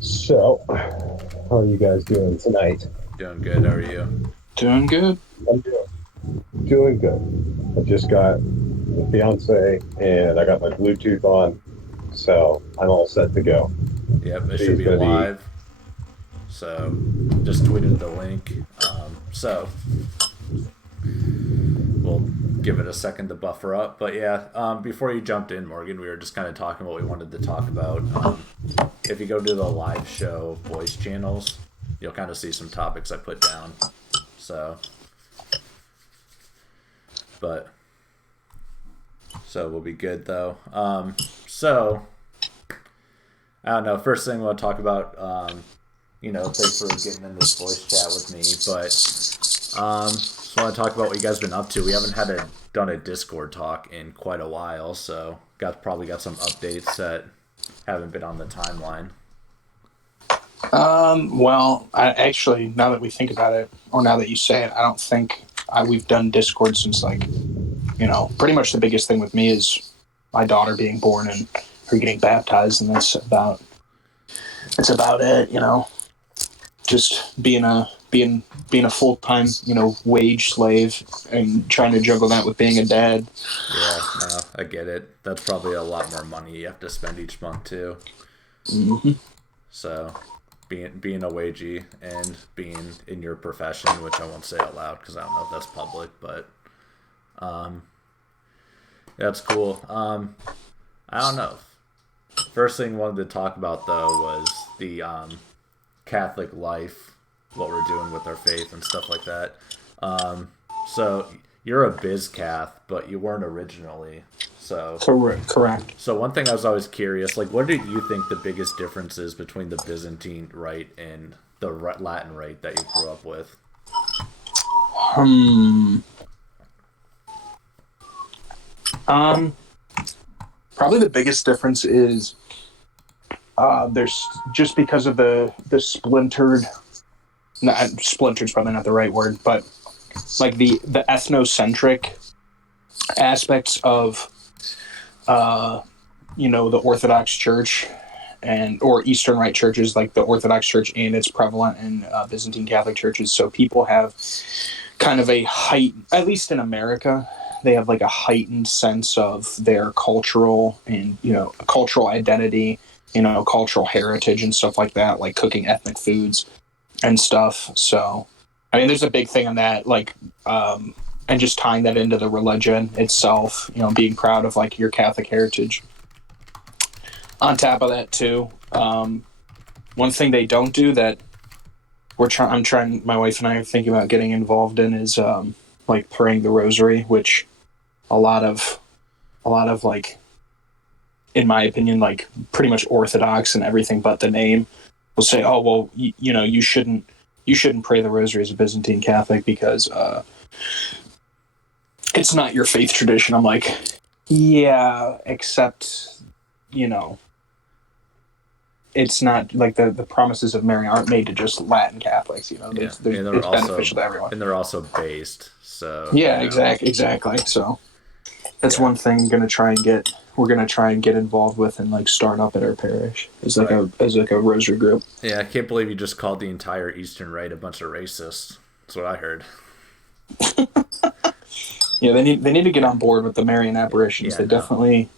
So, how are you guys doing tonight? Doing good. How are you? Doing good. I'm doing good. I just got the fiance and I got my Bluetooth on, so I'm all set to go. Yep, it should She's be gonna be live. So, just tweeted the link. So we'll give it a second to buffer up. But yeah, before you jumped in, Morgan, we were just kind of talking what we wanted to talk about. If you go to the live show voice channels, you'll kind of see some topics I put down. So, but we'll be good though. So I don't know. First thing we'll talk about. Thanks for getting in this voice chat with me. But just want to talk about what you guys been up to. We haven't done a Discord talk in quite a while, so probably got some updates that haven't been on the timeline. Well, I actually, now that we think about it, or now that you say it, I don't think we've done Discord since, like, pretty much the biggest thing with me is my daughter being born and her getting baptized, and that's about it. Just being a full time wage slave and trying to juggle that with being a dad. Yeah, no, I get it. That's probably a lot more money you have to spend each month too. Mm-hmm. So being a wagey and being in your profession, which I won't say out loud because I don't know if that's public, but um, that's cool. I don't know. First thing I wanted to talk about though was the Catholic life, what we're doing with our faith and stuff like that. Um, so you're a biz cath, but you weren't originally. So Correct. one thing I was always curious, like, what do you think the biggest difference is between the Byzantine rite and the Latin rite that you grew up with? Hmm. Um. Probably the biggest difference is there's just because of the splintered. No, splintered's probably not the right word, but like the ethnocentric aspects of the Orthodox Church and or Eastern Rite churches, like the Orthodox Church, and it's prevalent in Byzantine Catholic churches. So people have kind of a height, at least in America, they have like a heightened sense of their cultural and cultural identity, cultural heritage and stuff like that, like cooking ethnic foods and stuff. So, I mean, there's a big thing on that, like, and just tying that into the religion itself, being proud of like your Catholic heritage. On top of that, too, one thing they don't do that I'm trying, my wife and I are thinking about getting involved in is like praying the rosary, which a lot of, like, in my opinion, like pretty much Orthodox and everything but the name will say, oh, well, you shouldn't pray the rosary as a Byzantine Catholic because it's not your faith tradition. I'm like, yeah, except, you know, it's not like the promises of Mary aren't made to just Latin Catholics. Yeah, and It's beneficial to everyone. they're also based. So Yeah, exactly. So that's yeah, one thing we're gonna try and get involved with and like start up at our parish as like right. a rosary group. Yeah, I can't believe you just called the entire Eastern Rite a bunch of racists. That's what I heard. Yeah, they need to get on board with the Marian apparitions. Yeah, They no. definitely.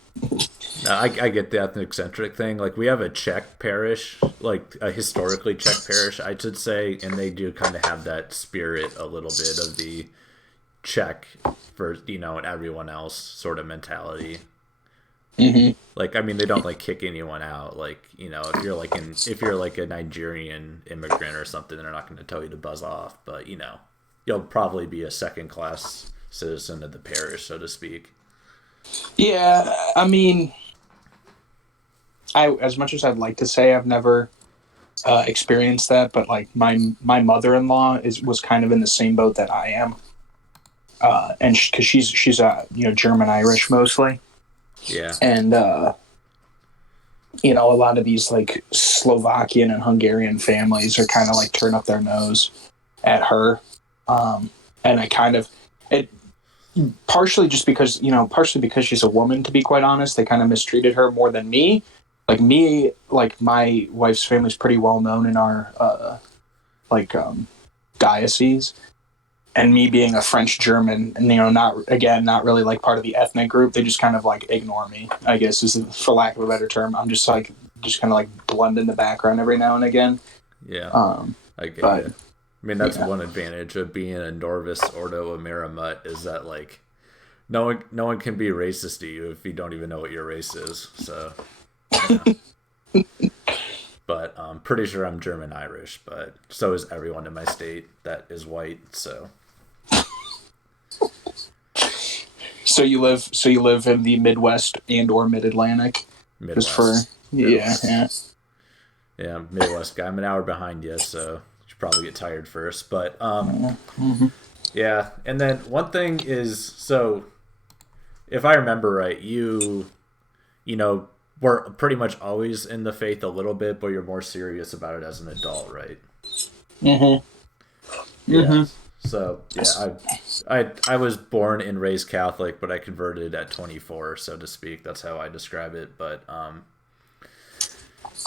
No, I get the ethnic centric thing. Like we have a Czech parish, like a historically Czech parish, I should say, and they do kind of have that spirit a little bit of the Czech for and everyone else sort of mentality. Mm-hmm. Like I mean, they don't like kick anyone out. Like if you're like a Nigerian immigrant or something, they're not going to tell you to buzz off. But you'll probably be a second class citizen of the parish, so to speak. Yeah, I mean, I as much as I'd like to say I've never experienced that, but like my mother in law was kind of in the same boat that I am, and because she's German Irish mostly, Yeah, and a lot of these like Slovakian and Hungarian families are kind of like turn up their nose at her, and I kind of it partially just because partially because she's a woman. To be quite honest, they kind of mistreated her more than me. like me, like my wife's family's pretty well known in our like diocese, and me being a French German, and not really like part of the ethnic group, they just kind of like ignore me, I guess, is for lack of a better term. I'm just like kind of like blend in the background every now and again. Yeah, I get But you. I mean, that's yeah. one advantage of being a Norvis Ordo Amiramut is that like no one can be racist to you if you don't even know what your race is. So, yeah. But I'm pretty sure I'm German Irish, but so is everyone in my state that is white. So So you live in the Midwest and or Mid Atlantic, just for Midwest, yeah, yeah. yeah, Midwest guy. I'm an hour behind you, so you should probably get tired first. But yeah. And then one thing is, so if I remember right, you know were pretty much always in the faith a little bit, but you're more serious about it as an adult, right? Mm-hmm. Yeah. Mm-hmm. So yeah, I was born and raised Catholic, but I converted at 24, so to speak. That's how I describe it. But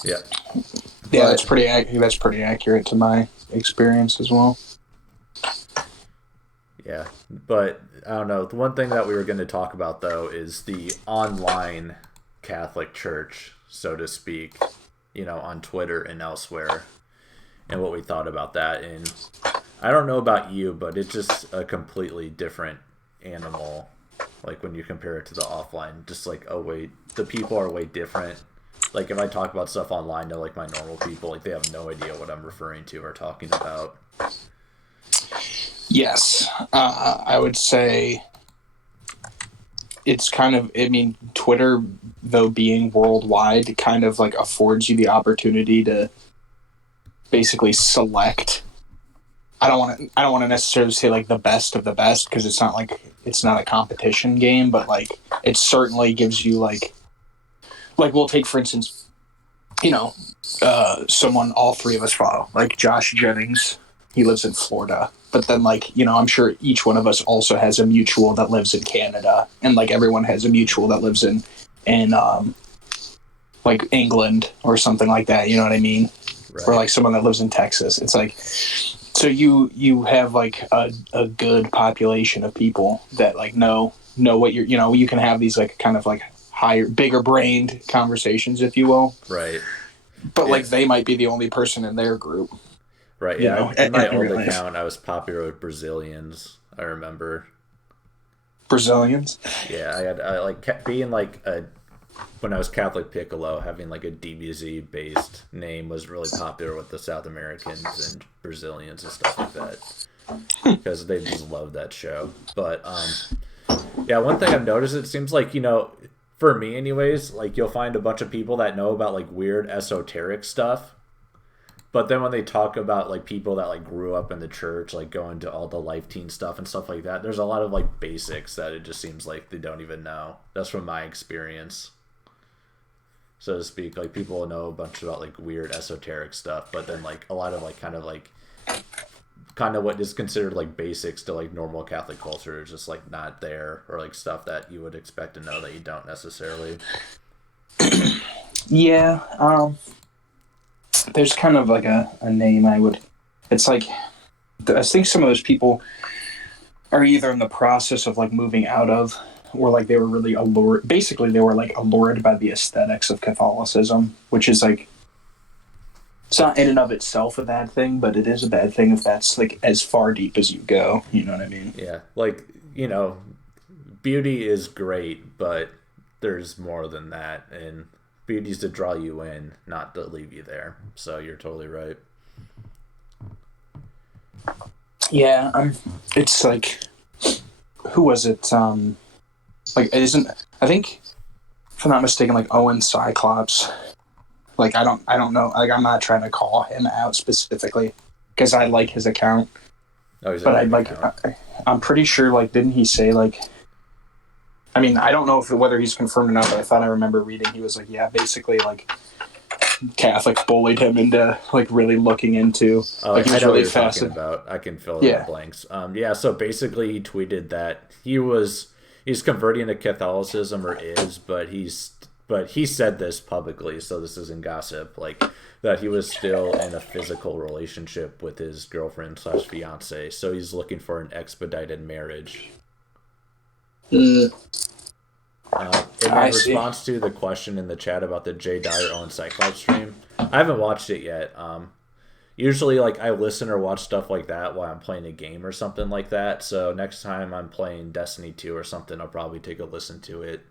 yeah, Yeah, but, that's pretty accurate to my experience as well. yeah. But I don't know. The one thing that we were going to talk about though is the online Catholic Church, so to speak. You know, on Twitter and elsewhere, and what we thought about that. And I don't know about you, but it's just a completely different animal. Like when you compare it to the offline, just like, oh wait, the people are way different. Like if I talk about stuff online to like my normal people, like they have no idea what I'm referring to or talking about. Yes, I would say it's kind of. I mean, Twitter, though being worldwide, kind of like affords you the opportunity to basically select. I don't want to necessarily say like the best of the best because it's not a competition game, but like it certainly gives you like we'll take for instance, you know, someone all three of us follow, like Josh Jennings. He lives in Florida, but then like I'm sure each one of us also has a mutual that lives in Canada, and like everyone has a mutual that lives in like England or something like that. You know what I mean? Right. Or like someone that lives in Texas. It's like so you have like a good population of people that like know what you can have these like kind of like higher bigger brained conversations, if you will. Right. But Yeah. like they might be the only person in their group. Right. Yeah. In my old real life. account, I was popular with Brazilians. I remember. Brazilians. Yeah, I like being like a when I was Catholic Piccolo, having like a DBZ based name was really popular with the South Americans and Brazilians and stuff like that because they just love that show. But yeah, one thing I've noticed, it seems like for me anyways, like you'll find a bunch of people that know about like weird esoteric stuff. But then when they talk about like people that like grew up in the church, like going to all the Life Teen stuff and stuff like that, there's a lot of like basics that it just seems like they don't even know. That's from my experience, so to speak. Like people know a bunch about like weird esoteric stuff, but then like a lot of like kind of what is considered like basics to like normal Catholic culture is just like not there, or like stuff that you would expect to know that you don't necessarily. Yeah. There's kind of like a name it's like I think some of those people are either in the process of like moving out of, or like they were really allured, basically they were like allured by the aesthetics of Catholicism, which is like, it's not in and of itself a bad thing, but it is a bad thing if that's like as far deep as you go, you know what I mean? Yeah, like beauty is great, but there's more than that, and beauty's to draw you in, not to leave you there. So you're totally right. Yeah, it's like, who was it? Like, isn't, I think, if I'm not mistaken, like Owen Cyclops. Like, I don't know. Like, I'm not trying to call him out specifically because I like his account. Oh, he's but I'm pretty sure, like, didn't he say, like, I mean, I don't know whether he's confirmed or not, but I thought I remember reading he was like, yeah, basically, like, Catholics bullied him into, like, really looking into. Like, I know really what you're talking about. I can fill in the blanks. Yeah, so basically he tweeted that he's converting to Catholicism, or is, but he's but he said this publicly, so this isn't gossip. Like that he was still in a physical relationship with his girlfriend slash fiance, so he's looking for an expedited marriage. Mm, In I see. response to the question in the chat about the Jay Dyer Owen Cyclops stream, I haven't watched it yet. Usually, like I listen or watch stuff like that while I'm playing a game or something like that. So next time I'm playing Destiny 2 or something, I'll probably take a listen to it.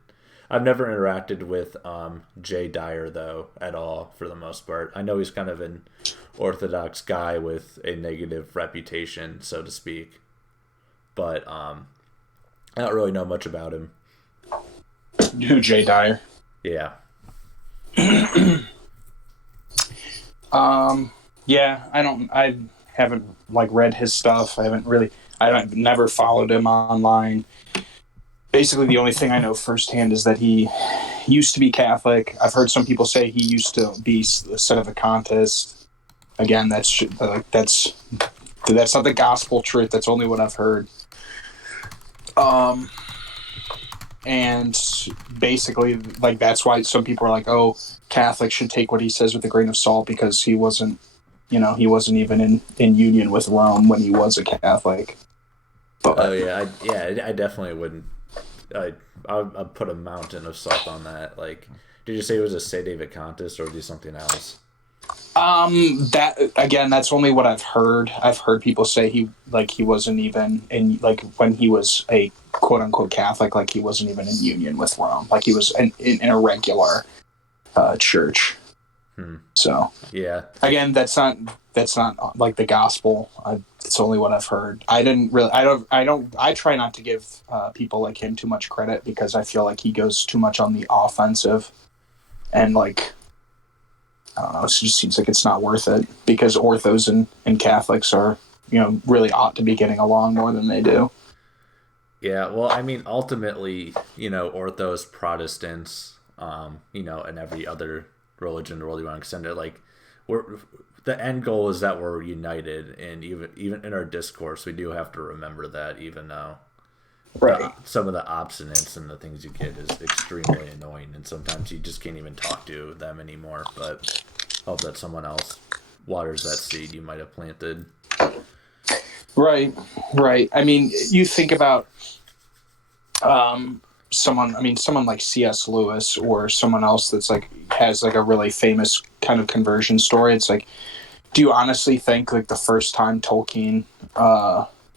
I've never interacted with Jay Dyer though at all for the most part. I know he's kind of an orthodox guy with a negative reputation, so to speak, but I don't really know much about him. Who, Jay Dyer? Yeah. Yeah, I haven't like read his stuff. I haven't really. I've never followed him online. Basically, the only thing I know firsthand is that he used to be Catholic. I've heard some people say he used to be the son of a contest. Again, that's not the gospel truth. That's only what I've heard. Um, and basically, like that's why some people are like, "Oh, Catholics should take what he says with a grain of salt," because he wasn't, he wasn't even in union with Rome when he was a Catholic. Oh But yeah, I definitely wouldn't. I'd put a mountain of salt on that. Like, did you say it was a Say David contest or do something else? that again, that's only what I've heard. I've heard people say he wasn't even in, like when he was a quote unquote Catholic, like he wasn't even in union with Rome, like he was in a regular church. Hmm. So Yeah. again, that's not like the gospel. It's only what I've heard. I didn't really. I try not to give people like him too much credit because I feel like he goes too much on the offensive, and like I don't know. It just seems like it's not worth it because orthos and Catholics are really ought to be getting along more than they do. Yeah. Well, I mean, ultimately, Orthos, Protestants, and every other religion in the world you want to extend it, like, we're the end goal is that we're united, and even in our discourse, we do have to remember that, even though Right. some of the obstinance and the things you get is extremely annoying, and sometimes you just can't even talk to them anymore. But hope that someone else waters that seed you might have planted. Right. Right. I mean, you think about someone. I mean, someone like C.S. Lewis or someone else that's like has like a really famous kind of conversion story. It's like, do you honestly think like the first time Tolkien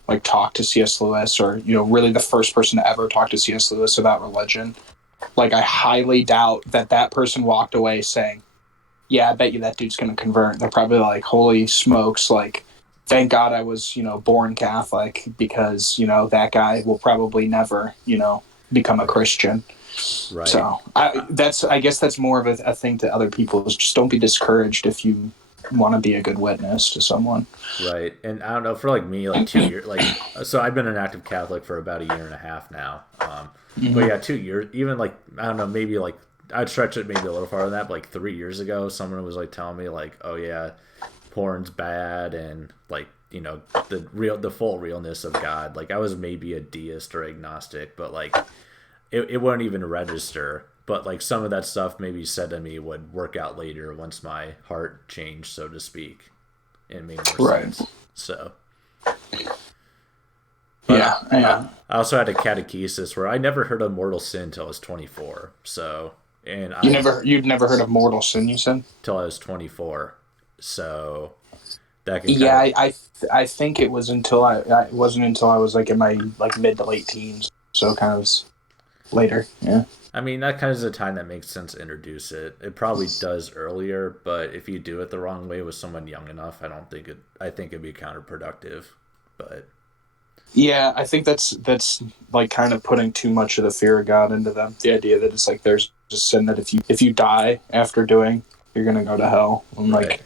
like talked to C.S. Lewis, or really the first person to ever talk to C.S. Lewis about religion, like I highly doubt that person walked away saying, "Yeah, I bet you that dude's going to convert." They're probably like, "Holy smokes!" Like, thank God I was born Catholic because that guy will probably never become a Christian. Right. So I guess that's more of a thing to other people is just don't be discouraged if you want to be a good witness to someone. Right. And I don't know, for like me, like 2 years, like, so I've been an active Catholic for about a year and a half now. But yeah, 2 years, even like, I don't know, maybe like, I'd stretch it maybe a little farther than that, but like 3 years ago, someone was like telling me, like, oh yeah, porn's bad, and like, the full realness of God. Like, I was maybe a deist or agnostic, but like, it wouldn't even register. But like some of that stuff maybe said to me would work out later once my heart changed, so to speak, and made more Right. sense. So, Yeah. but Yeah. I also had a catechesis where I never heard of mortal sin until I was 24. So, and You've never heard of mortal sin, you said? till I was 24. So that can kind Yeah, of, I think it was it wasn't until I was like in my like mid to late teens, so kind of later. Yeah. I mean, that kind of is a time that makes sense to introduce it. It probably does earlier, but if you do it the wrong way with someone young enough, I think it'd be counterproductive. But Yeah, I think that's like kind of putting too much of the fear of God into them. The idea that it's like there's a sin that if you die after doing, you're gonna go to hell, and right, like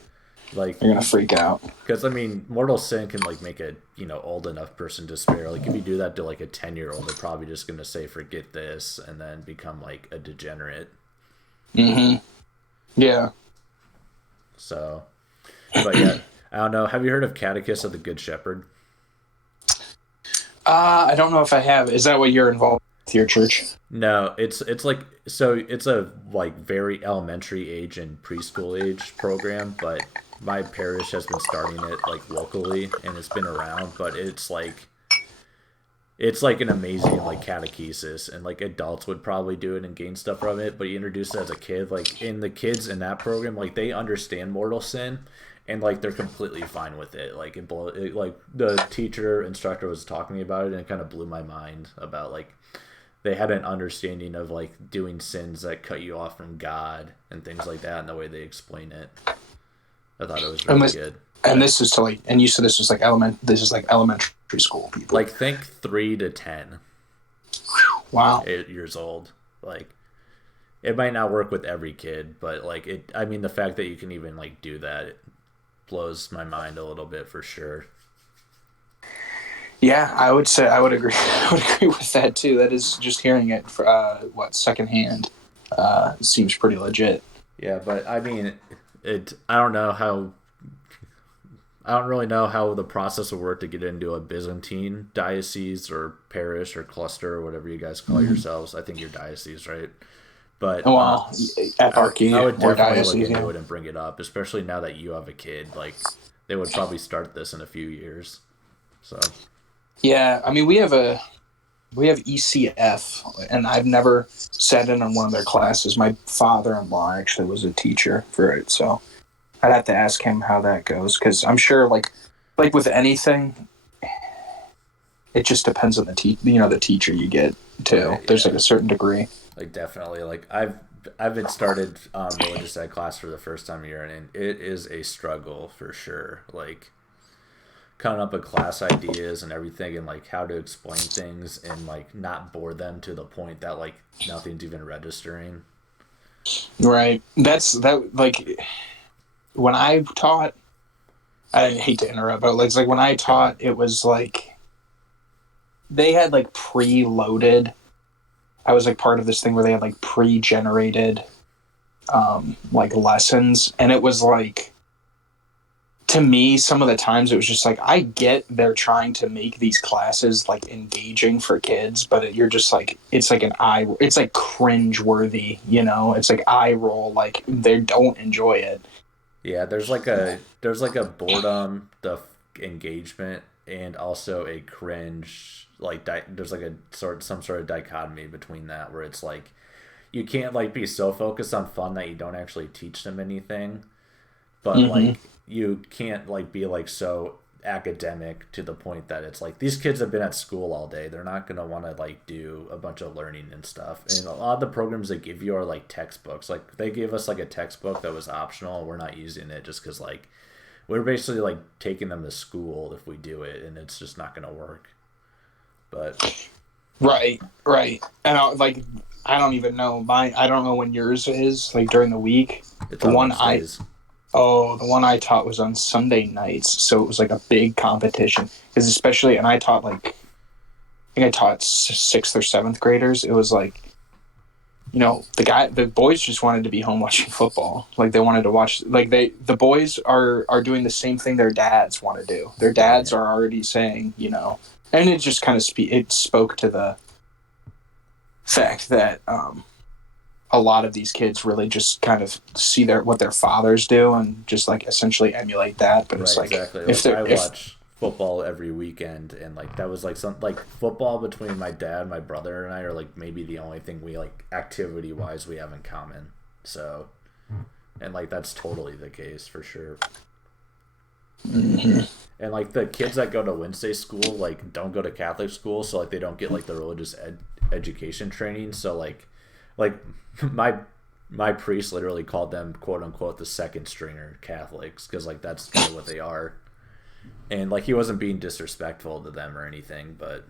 like, you're gonna freak out. because I mean, mortal sin can like make a old enough person despair. Like if you do that to like a 10-year-old, they're probably just gonna say forget this and then become like a degenerate. Mm-hmm. Yeah. So, but yeah, I don't know. Have you heard of Catechist of the Good Shepherd? I don't know if I have. Is that what you're involved your church? No, it's like so it's a like very elementary age and preschool age program, but my parish has been starting it like locally and it's been around, but it's like an amazing like catechesis and like adults would probably do it and gain stuff from it, but you introduce it as a kid, like in the kids in that program, like they understand mortal sin and like they're completely fine with it. Like like the teacher instructor was talking about it and it kind of blew my mind about like they had an understanding of like doing sins that cut you off from God and things like that and the way they explain it. I thought it was And really this, good. and But this is to like, and you said this was like this is like elementary school people. like think 3 to 10 Wow. 8 years old. Like it might not work with every kid, but like it I mean the fact that you can even like do that it blows my mind a little bit for sure. Yeah, I would say I would agree. I would agree with that too. That is just hearing it for secondhand. Seems pretty legit. Yeah, but I mean it I don't really know how the process will work to get into a Byzantine diocese or parish or cluster or whatever you guys call yourselves. I think you're diocese, right? But Well, eparchy I would or definitely look diocese. into Yeah. it and bring it up, especially now that you have a kid. Like they would probably start this in a few years. So Yeah. I mean, we have ECF, and I've never sat in on one of their classes. My father-in-law actually was a teacher for it, so I'd have to ask him how that goes because I'm sure, like with anything, it just depends on the teacher you get too. right, There's yeah, like a certain degree. like definitely. Like I've been started religious ed class for the first time here, and it is a struggle for sure. Like coming up with class ideas and everything and like how to explain things and like not bore them to the point that like nothing's even registering. Right. That's that. Like when I taught, I hate to interrupt, but it's like when I Go ahead. taught, it was like they had like preloaded. I was like part of this thing where they had like pre-generated like lessons, and it was like to me some of the times it was just like I get they're trying to make these classes like engaging for kids, but you're just like it's like cringe worthy, it's like eye roll, like they don't enjoy it. Yeah, there's like a boredom, the engagement, and also a cringe. Like there's like a some sort of dichotomy between that where it's like you can't like be so focused on fun that you don't actually teach them anything, but Mm-hmm. like you can't like be like so academic to the point that it's like these kids have been at school all day, they're not going to want to like do a bunch of learning and stuff, and a lot of the programs they give you are like textbooks. Like they gave us like a textbook that was optional and we're not using it just because like we're basically like taking them to school if we do it and it's just not going to work. But Right, right. And I don't even know I don't know when yours is like during the week. it's The on one I Wednesdays. Oh, the one I taught was on Sunday nights, so it was like a big competition. Because especially, and I taught I think I taught sixth or seventh graders. It was like, the boys just wanted to be home watching football. Like they wanted to watch, like the boys are doing the same thing their dads want to do. Their dads Right. are already saying, and it just kind of it spoke to the fact that a lot of these kids really just kind of see what their fathers do and just like essentially emulate that. But it's Right, like exactly. if Like they're I if watch football every weekend, and like that was like some like football between my dad, my brother, and I are like maybe the only thing we like activity wise we have in common. So, and like that's totally the case for sure. And like the kids that go to Wednesday school like don't go to Catholic school, so like they don't get like the religious education training. So like my my priest literally called them quote unquote the second stringer Catholics because like that's kind of what they are. And like he wasn't being disrespectful to them or anything, but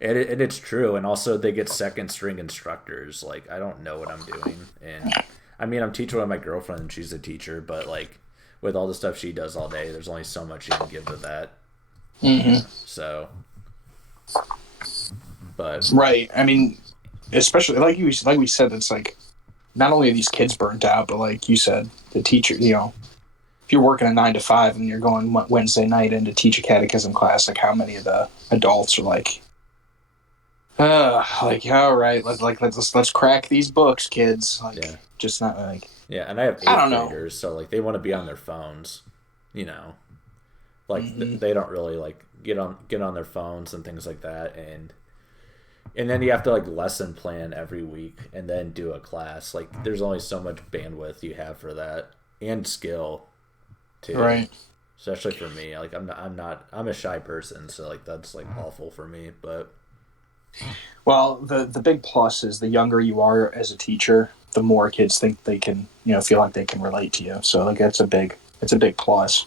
it's true. And also they get second string instructors. Like I don't know what I'm doing, and I mean I'm teaching with my girlfriend and she's a teacher, but like with all the stuff she does all day, there's only so much you can give to that. Mhm. So, but right, I mean, especially like we said, it's like not only are these kids burnt out, but like you said, the teacher, if you're working a 9 to 5 and you're going Wednesday night in to teach a catechism class, like how many of the adults are like, Like, all right, let's crack these books, kids. Like, Yeah. just not like, Yeah, and I have I eighth don't know. graders, so like they want to be on their phones, you know. Like Hmm. they don't really like get on their phones and things like that, and then you have to like lesson plan every week and then do a class. Like there's only so much bandwidth you have for that and skill too. Right. Especially for me, like I'm a shy person, so like that's like awful for me. But Well, the big plus is the younger you are as a teacher, the more kids think they can, feel like they can relate to you. So like it's a big plus.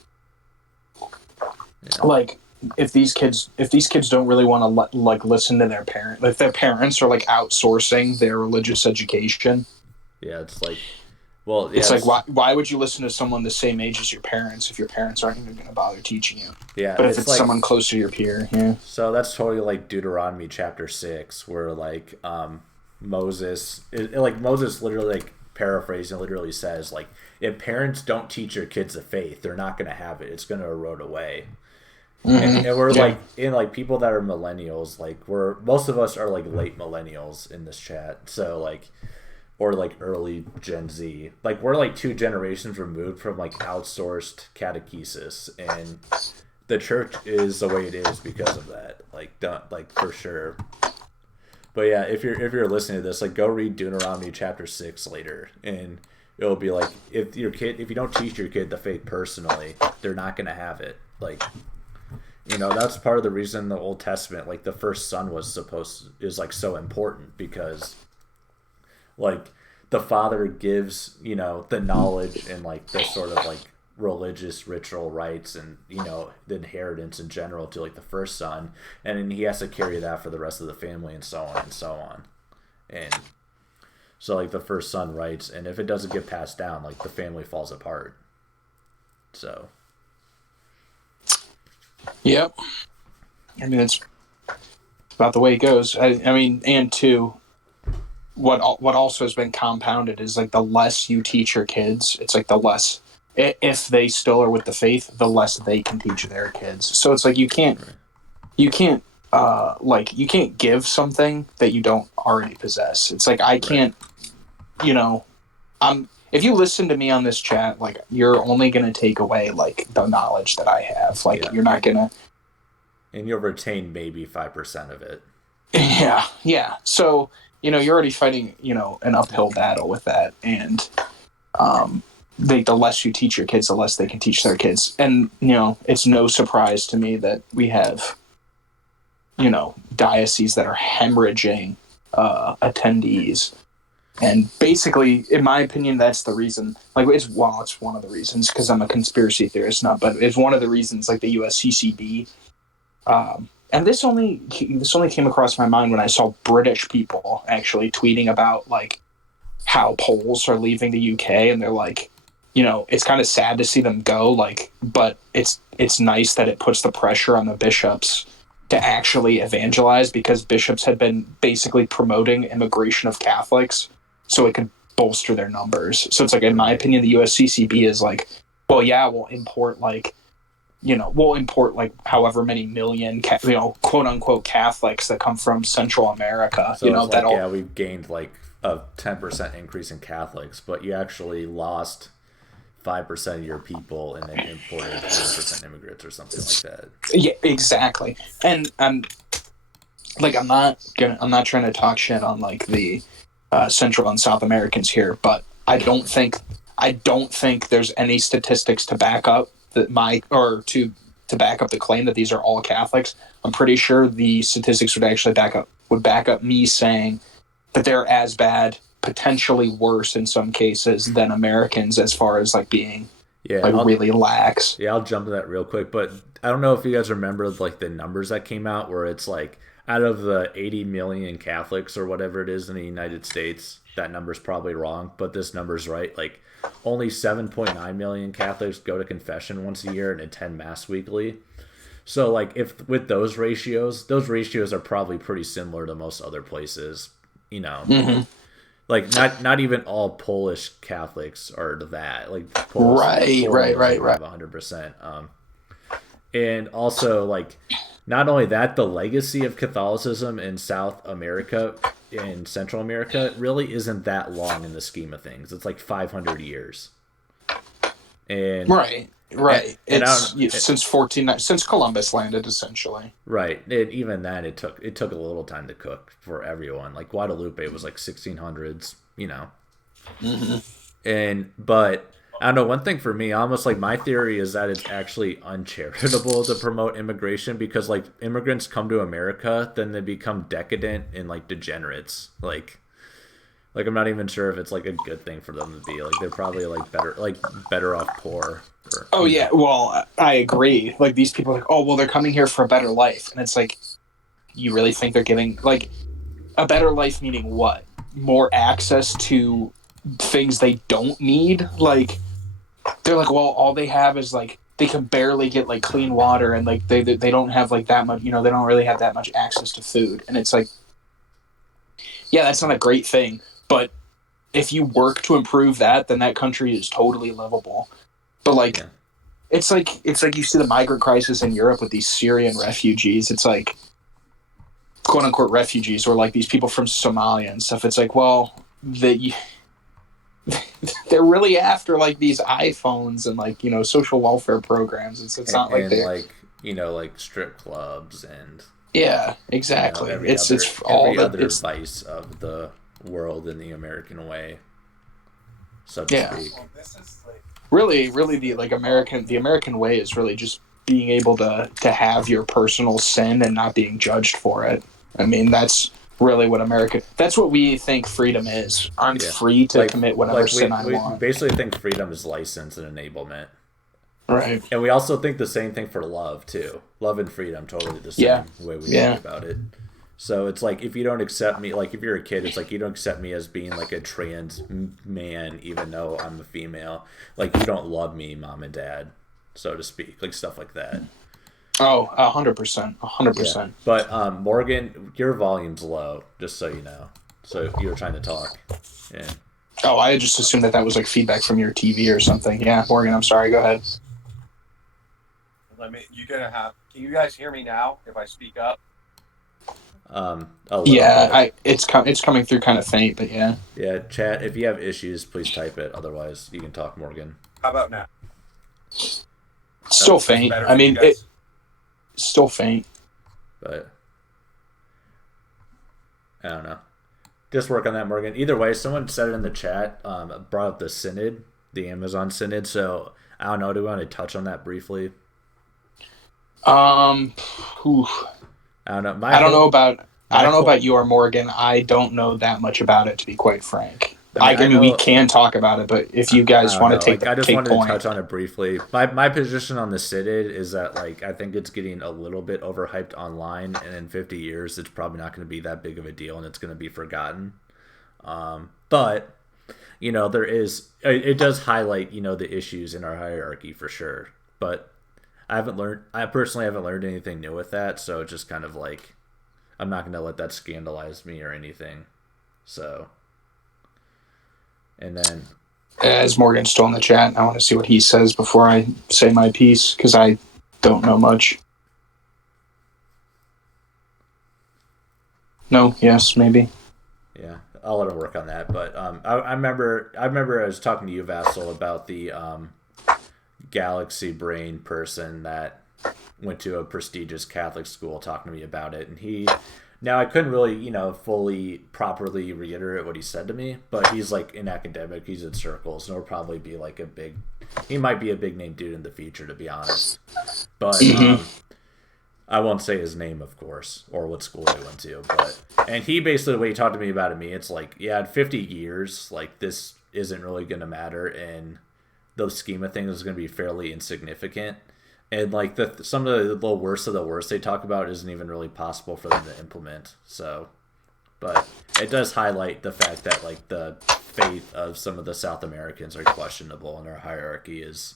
yeah, Like if these kids don't really want to like listen to their parent, if their parents are like outsourcing their religious education, yeah, it's like, well, yeah, it's like it's why would you listen to someone the same age as your parents if your parents aren't even going to bother teaching you? yeah, But if it's it's like, someone close to your peer, yeah. so that's totally like Deuteronomy chapter 6, where like like Moses literally like paraphrasing literally says like if parents don't teach your kids the faith, they're not going to have it. It's going to erode away. Hmm. And we're Yeah. like in like people that are millennials, like we're most of us are like late millennials in this chat. So like or like early Gen Z. Like we're like two generations removed from like outsourced catechesis, and the church is the way it is because of that. Like don't like for sure. But yeah, if you're listening to this, like go read Deuteronomy chapter 6 later, and it'll be like if you don't teach your kid the faith personally, they're not gonna have it. Like that's part of the reason the Old Testament, like the first son is like so important because like the father gives the knowledge and like the sort of like religious ritual rites and the inheritance in general to like the first son, and then he has to carry that for the rest of the family and so on and so on. And so like the first son writes, and if it doesn't get passed down, like the family falls apart. So Yep. I mean, it's about the way it goes. I mean, and two, what also has been compounded is like the less you teach your kids, it's like the less if they still are with the faith, the less they can teach their kids. So it's like right. you can't give something that you don't already possess. It's like I Right. can't, you know, I'm if you listen to me on this chat, like you're only gonna take away like the knowledge that I have. Like Yeah, you're not gonna. and you'll retain maybe 5% of it. Yeah, yeah. So you're already fighting an uphill battle with that, and um, the less you teach your kids, the less they can teach their kids. And it's no surprise to me that we have dioceses that are hemorrhaging attendees. And basically, in my opinion, that's the reason. Like, it's one of the reasons because I'm a conspiracy theorist, not, but it's one of the reasons. Like the USCCB, and this only came across my mind when I saw British people actually tweeting about like how Poles are leaving the UK, and they're like, it's kind of sad to see them go, like, but it's nice that it puts the pressure on the bishops to actually evangelize because bishops had been basically promoting immigration of Catholics so it could bolster their numbers. So it's like, in my Right. opinion, the USCCB is like, well, yeah, we'll import like however many million, quote unquote Catholics that come from Central America, So it's like, that'll. yeah, we've gained like a 10% increase in Catholics, but you actually lost 5% of your people and then imported 100% immigrants or something like that. Yeah, exactly. And like I'm not trying to talk shit on like the Central and South Americans here, but I don't think there's any statistics to back up that my or to back up the claim that these are all Catholics. I'm pretty sure the statistics would back up me saying that they're as bad, potentially worse in some cases than Americans as far as like being Yeah, like really lax. I'll jump to that real quick, but I don't know if you guys remember like the numbers that came out where it's like out of the 80 million Catholics or whatever it is in the United States, that number's probably wrong, but this number's right. Like only 7.9 million Catholics go to confession once a year and attend mass weekly. So like if with those ratios are probably pretty similar to most other places, you know. Mm-hmm. Like not even all Polish Catholics are that. Like Right, Poland right, doesn't right, even right. have 100%. And also like not only that, the legacy of Catholicism in South America and Central America really isn't that long in the scheme of things. It's like 500 years. And Right, and, right. and I It's don't, since 14 since Columbus landed essentially. right. And even then it took a little time to cook for everyone. Like Guadalupe was like 1600s, you know. Hmm. But I don't know, one thing for me, almost like my theory is that it's actually uncharitable to promote immigration because like immigrants come to America, then they become decadent and like degenerates. Like I'm not even sure if it's like a good thing for them to be. Like they're probably better off poor or Oh yeah, well, I agree. Like these people are like, oh well, they're coming here for a better life, and it's like, you really think they're getting like a better life? Meaning what? More access to things they don't need? Like they're like, well, all they have is like they can barely get like clean water, and like they don't have like that much. They don't really have that much access to food, and it's like, yeah, that's not a great thing, but if you work to improve that, then that country is totally livable. But like yeah. it's like you see the migrant crisis in Europe with these Syrian refugees. It's like quote unquote refugees or like these people from Somalia and stuff. It's like, well, they're really after like these iPhones and like social welfare programs. It's not like And they're, like like strip clubs and yeah, exactly. It's all every that other it's, vice of the world in the American way, so to yeah. speak. Really the American way is really just being able to have your personal sin and not being judged for it. I mean, that's really what that's what we think freedom is. I'm Yeah, free to commit whatever like sin I we want. basically think freedom is license and enablement, Right. and we also think the same thing for love too. Love and freedom, totally the Yeah. same way we Yeah. think about it. So it's like if you don't accept me, like if you're a kid, it's like you don't accept me as being like a trans man, even though I'm a female. Like you don't love me, mom and dad, so to speak, like stuff like that. Oh, 100%. Yeah, 100%. but Morgan, your volume's low, just so you know. So you were trying to talk. Yeah. Oh, I just assumed that was like feedback from your TV or something. Yeah, Morgan, I'm sorry. Go ahead. Can you guys hear me now if I speak up? A little Yeah, bit. it's coming through kind of faint, but yeah. Yeah, chat. If you have issues, please type it. Otherwise, you can talk, Morgan. How about now? Still That's faint. better I for you mean, guys. it's still faint. But I don't know. Just work on that, Morgan. Either way, someone said it in the chat. Brought up the synod, the Amazon synod. So I don't know. Do we want to touch on that briefly? Um, whew. I don't know. I don't know about I my don't know whole. about you or Morgan. I don't know that much about it, to be quite frank. I mean, I I mean, we know. can talk about it, but if you I guys don't want to know. Like, I just take wanted to point, touch on it briefly. My position on the synod is that like I think it's getting a little bit overhyped online, and in 50 years, it's probably not going to be that big of a deal, and it's going to be forgotten. But there is it does highlight the issues in our hierarchy for sure. But I personally haven't learned anything new with that, so it's just kind of like I'm not going to let that scandalize me or anything. So, and then as Morgan's still in the chat, I want to see what he says before I say my piece because I don't know much. No, yes, maybe. yeah, I'll let him work on that. But I remember I was talking to you, Vassal, about the galaxy brain person that went to a prestigious Catholic school talking to me about it, and now I couldn't really fully properly reiterate what he said to me, but he's like an academic, he's in circles, and he'll probably be like he might be a big name dude in the future, to be honest. But I won't say his name, of course, or what school he went to, and he basically, the way he talked to me about it, it's like, yeah, in 50 years, like this isn't really going to matter, and those scheme of things is going to be fairly insignificant. And like some of the worst of the worst they talk about isn't even really possible for them to implement. So, but it does highlight the fact that like the faith of some of the South Americans are questionable, and our hierarchy is,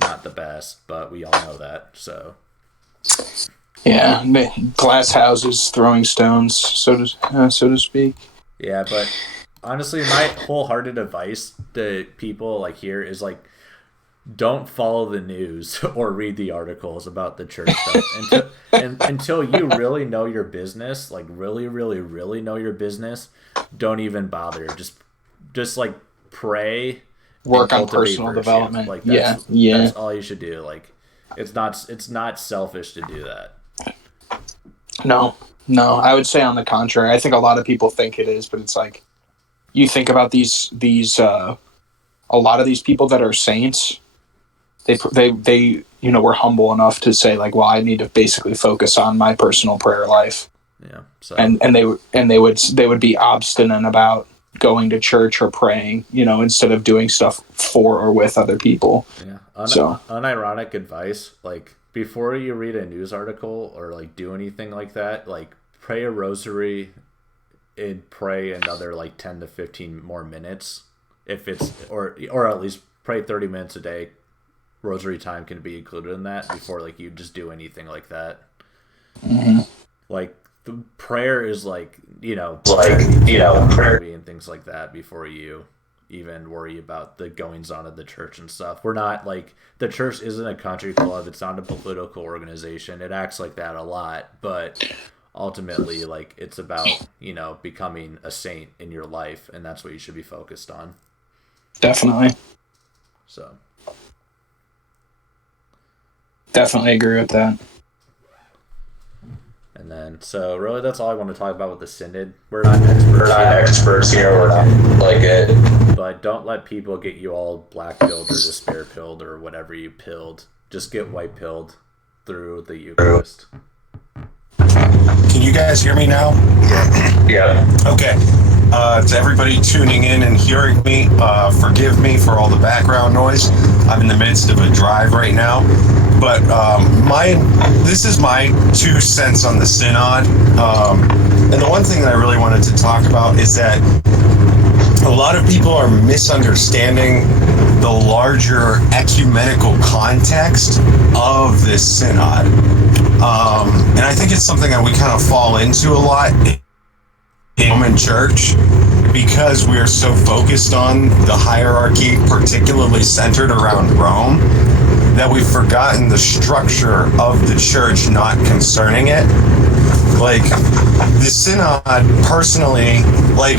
not the best. But we all know that. So, Yeah, glass houses throwing stones, so to speak. yeah, but honestly, my wholehearted advice to people like here is like, don't follow the news or read the articles about the church stuff until you really know your business, like really, really, really know your business. Don't even bother. Just like pray, Work on personal development. Like Yeah. that's all you should do. Like it's not selfish to do that. No, I would say on the contrary. I think a lot of people think it is, but it's like you think about these a lot of these people that are saints. They were humble enough to say like, well, I need to basically focus on my personal prayer life. Yeah. So. And they would be obstinate about going to church or praying, instead of doing stuff for or with other people. Yeah. Unironic advice, like before you read a news article or like do anything like that, like pray a rosary and pray another like 10 to 15 more minutes if it's or at least pray 30 minutes a day. Rosary time can be included in that before like you just do anything like that. Mm-hmm. Like the prayer is like prayer and things like that before you even worry about the goings on of the church and stuff. We're not like the church isn't a country club. It's not a political organization. It acts like that a lot, but ultimately like it's about becoming a saint in your life, and that's what you should be focused on. Definitely. So definitely agree with that. And then, so really, that's all I want to talk about with the synod. We're not experts here. We're not like it. But don't let people get you all black pilled or despair pilled or whatever you pilled. Just get white pilled through the Eucharist. Can you guys hear me now? Yeah. Okay. To everybody tuning in and hearing me, forgive me for all the background noise. I'm in the midst of a drive right now. But this is my 2 cents on the synod. And the one thing that I really wanted to talk about is that a lot of people are misunderstanding the larger ecumenical context of this synod. And I think it's something that we kind of fall into a lot in Roman Church because we're so focused on the hierarchy, particularly centered around Rome, that we've forgotten the structure of the church, not concerning it. Like, the synod, personally, like,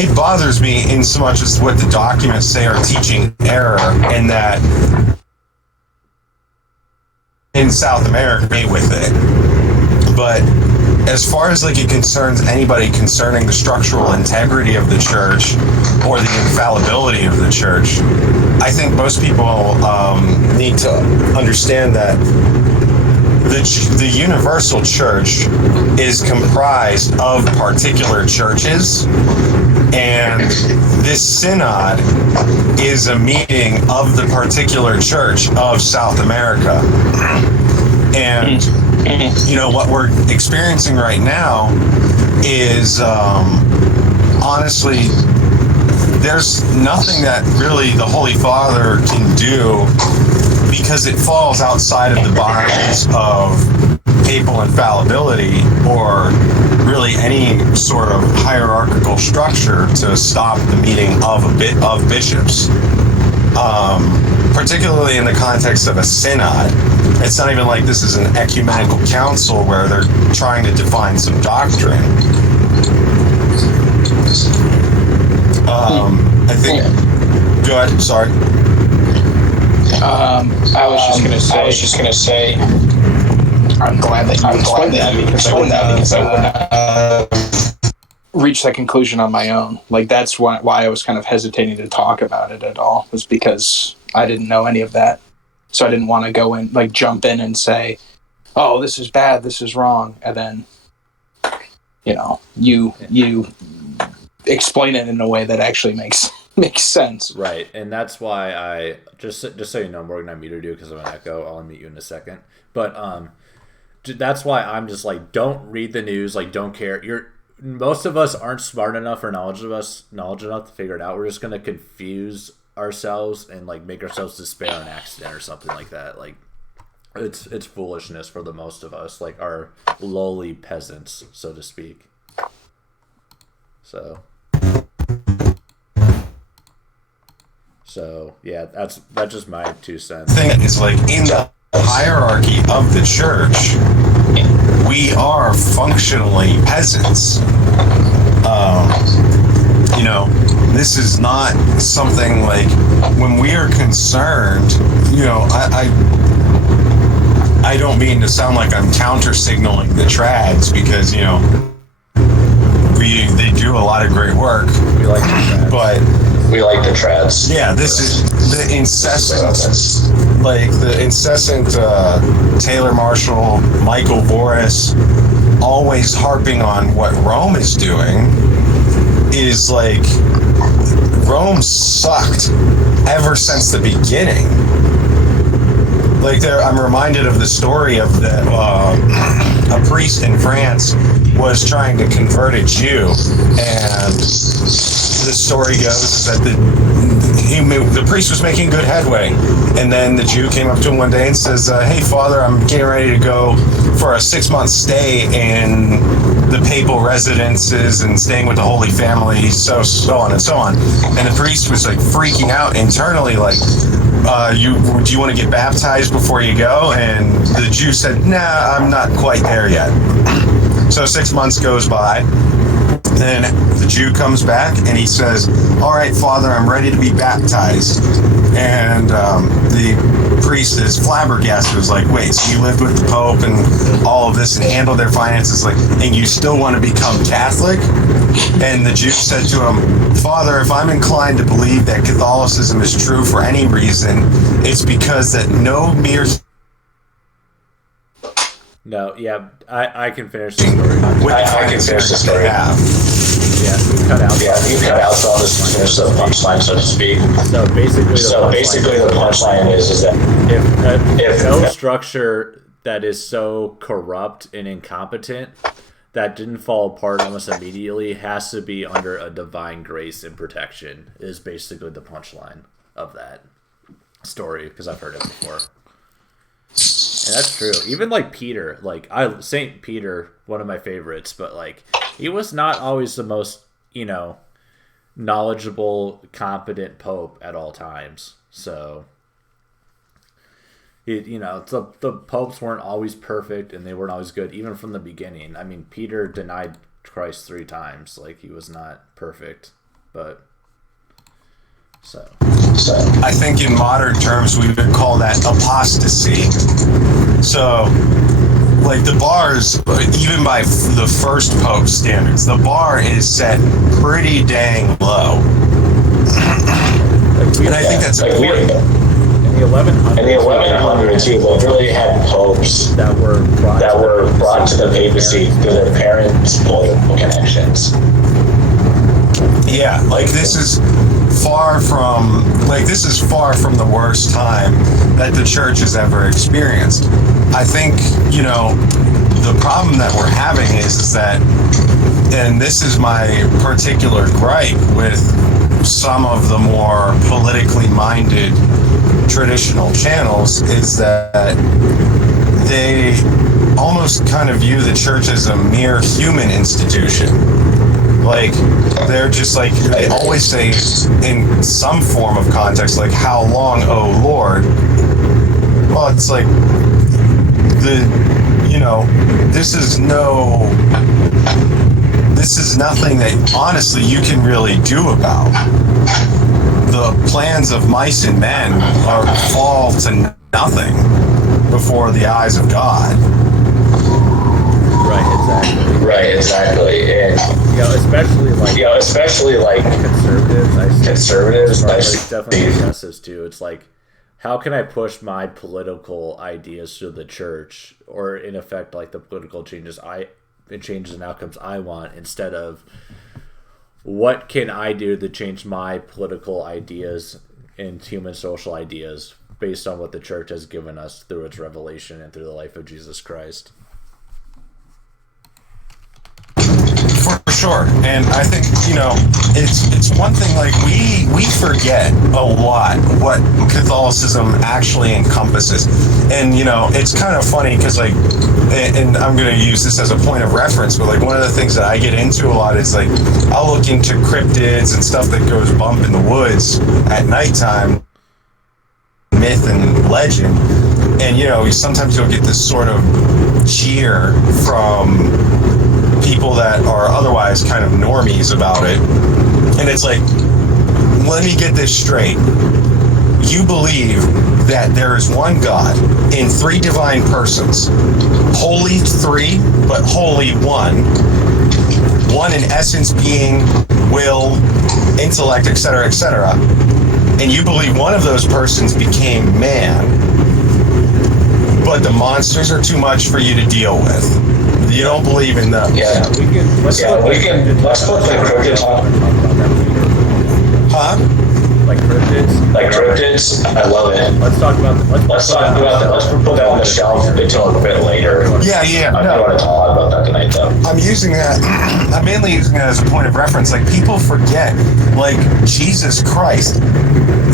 it bothers me in so much as what the documents say are teaching error, and that in South America with it. But as far as like it concerns anybody concerning the structural integrity of the church or the infallibility of the church, I think most people need to understand that the universal church is comprised of particular churches, and this synod is a meeting of the particular church of South America. And what we're experiencing right now is honestly, there's nothing that really the Holy Father can do because it falls outside of the bounds of papal infallibility or really any sort of hierarchical structure to stop the meeting of bishops. Particularly in the context of a synod. It's not even like this is an ecumenical council where they're trying to define some doctrine. I think. Go ahead. Sorry. I was just gonna say. I'm glad that you explained that because I wouldn't reach that conclusion on my own. Like that's why I was kind of hesitating to talk about it at all, was because I didn't know any of that. So I didn't want to go in, like jump in and say, "Oh, this is bad, this is wrong," and then, you explain it in a way that actually makes sense. Right, and that's why I just so you know, Morgan, I'm muted you because of an echo. I'll unmute you in a second. But that's why I'm just like, don't read the news, like don't care. Most of us aren't smart enough or knowledge enough to figure it out. We're just gonna confuse ourselves and like make ourselves despair an accident or something like that. Like it's foolishness for the most of us, like our lowly peasants, so to speak. So yeah, that's just my 2 cents. Thing is, like, in the hierarchy of the church, we are functionally peasants. You know, this is not something like, when we are concerned, you know, I don't mean to sound like I'm counter signaling the trads, because, you know, they do a lot of great work. We like the trads. But We like the trads. yeah, this is the incessant Taylor Marshall, Michael Boris, always harping on what Rome is doing, is like, Rome sucked ever since the beginning. Like, I'm reminded of the story of a priest in France was trying to convert a Jew, and the story goes that the priest was making good headway, and then the Jew came up to him one day and says, "Hey, Father, I'm getting ready to go for a 6-month stay in the papal residences and staying with the Holy Family, so on and so on." And the priest was like freaking out internally, like, do you want to get baptized before you go? And the Jew said, "Nah, I'm not quite there yet." So 6 months goes by. Then the Jew comes back and he says, "All right, Father, I'm ready to be baptized." And the priest is flabbergasted. Was like, "Wait, so you lived with the Pope and all of this and handled their finances, like, and you still want to become Catholic?" And the Jew said to him, "Father, if I'm inclined to believe that Catholicism is true for any reason, it's because that no mere..." No, yeah, I can finish the story. I can finish the story. Yeah, you cut out. Yeah, you cut out, so I'll just finish the punchline, so to speak. So basically, the punchline is that if no structure that is so corrupt and incompetent that didn't fall apart almost immediately has to be under a divine grace and protection, is basically the punchline of that story, because I've heard it before. And that's true. Even like Peter, like Saint Peter, one of my favorites, but like, he was not always the most, you know, knowledgeable, competent pope at all times. So, you know, the popes weren't always perfect, and they weren't always good, even from the beginning. I mean, Peter denied Christ 3 times. Like, he was not perfect, but so. I think in modern terms we would call that apostasy. So, like, the bars, even by the first Pope standards, the bar is set pretty dang low. And I think that's important. In the 1100s, you literally had popes that were brought to the papacy through their parents' political connections. Yeah, like, this is far from the worst time that the church has ever experienced. I think, you know, the problem that we're having is that, and this is my particular gripe with some of the more politically minded traditional channels, is that they almost kind of view the church as a mere human institution. Like, they're just like, they always say in some form of context, like, "How long, O Lord?" Well, it's like, you know, this is nothing that honestly you can really do about. The plans of mice and men fall to nothing before the eyes of God. Right, exactly. And especially like conservatives, I definitely discuss this too. It's like, how can I push my political ideas to the church, or in effect, like, the political changes and outcomes I want, instead of what can I do to change my political ideas and human social ideas based on what the church has given us through its revelation and through the life of Jesus Christ. For sure. And I think, it's one thing, like, we forget a lot what Catholicism actually encompasses. And, it's kind of funny because, like, and I'm going to use this as a point of reference, but, like, one of the things that I get into a lot is, like, I'll look into cryptids and stuff that goes bump in the woods at nighttime, myth and legend. And, sometimes you'll get this sort of cheer from people that are otherwise kind of normies about it. And it's like, let me get this straight. You believe that there is one God in three divine persons. Holy three, but holy one. One in essence, being, will, intellect, etc., etc. And you believe one of those persons became man. But the monsters are too much for you to deal with. You don't believe in them. Yeah, let's put the cryptids on. Huh? Like cryptids. Like cryptids, I love it. Let's talk about that. Let's put that on the shelf until a bit later. Yeah. I don't want to talk about that tonight, though. I'm using that. I'm mainly using that as a point of reference. Like, people forget, like, Jesus Christ.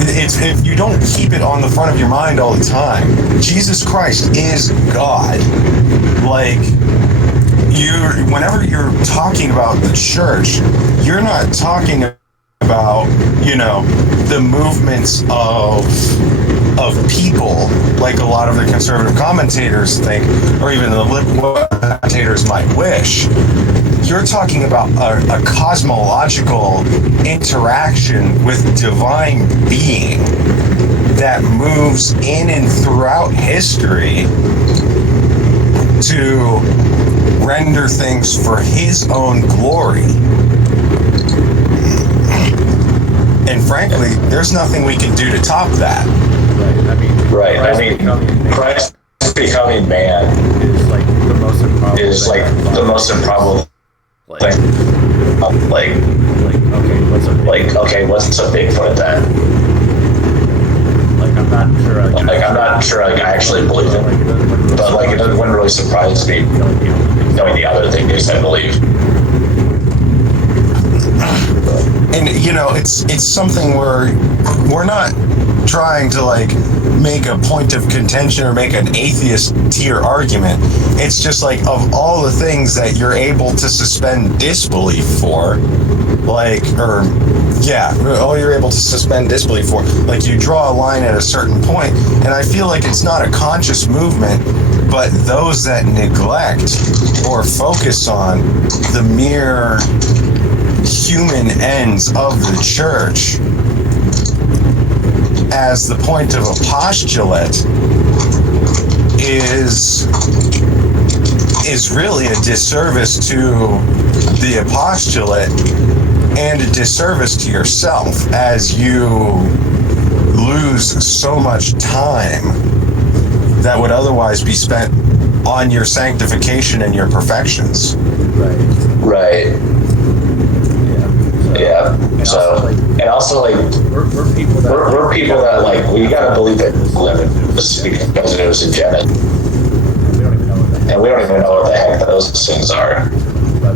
It's, if you don't keep it on the front of your mind all the time, Jesus Christ is God. Like, whenever you're talking about the church, you're not talking about, the movements of people, like a lot of the conservative commentators think, or even the liberal commentators might wish. You're talking about a cosmological interaction with divine being that moves in and throughout history to render things for his own glory. And frankly, there's nothing we can do to top that. Right. Christ becoming man is like the most improbable. thing. Okay, what's a Bigfoot then? I'm not sure I actually believe it, but it wouldn't really surprise me knowing the other things I believe. And it's something where we're not trying to make a point of contention or make an atheist tier argument. It's just of all the things that you're able to suspend disbelief for, all you're able to suspend disbelief for, you draw a line at a certain point, and I feel like it's not a conscious movement, but those that neglect or focus on the mere human ends of the church as the point of a postulate is really a disservice to the apostolate and a disservice to yourself, as you lose so much time that would otherwise be spent on your sanctification and your perfections. Right. Yeah. And also we're people that we gotta believe that because it was a genetic, and we don't even know what the heck those things are. But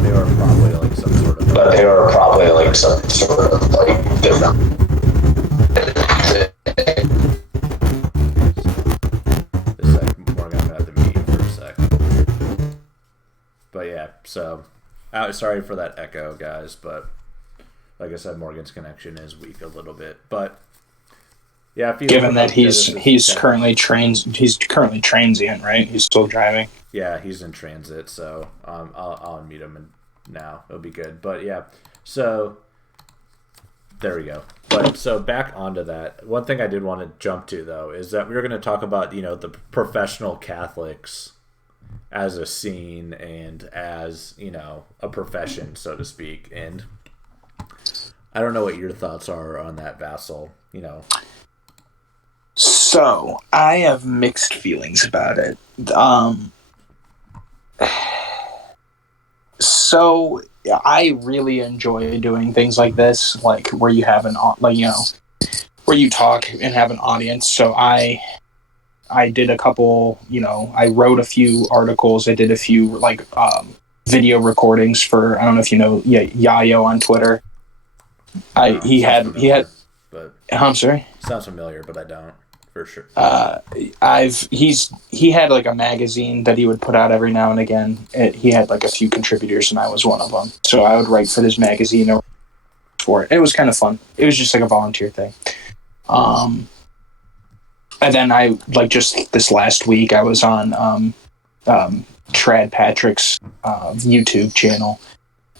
they were probably some sort of different. Morgan, I'm gonna have to mute you for a sec. But yeah, so sorry for that echo, guys, but like I said, Morgan's connection is weak a little bit. But yeah, given that he's currently transient, right? He's still driving. Yeah, he's in transit, so I'll unmute him now. It'll be good. But yeah, so there we go. But so back onto that. One thing I did want to jump to though is that we were going to talk about the professional Catholics as a scene and as a profession, so to speak. And I don't know what your thoughts are on that, Vassal. So I have mixed feelings about it. So I really enjoy doing things like this, where you have where you talk and have an audience. So I did a couple, I wrote a few articles. I did a few video recordings for, I don't know if you know Yayo on Twitter. He had, but I'm sorry. Sounds familiar, but I don't for sure. He had like a magazine that he would put out every now and again. He had like a few contributors, and I was one of them. So I would write for this magazine or for it. It was kind of fun. It was just like a volunteer thing. And then I like just this last week I was on Trad Patrick's YouTube channel,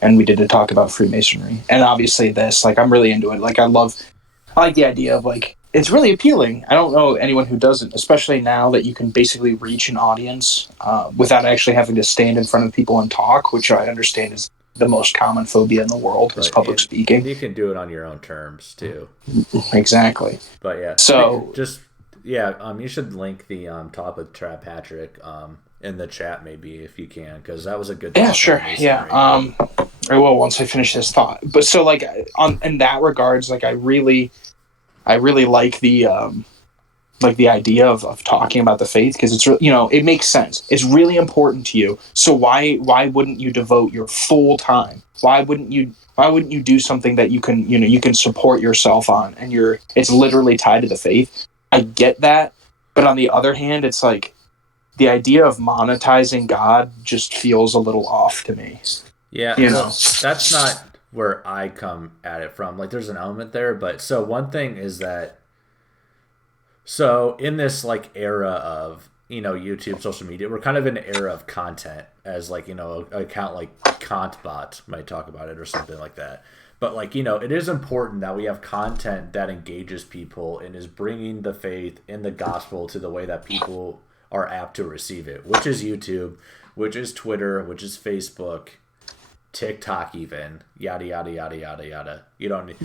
and we did a talk about Freemasonry. And obviously this, like, I'm really into it. Like, I like the idea of, like, it's really appealing. I don't know anyone who doesn't, especially now that you can basically reach an audience without actually having to stand in front of people and talk, which I understand is the most common phobia in the world, is public speaking. You can do it on your own terms too. Exactly. But yeah, so you should link the talk with Trad Patrick in the chat maybe if you can, because that was a good. Yeah, sure. Yeah. I will once I finish this thought. But so like in that regards, like I really like the idea of talking about the faith, because it's it makes sense. It's really important to you. So why wouldn't you devote your full time? Why wouldn't you do something that you can support yourself on, and it's literally tied to the faith? I get that, but on the other hand, it's like the idea of monetizing God just feels a little off to me. Yeah, that's not where I come at it from. Like, there's an element there, but so one thing is that, so in this like era of YouTube, social media, we're kind of in an era of content, as like an account like Kantbot might talk about it or something like that. But like it is important that we have content that engages people and is bringing the faith and the gospel to the way that people are apt to receive it, which is YouTube, which is Twitter, which is Facebook, TikTok, even yada yada yada yada yada. You don't need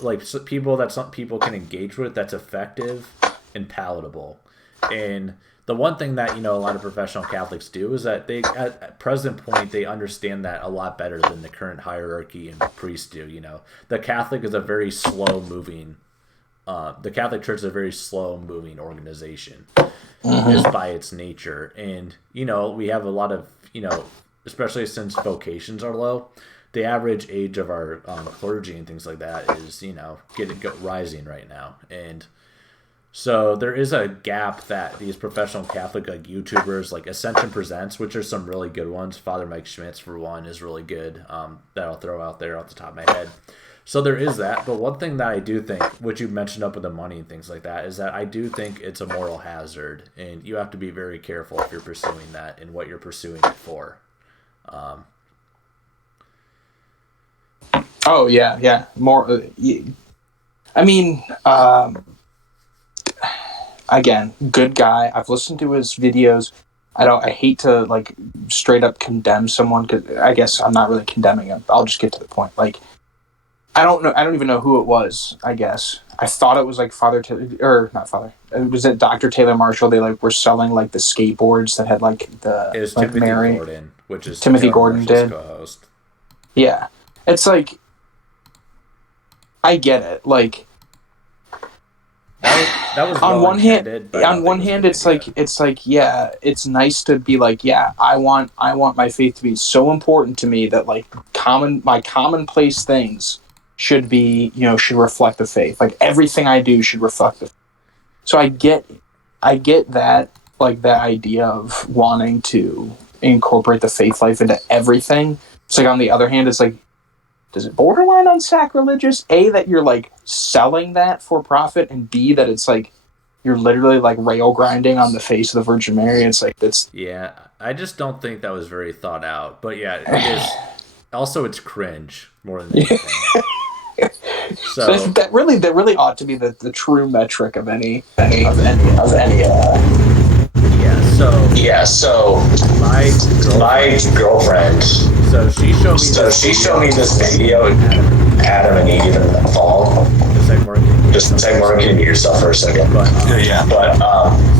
like people that some people can engage with that's effective and palatable. And the one thing that a lot of professional Catholics do is that they at present point they understand that a lot better than the current hierarchy and priests do. The Catholic is a very slow moving. The Catholic Church is a very slow moving organization, just by its nature. And we have a lot of especially since vocations are low, the average age of our clergy and things like that is rising right now. And so there is a gap that these professional Catholic like YouTubers like Ascension Presents, which are some really good ones. Father Mike Schmitz for one is really good. That I'll throw out there off the top of my head. So there is that. But one thing that I do think, which you mentioned up with the money and things like that, is that I do think it's a moral hazard, and you have to be very careful if you're pursuing that and what you're pursuing it for. Oh yeah. More. I mean. Again, good guy. I've listened to his videos. I hate to like straight up condemn someone, because I guess I'm not really condemning him. I'll just get to the point. Like, I don't know. I don't even know who it was. I guess I thought it was like not Father. It was Dr. Taylor Marshall. They like were selling like the skateboards that had like the it was like Timothy Mary Gordon, which is Timothy Taylor Gordon Marshall's did. Co-host. Yeah, it's like I get it. Like. That was on one hand, it's like yeah, it's nice to be like, yeah, I want my faith to be so important to me that like my commonplace things should reflect the faith. Like everything I do should reflect the faith. So I get that, like that idea of wanting to incorporate the faith life into everything. It's like on the other hand, it's like, does it borderline on sacrilegious? A, that you're like selling that for profit, and B, that it's like you're literally like rail grinding on the face of the Virgin Mary. It's like that's. Yeah, I just don't think that was very thought out. But yeah, it is. Also, it's cringe more than anything. So that really ought to be the true metric of any. Yeah. So my girlfriend. So she showed me this video, Adam and Eve in the fall. Just a second, Mark, can you mute yourself for a second?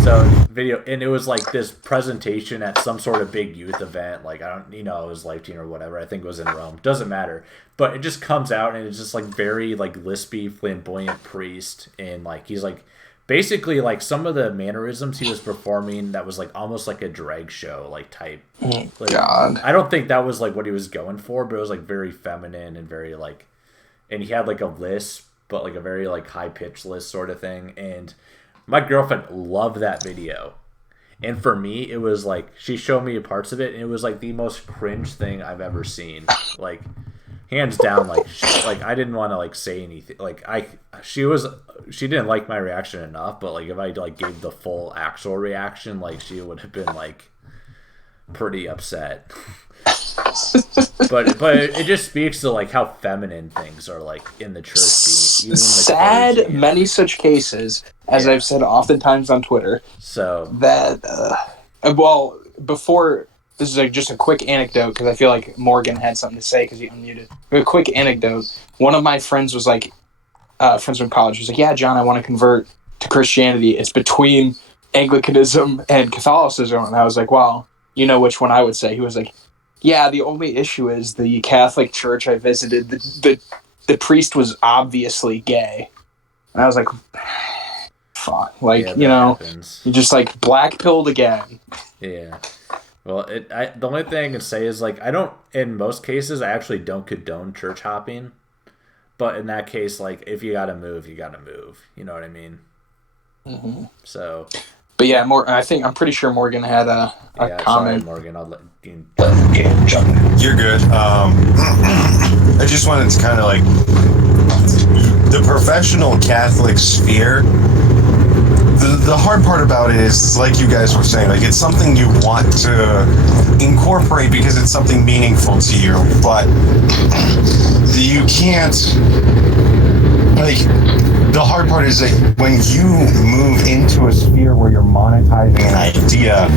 So video, and it was like this presentation at some sort of big youth event. Like it was Life Teen or whatever. I think it was in Rome. Doesn't matter. But it just comes out and it's just like very like lispy, flamboyant priest, and like he's like basically like some of the mannerisms he was performing that was like almost like a drag show like type. Like, God. I don't think that was like what he was going for, but it was like very feminine and very like, and he had like a lisp, but like a very like high pitched lisp sort of thing. And my girlfriend loved that video. And for me, it was like, she showed me parts of it, and it was like the most cringe thing I've ever seen. Like, hands down, like I didn't want to like say anything. Like she didn't like my reaction enough, but like if I like gave the full actual reaction, like she would have been like pretty upset. but it just speaks to like how feminine things are like in the church. Even the Sad, clergy. many such cases, as I've said oftentimes on Twitter. So that well, before this is like just a quick anecdote because I feel like Morgan had something to say because he unmuted. A quick anecdote. One of my friends was like, friends from college. He was like, "Yeah, John, I want to convert to Christianity. It's between Anglicanism and Catholicism." And I was like, "Well, you know which one I would say." He was like, "Yeah, the only issue is the Catholic church I visited. The priest was obviously gay." And I was like, "Fuck!" Like happens. you just like black-pilled again. Yeah. Well, the only thing I can say is like in most cases I actually don't condone church hopping, but in that case, like if you gotta move, you gotta move. You know what I mean? Mm-hmm. So. But yeah, I'm pretty sure Morgan had a comment. Sorry, Morgan, I'll let you jump in. You're good. I just wanted to kind of like the professional Catholic sphere. The hard part about it is, like you guys were saying, like it's something you want to incorporate because it's something meaningful to you, but you can't, like, the hard part is that when you move into a sphere where you're monetizing an idea,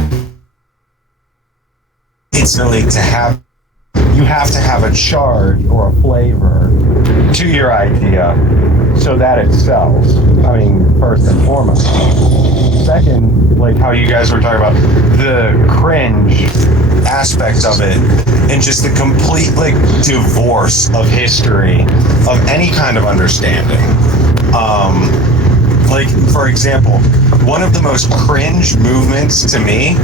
it's really you have to have a charge or a flavor to your idea so that it sells. I mean, first and foremost. Second, like how you guys were talking about the cringe aspect of it and just the complete like divorce of history of any kind of understanding. Like, for example, one of the most cringe movements to me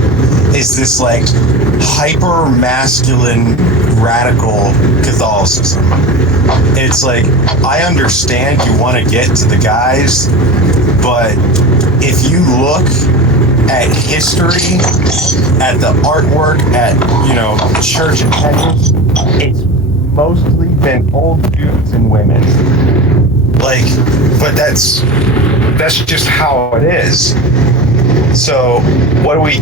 is this, like, hyper-masculine radical Catholicism. It's like, I understand you want to get to the guys, but if you look at history, at the artwork, at, church attendance, it's mostly been old dudes and women. Like, but that's just how it is. So what do we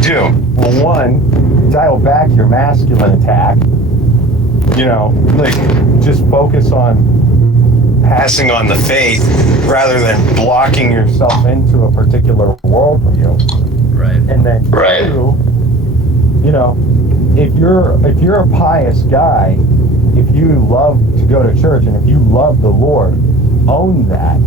do? Well, one, dial back your masculine attack. Just focus on passing on the faith rather than blocking yourself into a particular worldview. Right. And then if you're a pious guy, if you love to go to church and if you love the Lord, own that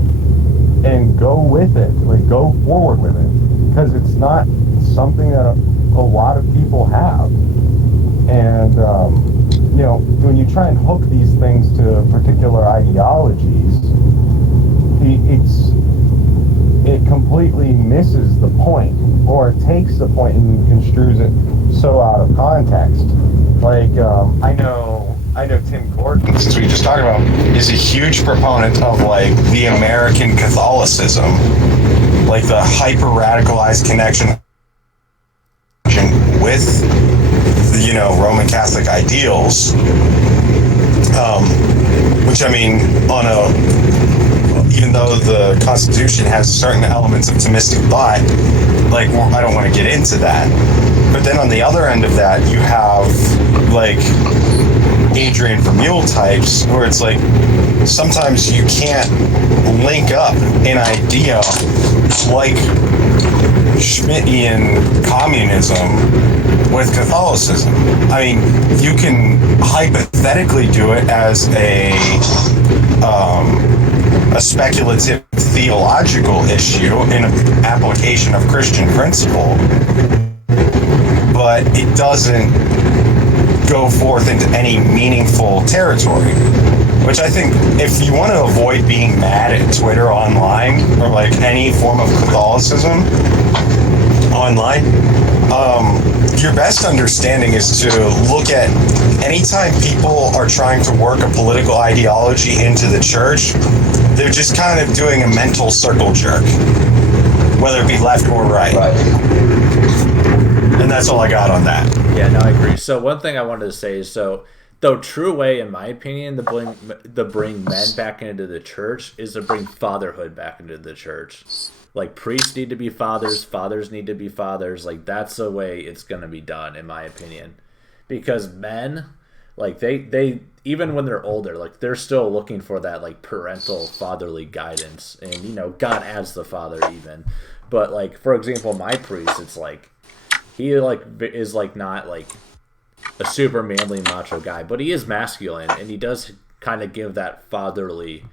and go with it. Like, go forward with it, because it's not something that a lot of people have. And when you try and hook these things to particular ideologies, it completely misses the point, or it takes the point and construes it so out of context. Like, I know Tim Gordon, since we just talked about, is a huge proponent of, like, the American Catholicism, like the hyper-radicalized connection with, Roman Catholic ideals, which, I mean, even though the Constitution has certain elements of Thomistic thought, like, I don't want to get into that. But then on the other end of that, you have, like, Adrian Vermeule types, where it's like, sometimes you can't link up an idea like Schmittian communism with Catholicism. I mean, you can hypothetically do it as a speculative theological issue in an application of Christian principle, but it doesn't go forth into any meaningful territory. which I think if you want to avoid being mad at Twitter online or like any form of Catholicism online, your best understanding is to look at anytime people are trying to work a political ideology into the church, they're just kind of doing a mental circle jerk, whether it be left or right. And that's all I got on that. Yeah, no, I agree. So one thing I wanted to say is, so the true way, in my opinion, to bring men back into the church is to bring fatherhood back into the church. Like, priests need to be fathers, fathers need to be fathers. Like, that's the way it's going to be done, in my opinion. Because men, like, they even when they're older, like, they're still looking for that, like, parental, fatherly guidance. And, you know, God as the father even. But, like, for example, my priest, it's like, he, like, is, like, not, like, a super manly macho guy. But he is masculine, and he does kind of give that fatherly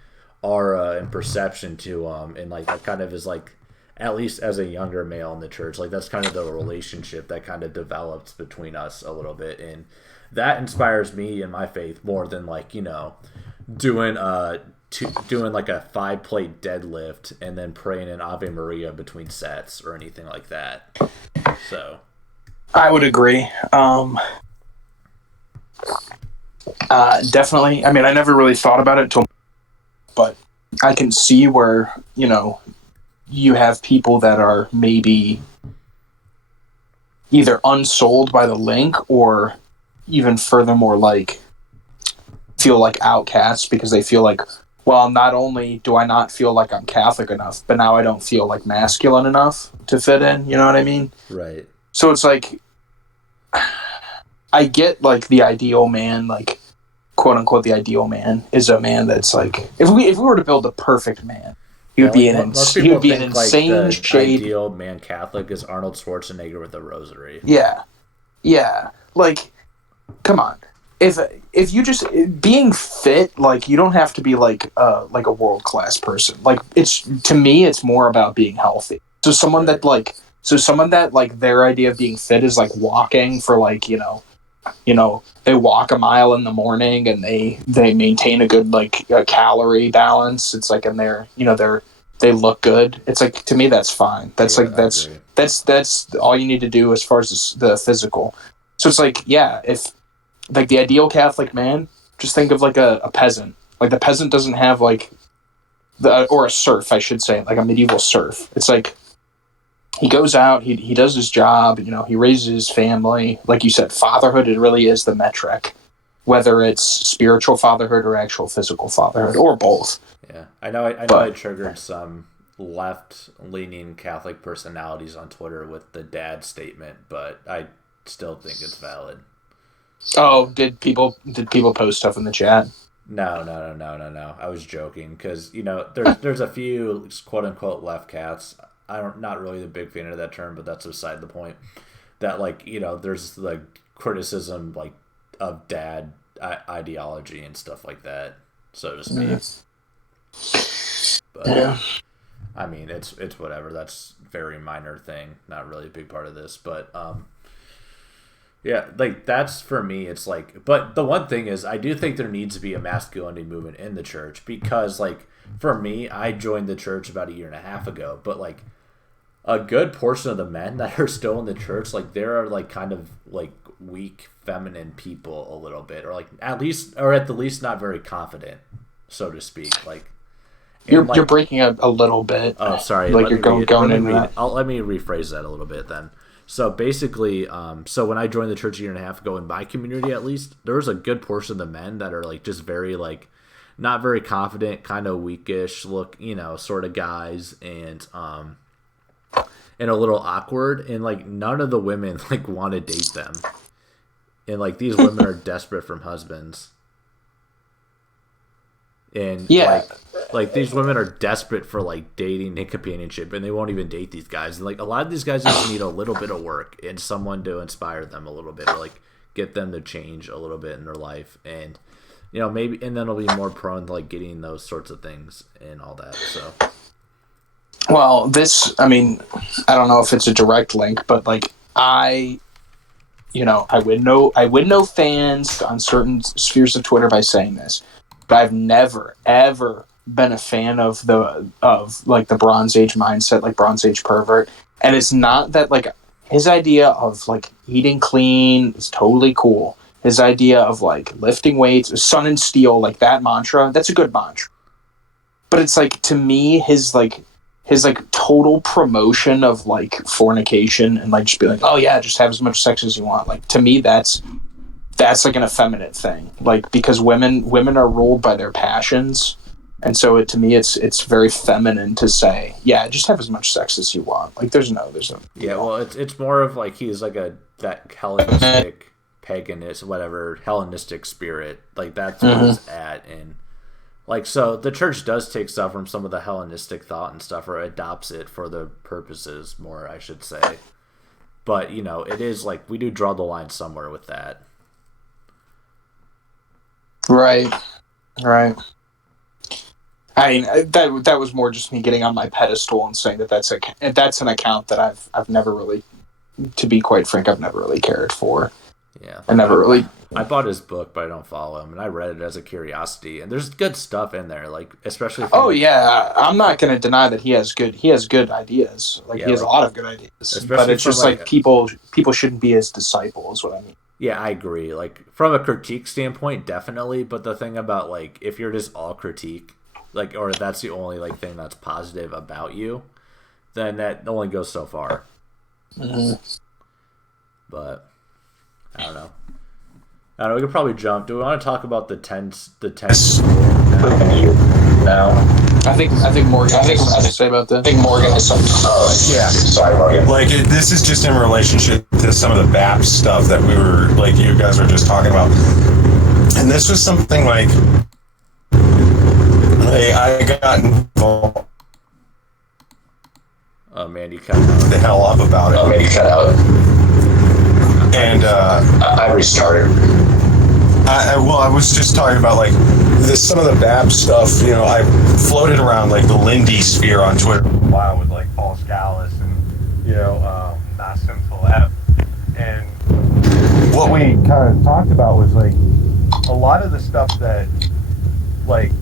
aura and perception to and like that kind of is like, at least as a younger male in the church, like that's kind of the relationship that kind of develops between us a little bit, and that inspires me in my faith more than, like, you know, doing like a 5-plate deadlift and then praying an Ave Maria between sets or anything like that. So I would agree. Definitely. I mean, I never really thought about it but I can see where, you know, you have people that are maybe either unsold by the link or even furthermore, like, feel like outcasts because they feel like, well, not only do I not feel like I'm Catholic enough, but now I don't feel like masculine enough to fit in. You know what I mean? right. So it's like, I get, like, the ideal man, like, quote unquote, the ideal man is a man that's like, if we were to build the perfect man, he would be like, an most people think insane like the shade. ideal man Catholic is Arnold Schwarzenegger with a rosary. Yeah. Like, come on. If you just being fit, like, you don't have to be like a world class person. Like, it's, to me, it's more about being healthy. So someone that their idea of being fit is like walking for, like, you know, they walk a mile in the morning and they maintain a good, like, a calorie balance. It's like, and they look good. It's like, to me, that's fine. That's that's all you need to do as far as the physical. So it's like, yeah, if, like, the ideal Catholic man, just think of like a peasant. Like, the peasant doesn't have, like, or a serf, I should say, like a medieval serf. It's like, he goes out, he does his job, you know, he raises his family. Like you said, fatherhood, it really is the metric, whether it's spiritual fatherhood or actual physical fatherhood, or both. Yeah, I know I triggered some left-leaning Catholic personalities on Twitter with the dad statement, but I still think it's valid. Oh, did people post stuff in the chat? No. I was joking because, you know, there's a few quote unquote left cats. I'm not really the big fan of that term, but that's beside the point. That, like, you know, there's like criticism, like, of dad ideology and stuff like that, so to speak. But yeah. I mean, it's whatever. That's a very minor thing, not really a big part of this, but yeah, like, that's for me. It's like, but the one thing is, I do think there needs to be a masculinity movement in the church because, like, for me, I joined the church about 1.5 years ago, but, like, a good portion of the men that are still in the church, like, there are, like, kind of, like, weak feminine people a little bit, or, like, at the least not very confident, so to speak. Like, you're breaking up a little bit. Oh, sorry. Like, you're going into that. Let me rephrase that a little bit then. So basically, so when I joined the church 1.5 years ago, in my community at least, there was a good portion of the men that are, like, just very, like, not very confident, kind of weakish look, you know, sort of guys, and a little awkward, and, like, none of the women, like, want to date them, and, like, these women are desperate from husbands, and yeah, like these women are desperate for, like, dating and companionship, and they won't even date these guys, and, like, a lot of these guys just need a little bit of work and someone to inspire them a little bit, or, like, get them to change a little bit in their life, and, you know, maybe, and then they'll be more prone to, like, getting those sorts of things and all that. So, well, this, I mean, I don't know if it's a direct link, but, like, I win no fans on certain spheres of Twitter by saying this. but I've never ever been a fan of the Bronze Age mindset, like Bronze Age pervert. And it's not that like his idea of like eating clean is totally cool. His idea of like lifting weights, sun and steel, like that mantra, that's a good mantra. But it's like, to me, his total promotion of like fornication and like just be like, oh yeah, just have as much sex as you want. Like, to me, that's like an effeminate thing. Like, because women are ruled by their passions. And so to me, it's very feminine to say, yeah, just have as much sex as you want. Like, there's no. Yeah, well, it's more of like he's like that Hellenistic paganist, whatever Hellenistic spirit. Like, that's where he's at, and like, so the church does take stuff from some of the Hellenistic thought and stuff, or adopts it for the purposes more, I should say. But it is like we do draw the line somewhere with that. Right. I mean, that was more just me getting on my pedestal and saying that's an account that I've never really, to be quite frank, I've never really cared for. Yeah, I bought his book, but I don't follow him, and I read it as a curiosity. And there's good stuff in there, like especially. Yeah, I'm not going to deny that he has good ideas. Like, he has a lot of good ideas, but it's just like people shouldn't be his disciples. What I mean. Yeah, I agree. Like, from a critique standpoint, definitely. But the thing about like if you're just all critique, like, or that's the only like thing that's positive about you, then that only goes so far. Mm-hmm. But I don't know. We could probably jump. Do we want to talk about the tents? now? I think Morgan has something to say about that. I think Morgan has something. Yeah. Sorry, Morgan. Like, this is just in relationship to some of the BAP stuff that you guys were just talking about. And this was something like I got involved. Oh man, you cut out. The hell up about it. Oh man, you cut out. And I restarted. I was just talking about like some of the BAP stuff. I floated around like the Lindy sphere on Twitter for a while with like Paul Scalise and Nassim Taleb. And what we kind of talked about was like a lot of the stuff that like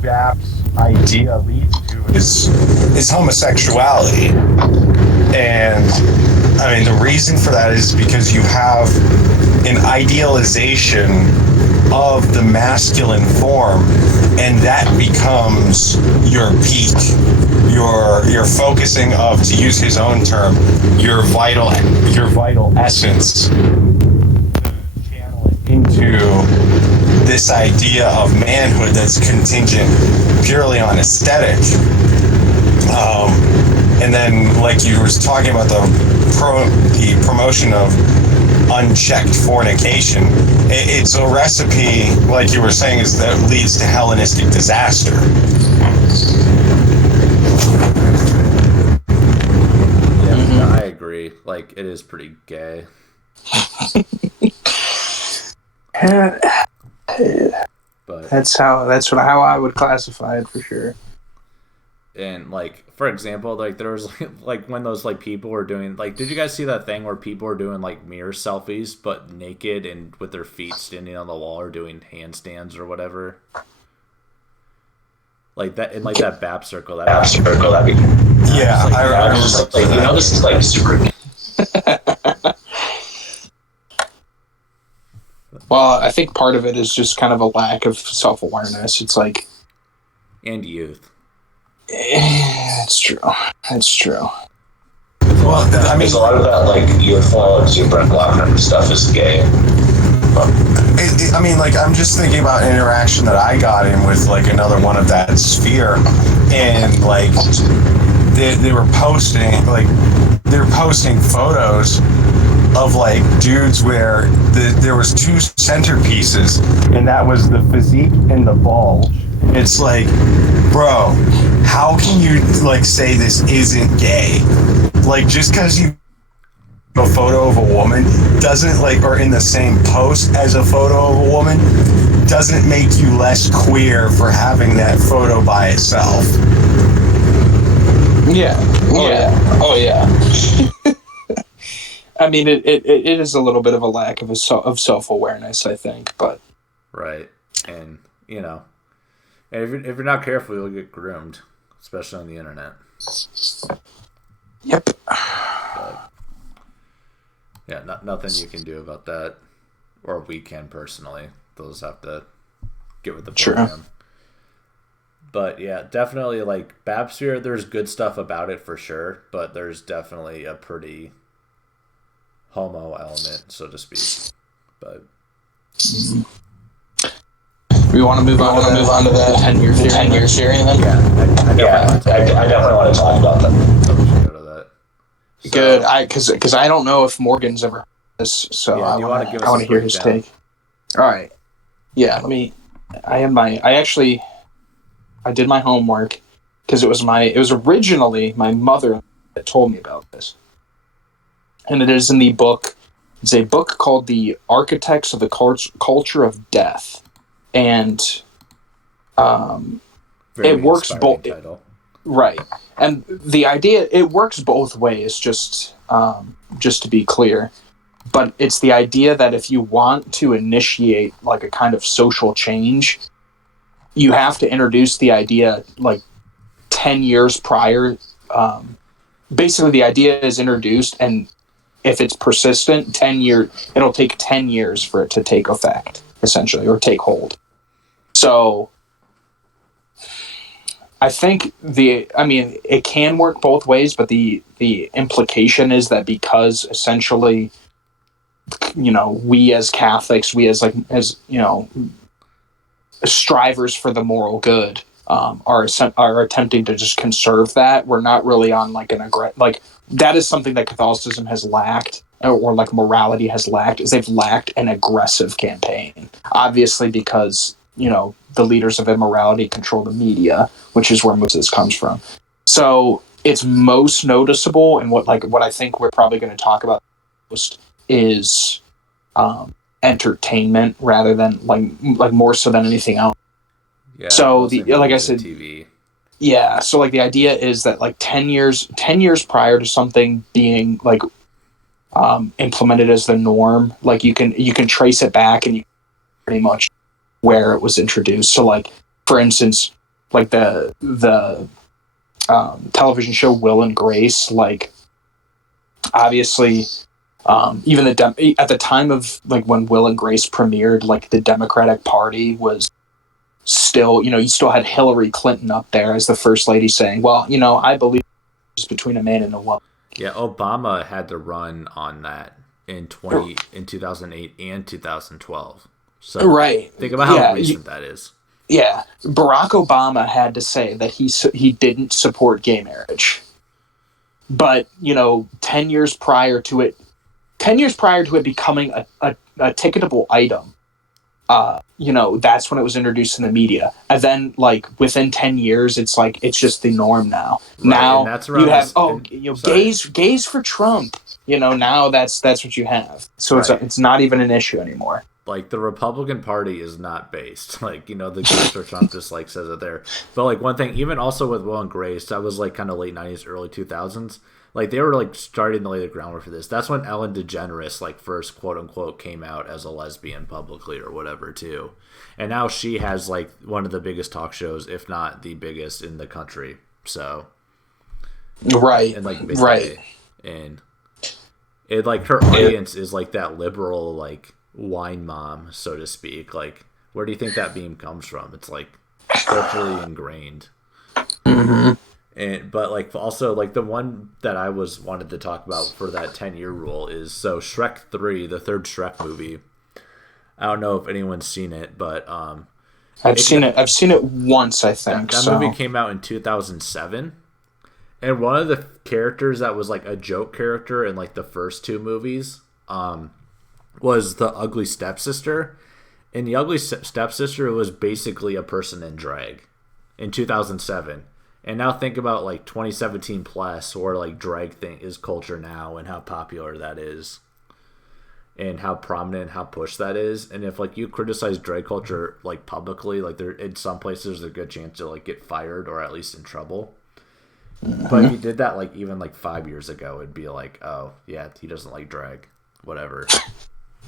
BAP's idea leads to is homosexuality. And I mean, the reason for that is because you have an idealization of the masculine form, and that becomes your peak. You're focusing of, to use his own term, your vital essence, channel it into this idea of manhood that's contingent purely on aesthetic. And then, like you were talking about the promotion of unchecked fornication, it's a recipe, like you were saying, that leads to Hellenistic disaster. Yeah, I agree. Like, it is pretty gay. But that's how I would classify it for sure. And like, for example, like there was like when those like people were doing like, did you guys see that thing where people were doing like mirror selfies but naked and with their feet standing on the wall or doing handstands or whatever? Like that in like that BAP circle. That'd be. Yeah, I was just like, this is like super. Well, I think part of it is just kind of a lack of self-awareness. It's like, and youth. It's true. Well, I mean, there's a lot of that like youthful exuberant stuff is gay. I mean, like, I'm just thinking about an interaction that I got in with like another one of that sphere, and like they were posting photos of like dudes where there was two centerpieces, and that was the physique and the bulge. It's like, bro, how can you like say this isn't gay? Like, just because you a photo of a woman doesn't like, or in the same post as a photo of a woman, doesn't make you less queer for having that photo by itself. Yeah. Oh yeah. I mean, it is a little bit of a lack of self-awareness, I think, but right. And you know, and if you're not careful, you'll get groomed, especially on the internet. Yep. But yeah, nothing you can do about that, or we can personally. Those have to get with the program. True. But yeah, definitely like Babsphere, there's good stuff about it for sure, but there's definitely a pretty homo element, so to speak. But we want to move on to the 10-year theory. 10-year theory then? Yeah, I definitely want to talk about that. So we should go to that. So, Good, because I don't know if Morgan's ever heard this, so yeah, I want to hear his take. All right. Yeah, I did my homework because it was originally my mother that told me about this. And it is in the book. It's a book called The Architects of the Culture of Death. And it works both. Right. And the idea, it works both ways, just to be clear. But it's the idea that if you want to initiate like a kind of social change, you have to introduce the idea like 10 years prior. Basically, the idea is introduced, and if it's persistent, 10 years, it'll take 10 years for it to take effect, essentially, or take hold. So I think it can work both ways, but the implication is that because essentially, we as Catholics, we as strivers for the moral good, are attempting to just conserve that. We're not really on like that is something that Catholicism has lacked, or like morality has lacked, is they've lacked an aggressive campaign. Obviously, because the leaders of immorality control the media, which is where most of this comes from. So it's most noticeable, and what I think we're probably going to talk about most is entertainment rather than like more so than anything else. Yeah. So like I said, TV. Yeah. So like the idea is that like 10 years prior to something being like implemented as the norm, like you can trace it back and you pretty much where it was introduced. So like for instance, like the television show Will and Grace, like obviously. Even at the time of like when Will and Grace premiered, like the Democratic Party was still, you still had Hillary Clinton up there as the first lady saying, well, I believe it's between a man and a woman. Yeah, Obama had to run on that in 2008 and 2012. So right. Think about how recent that is. Yeah, Barack Obama had to say that he didn't support gay marriage, but 10 years prior to it becoming a ticketable item, that's when it was introduced in the media. And then, like, within 10 years, it's just the norm now. Right, now that's you have, gays for Trump. Now that's what you have. So right. it's not even an issue anymore. Like, the Republican Party is not based. Like, the gays for Trump just, like, says it there. But, like, one thing, even also with Will and Grace, that was, like, kind of late 90s, early 2000s. Like, they were, like, starting to lay the groundwork for this. That's when Ellen DeGeneres, like, first, quote-unquote, came out as a lesbian publicly or whatever, too. And now she has, like, one of the biggest talk shows, if not the biggest in the country. So. Right. And, like, right. And it, like, her audience is, like, that liberal, like, wine mom, so to speak. Like, where do you think that meme comes from? It's, like, culturally ingrained. Mm-hmm. But like also like the one that I wanted to talk about for that 10-year rule is Shrek 3, the third Shrek movie. I don't know if anyone's seen it, but I've seen it once, I think. That movie came out in 2007, and one of the characters that was like a joke character in like the first two movies was the ugly stepsister. And the ugly stepsister was basically a person in drag in 2007. And now think about like 2017 plus, where like drag thing is culture now, and how popular that is, and how prominent, how pushed that is. And if like you criticize drag culture like publicly, like there in some places there's a good chance to like get fired or at least in trouble. Mm-hmm. But if you did that like even like 5 years ago, it'd be like, oh yeah, he doesn't like drag, whatever.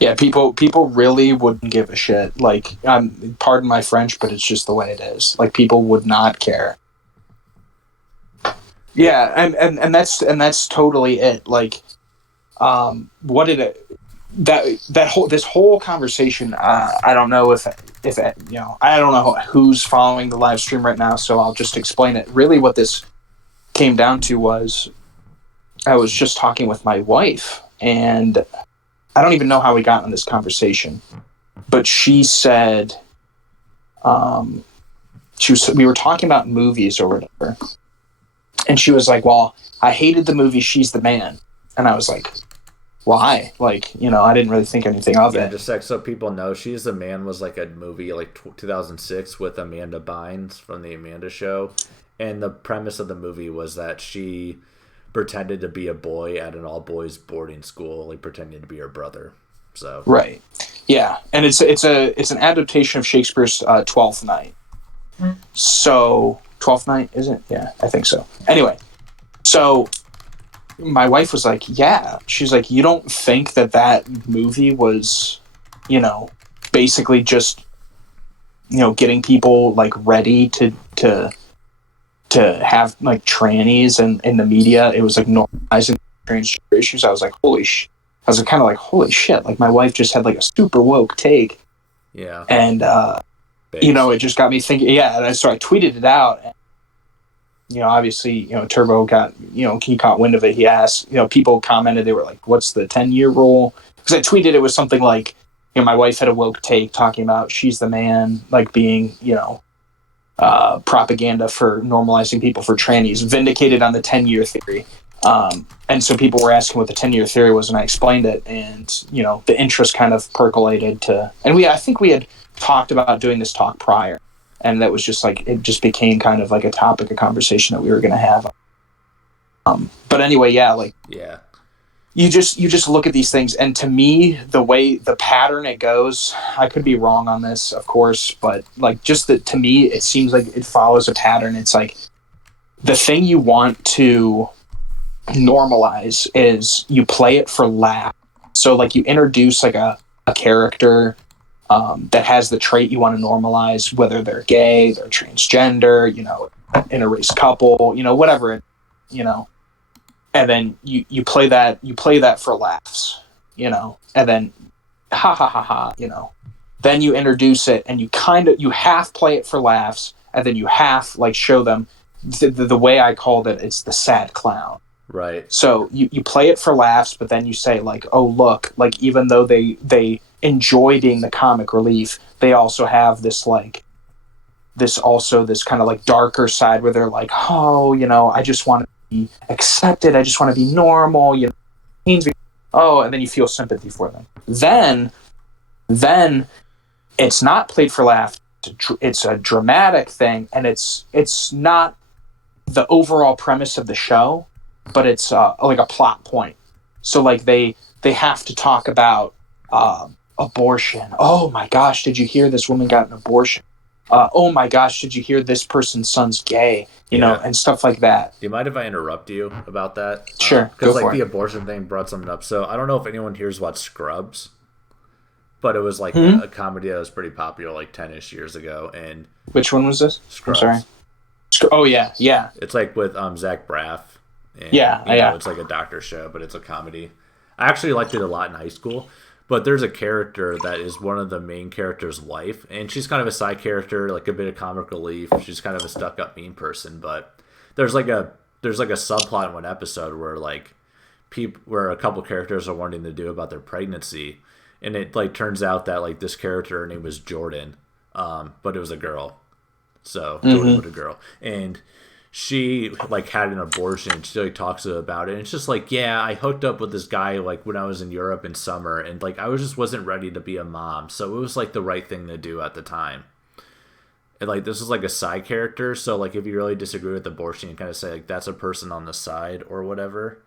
Yeah, people really wouldn't give a shit. Like, pardon my French, but it's just the way it is. Like, people would not care. Yeah, and that's totally it. Like, what did it? That whole this whole conversation. I don't know if I don't know who's following the live stream right now, so I'll just explain it. Really, what this came down to was I was just talking with my wife, and I don't even know how we got in this conversation, but she said, we were talking about movies or whatever, and she was like, "Well, I hated the movie She's the Man," and I was like, "Why?" Like, I didn't really think anything of Yeah, it. just like so people know, She's the Man was like a movie like 2006 with Amanda Bynes from the Amanda Show, and the premise of the movie was that she pretended to be a boy at an all boys boarding school, like pretending to be her brother. So Right. Yeah, and it's an adaptation of Shakespeare's Twelfth Night. So Twelfth Night, is it? Yeah, I think so. Anyway, so my wife was like, "Yeah," she's like, "You don't think that movie was, you know, basically just getting people like ready to have like trannies and in the media, it was like normalizing transgender issues." I was like, I was kind of like, holy shit! Like my wife just had like a super woke take, yeah, and it just got me thinking. Yeah, and so I tweeted it out. And, obviously, Turbo got he caught wind of it. He asked, people commented. They were like, "What's the 10-year rule?" Because I tweeted it was something like, my wife had a woke take talking about She's the Man, like being propaganda for normalizing people for trannies, vindicated on the 10-year theory. And so people were asking what the 10-year theory was, and I explained it, and the interest kind of percolated I think we had talked about doing this talk prior, and that was just like it just became kind of like a topic of conversation that we were going to have. But anyway, yeah, like yeah, you just look at these things, and to me, the pattern it goes, I could be wrong on this, of course, but like just that, to me it seems like it follows a pattern. It's like the thing you want to normalize is you play it for laugh. So like you introduce like a character that has the trait you want to normalize, whether they're gay, they're transgender, interrace couple, whatever, you know and then you play that for laughs, and then ha ha ha ha, then you introduce it, and you half play it for laughs, and then you half like show them the way I called it, it's the sad clown. right, So you play it for laughs, but then you say like, oh look, like even though they enjoy being the comic relief, they also have this like this kind of like darker side where they're like, oh, I just want to be accepted, I just want to be normal, oh, and then you feel sympathy for them. Then it's not played for laughs. It's a dramatic thing, and it's not the overall premise of the show, but it's like a plot point. So like they have to talk about abortion. Oh my gosh, did you hear this woman got an abortion? Oh my gosh, did you hear this person's son's gay? Yeah. And stuff like that. Do you mind if I interrupt you about that? Sure, Because go like for the it. abortion thing brought something up. So I don't know if anyone here's watched Scrubs, but it was like Hmm? a comedy that was pretty popular like 10ish years ago. And Which one was this? I'm Scrubs, sorry. Oh yeah, yeah, it's like with Zach Braff, and yeah, yeah. it's like a doctor show, but it's a comedy. I actually liked it a lot in high school. But there's a character that is one of the main character's wife, and she's kind of a side character, like a bit of comic relief. She's kind of a stuck-up mean person, but there's like a subplot in one episode where like where a couple characters are wanting to do about their pregnancy, and it like turns out that like this character, her name was Jordan, but it was a girl, so Jordan was a girl, and she like had an abortion. She like talks about it, and it's just like, yeah, I hooked up with this guy like when I was in Europe in summer, and like I wasn't ready to be a mom, so it was like the right thing to do at the time. And like this is like a side character, so like if you really disagree with abortion, you kind of say like that's a person on the side or whatever.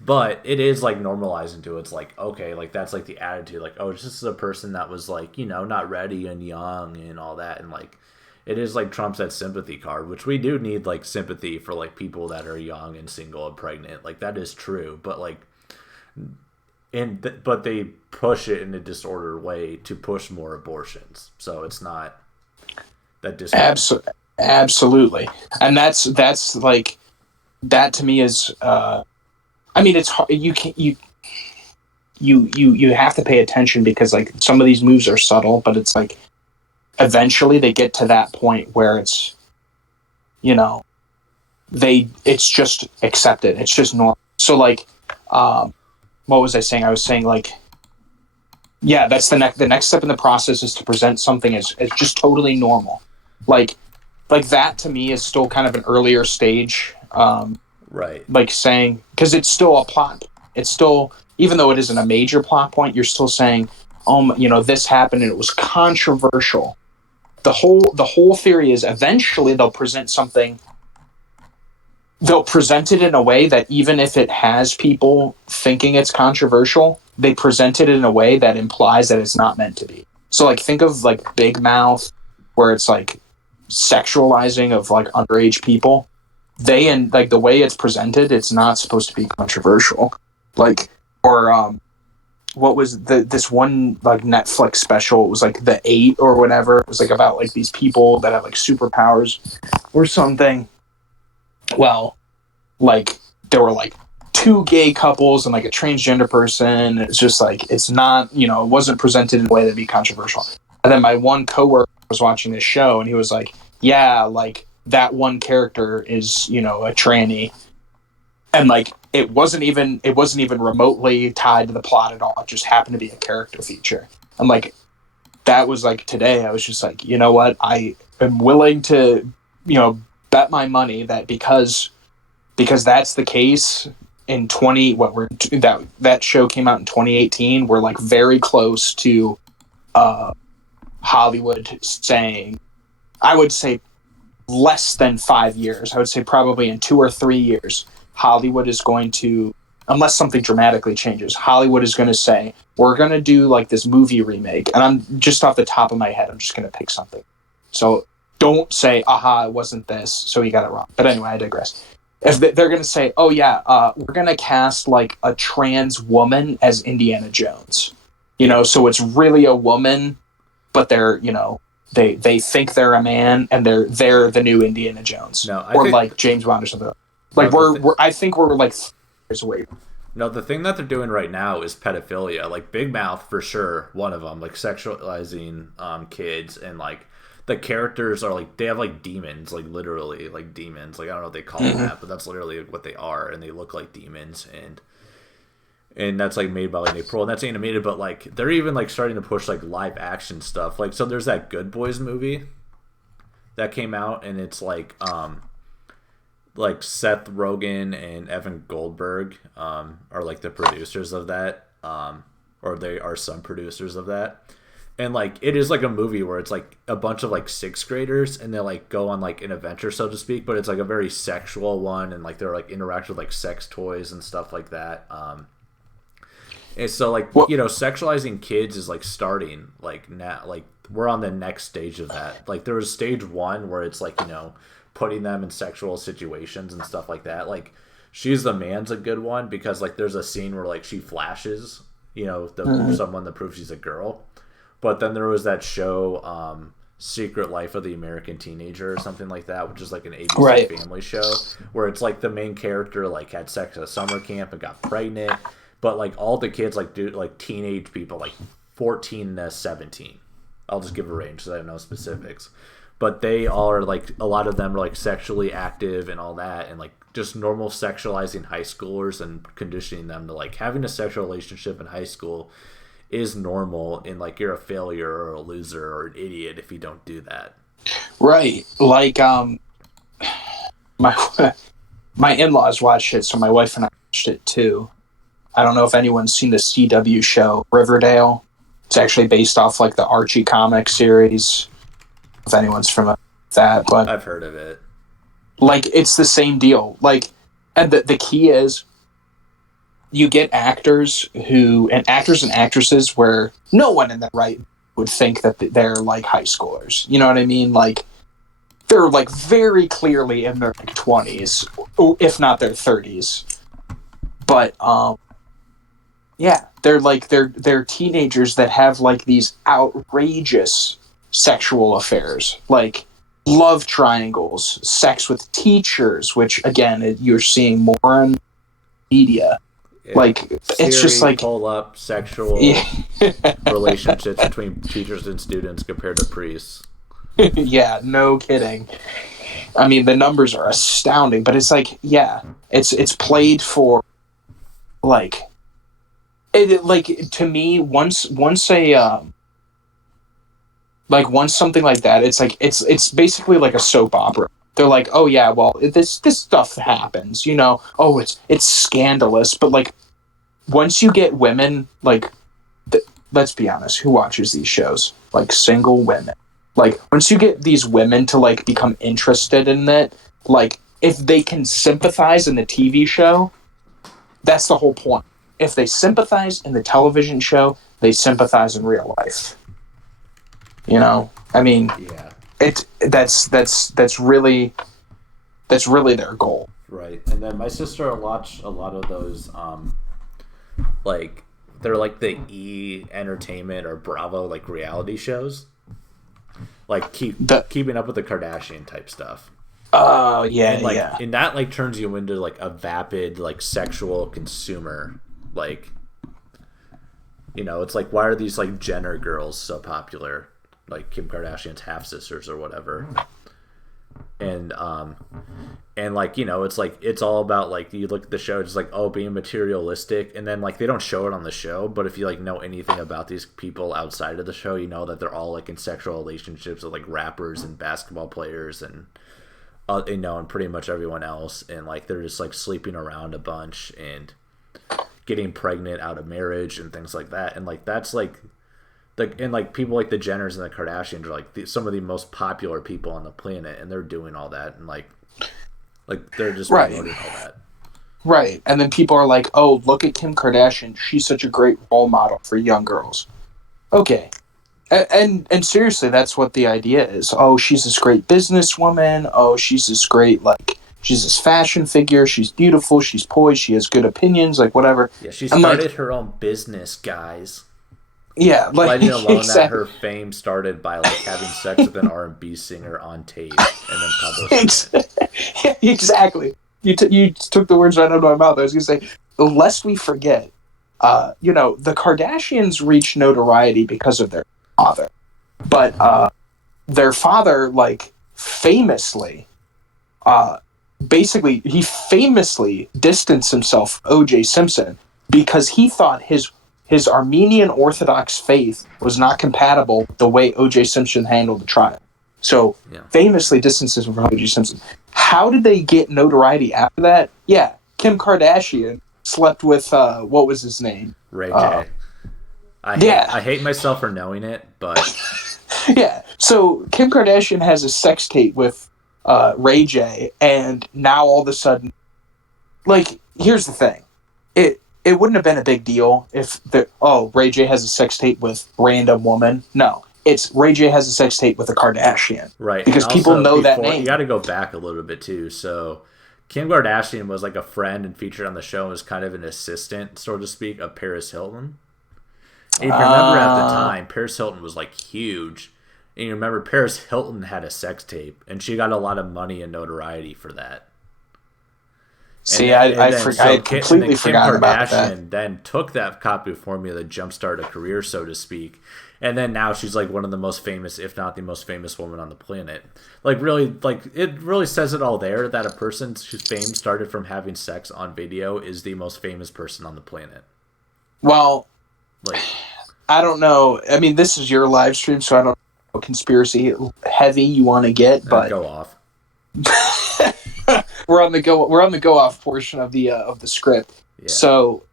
But it is like normalizing to it. It's like, okay, like that's like the attitude, like, oh, this is a person that was like, not ready and young and all that, and like it is like Trump's that sympathy card, which we do need like sympathy for like people that are young and single and pregnant. Like that is true, but like but they push it in a disordered way to push more abortions. So it's not that Absolutely, and that's like that to me is. I mean, it's hard. You have to pay attention because like some of these moves are subtle, but it's like eventually they get to that point where it's, you know, it's just accepted. It's just normal. So like, what was I saying? I was saying like, yeah, that's the next step in the process is to present something as just totally normal. Like that to me is still kind of an earlier stage. Right. Like saying, because it's still a plot. It's still, even though it isn't a major plot point, you're still saying, this happened and it was controversial. The whole theory is eventually they'll present something. They'll present it in a way that even if it has people thinking it's controversial, they present it in a way that implies that it's not meant to be. So like think of like Big Mouth, where it's like sexualizing of like underage people. And like the way it's presented, it's not supposed to be controversial. Like, or what was this one like Netflix special? It was like The Eight or whatever. It was like about like these people that have like superpowers or something. Well, like there were like two gay couples and like a transgender person. It's just like it's not, it wasn't presented in a way that'd be controversial. And then my one coworker was watching this show and he was like, yeah, like that one character is, a tranny. And like it wasn't even remotely tied to the plot at all. It just happened to be a character feature. And like that was like today I was just like, you know what? I am willing to, bet my money that because that's the case in that show came out in 2018, we're like very close to Hollywood saying, I would say less than 5 years. I would say probably in 2 or 3 years, Hollywood is going to, unless something dramatically changes, Hollywood is going to say, we're going to do like this movie remake. And I'm just off the top of my head, I'm just going to pick something. So don't say, aha, it wasn't this, so you got it wrong. But anyway, I digress. If they're going to say, oh yeah, we're going to cast like a trans woman as Indiana Jones. So it's really a woman, but they're, they think they're a man and they're the new Indiana Jones. No, or like James Bond or something. Like I think we're like years away. No, the thing that they're doing right now is pedophilia. Like Big Mouth for sure, one of them, like sexualizing kids, and like the characters are like they have like demons, like literally like demons. Like I don't know what they call them that, but that's literally what they are, and they look like demons, and that's like made by like April, and that's animated, but like they're even like starting to push like live action stuff. Like so there's that Good Boys movie that came out, and it's like Seth Rogen and Evan Goldberg are like the producers of that, or they are some producers of that. And like it is like a movie where it's like a bunch of like sixth graders and they like go on like an adventure, so to speak, but it's like a very sexual one, and like they're like interact with like sex toys and stuff like that. And so like sexualizing kids is like starting like now, like we're on the next stage of that. Like there was stage 1 where it's like putting them in sexual situations and stuff like that. Like She's the Man's a good one because like there's a scene where like she flashes someone that proves she's a girl. But then there was that show Secret Life of the American Teenager or something like that, which is like an ABC family show where it's like the main character like had sex at a summer camp and got pregnant, but like all the kids like do like teenage people like 14 to 17. I'll just give a range because I have no specifics, but they all are like, a lot of them are like sexually active and all that, and like just normal sexualizing high schoolers and conditioning them to like having a sexual relationship in high school is normal, and like you're a failure or a loser or an idiot if you don't do that. Right. Like my in-laws watched it, so my wife and I watched it too. I don't know if anyone's seen the CW show Riverdale. It's actually based off like the Archie comic series, if anyone's familiar with that. But I've heard of it. Like it's the same deal. Like, and the key is you get actors and actresses where no one in their right would think that they're like high schoolers. You know what I mean? Like they're like very clearly in their like 20s, if not their 30s. But Yeah, they're teenagers that have like these outrageous sexual affairs, like love triangles, sex with teachers, which again you're seeing more in media. Like it's just Siri, like pull up sexual yeah, relationships between teachers and students compared to priests. yeah, no kidding. I mean, the numbers are astounding, but it's like, yeah, it's played for like like to me once a like once something like that, it's like it's basically like a soap opera. They're like, oh yeah, well this stuff happens, you know. Oh, it's scandalous, but like once you get women, like let's be honest, who watches these shows? Like single women. Like once you get these women to like become interested in it, like if they can sympathize in the TV show, that's the whole point. If they sympathize in the television show, they sympathize in real life. You know, I mean, Yeah. That's really their goal. Right. And then my sister watched a lot of those like they're like the E Entertainment or Bravo like reality shows. Like keeping up with the Kardashian type stuff. Oh yeah, And like yeah. and that like turns you into like a vapid like sexual consumer. Like, you know, it's like, why are these like Jenner girls so popular? Like Kim Kardashian's half sisters or whatever. And like, you know, it's like it's all about like you look at the show, it's like, oh, being materialistic, and then like they don't show it on the show, but if you like know anything about these people outside of the show, you know that they're all like in sexual relationships with like rappers and basketball players and you know, and pretty much everyone else, and like they're just like sleeping around a bunch and getting pregnant out of marriage and things like that. And like that's like and like people like the Jenners and the Kardashians are like some of the most popular people on the planet, and they're doing all that, and like they're just promoting all that. Right. And then people are like, oh, look at Kim Kardashian, she's such a great role model for young girls. Okay. And seriously, that's what the idea is. Oh, she's this great businesswoman. Oh, she's this great, like, she's this fashion figure. She's beautiful. She's poised. She has good opinions, like, whatever. Yeah, she started her own business, guys. Yeah, like, letting alone that her fame started by like having sex with an R&B singer on tape and then publishing it. Exactly. You took the words right out of my mouth. I was going to say, lest we forget, you know, the Kardashians reached notoriety because of their father. But their father, like, famously, basically, he famously distanced himself from O.J. Simpson because he thought his Armenian Orthodox faith was not compatible with the way O.J. Simpson handled the trial. So, famously distances from O.J. Simpson. How did they get notoriety after that? Yeah, Kim Kardashian slept with, what was his name? Ray J. I hate myself for knowing it, but... Yeah, so Kim Kardashian has a sex tape with Ray J, and now all of a sudden... Like, here's the thing. It wouldn't have been a big deal if Ray J has a sex tape with random woman. No, it's Ray J has a sex tape with a Kardashian. Right. Because people know that name. You got to go back a little bit too. So Kim Kardashian was like a friend and featured on the show and was kind of an assistant, so to speak, of Paris Hilton. And if you remember at the time, Paris Hilton was like huge. And you remember Paris Hilton had a sex tape and she got a lot of money and notoriety for that. See, I completely forgot about that. Kim Kardashian then took that copy of Formula to jumpstart a career, so to speak. And then now she's like one of the most famous, if not the most famous woman on the planet. Like really, like it really says it all there that a person whose fame started from having sex on video is the most famous person on the planet. Well, like I don't know. I mean, this is your live stream, so I don't know how conspiracy heavy you want to get, but go off. We're on the go off portion of the script. Yeah. So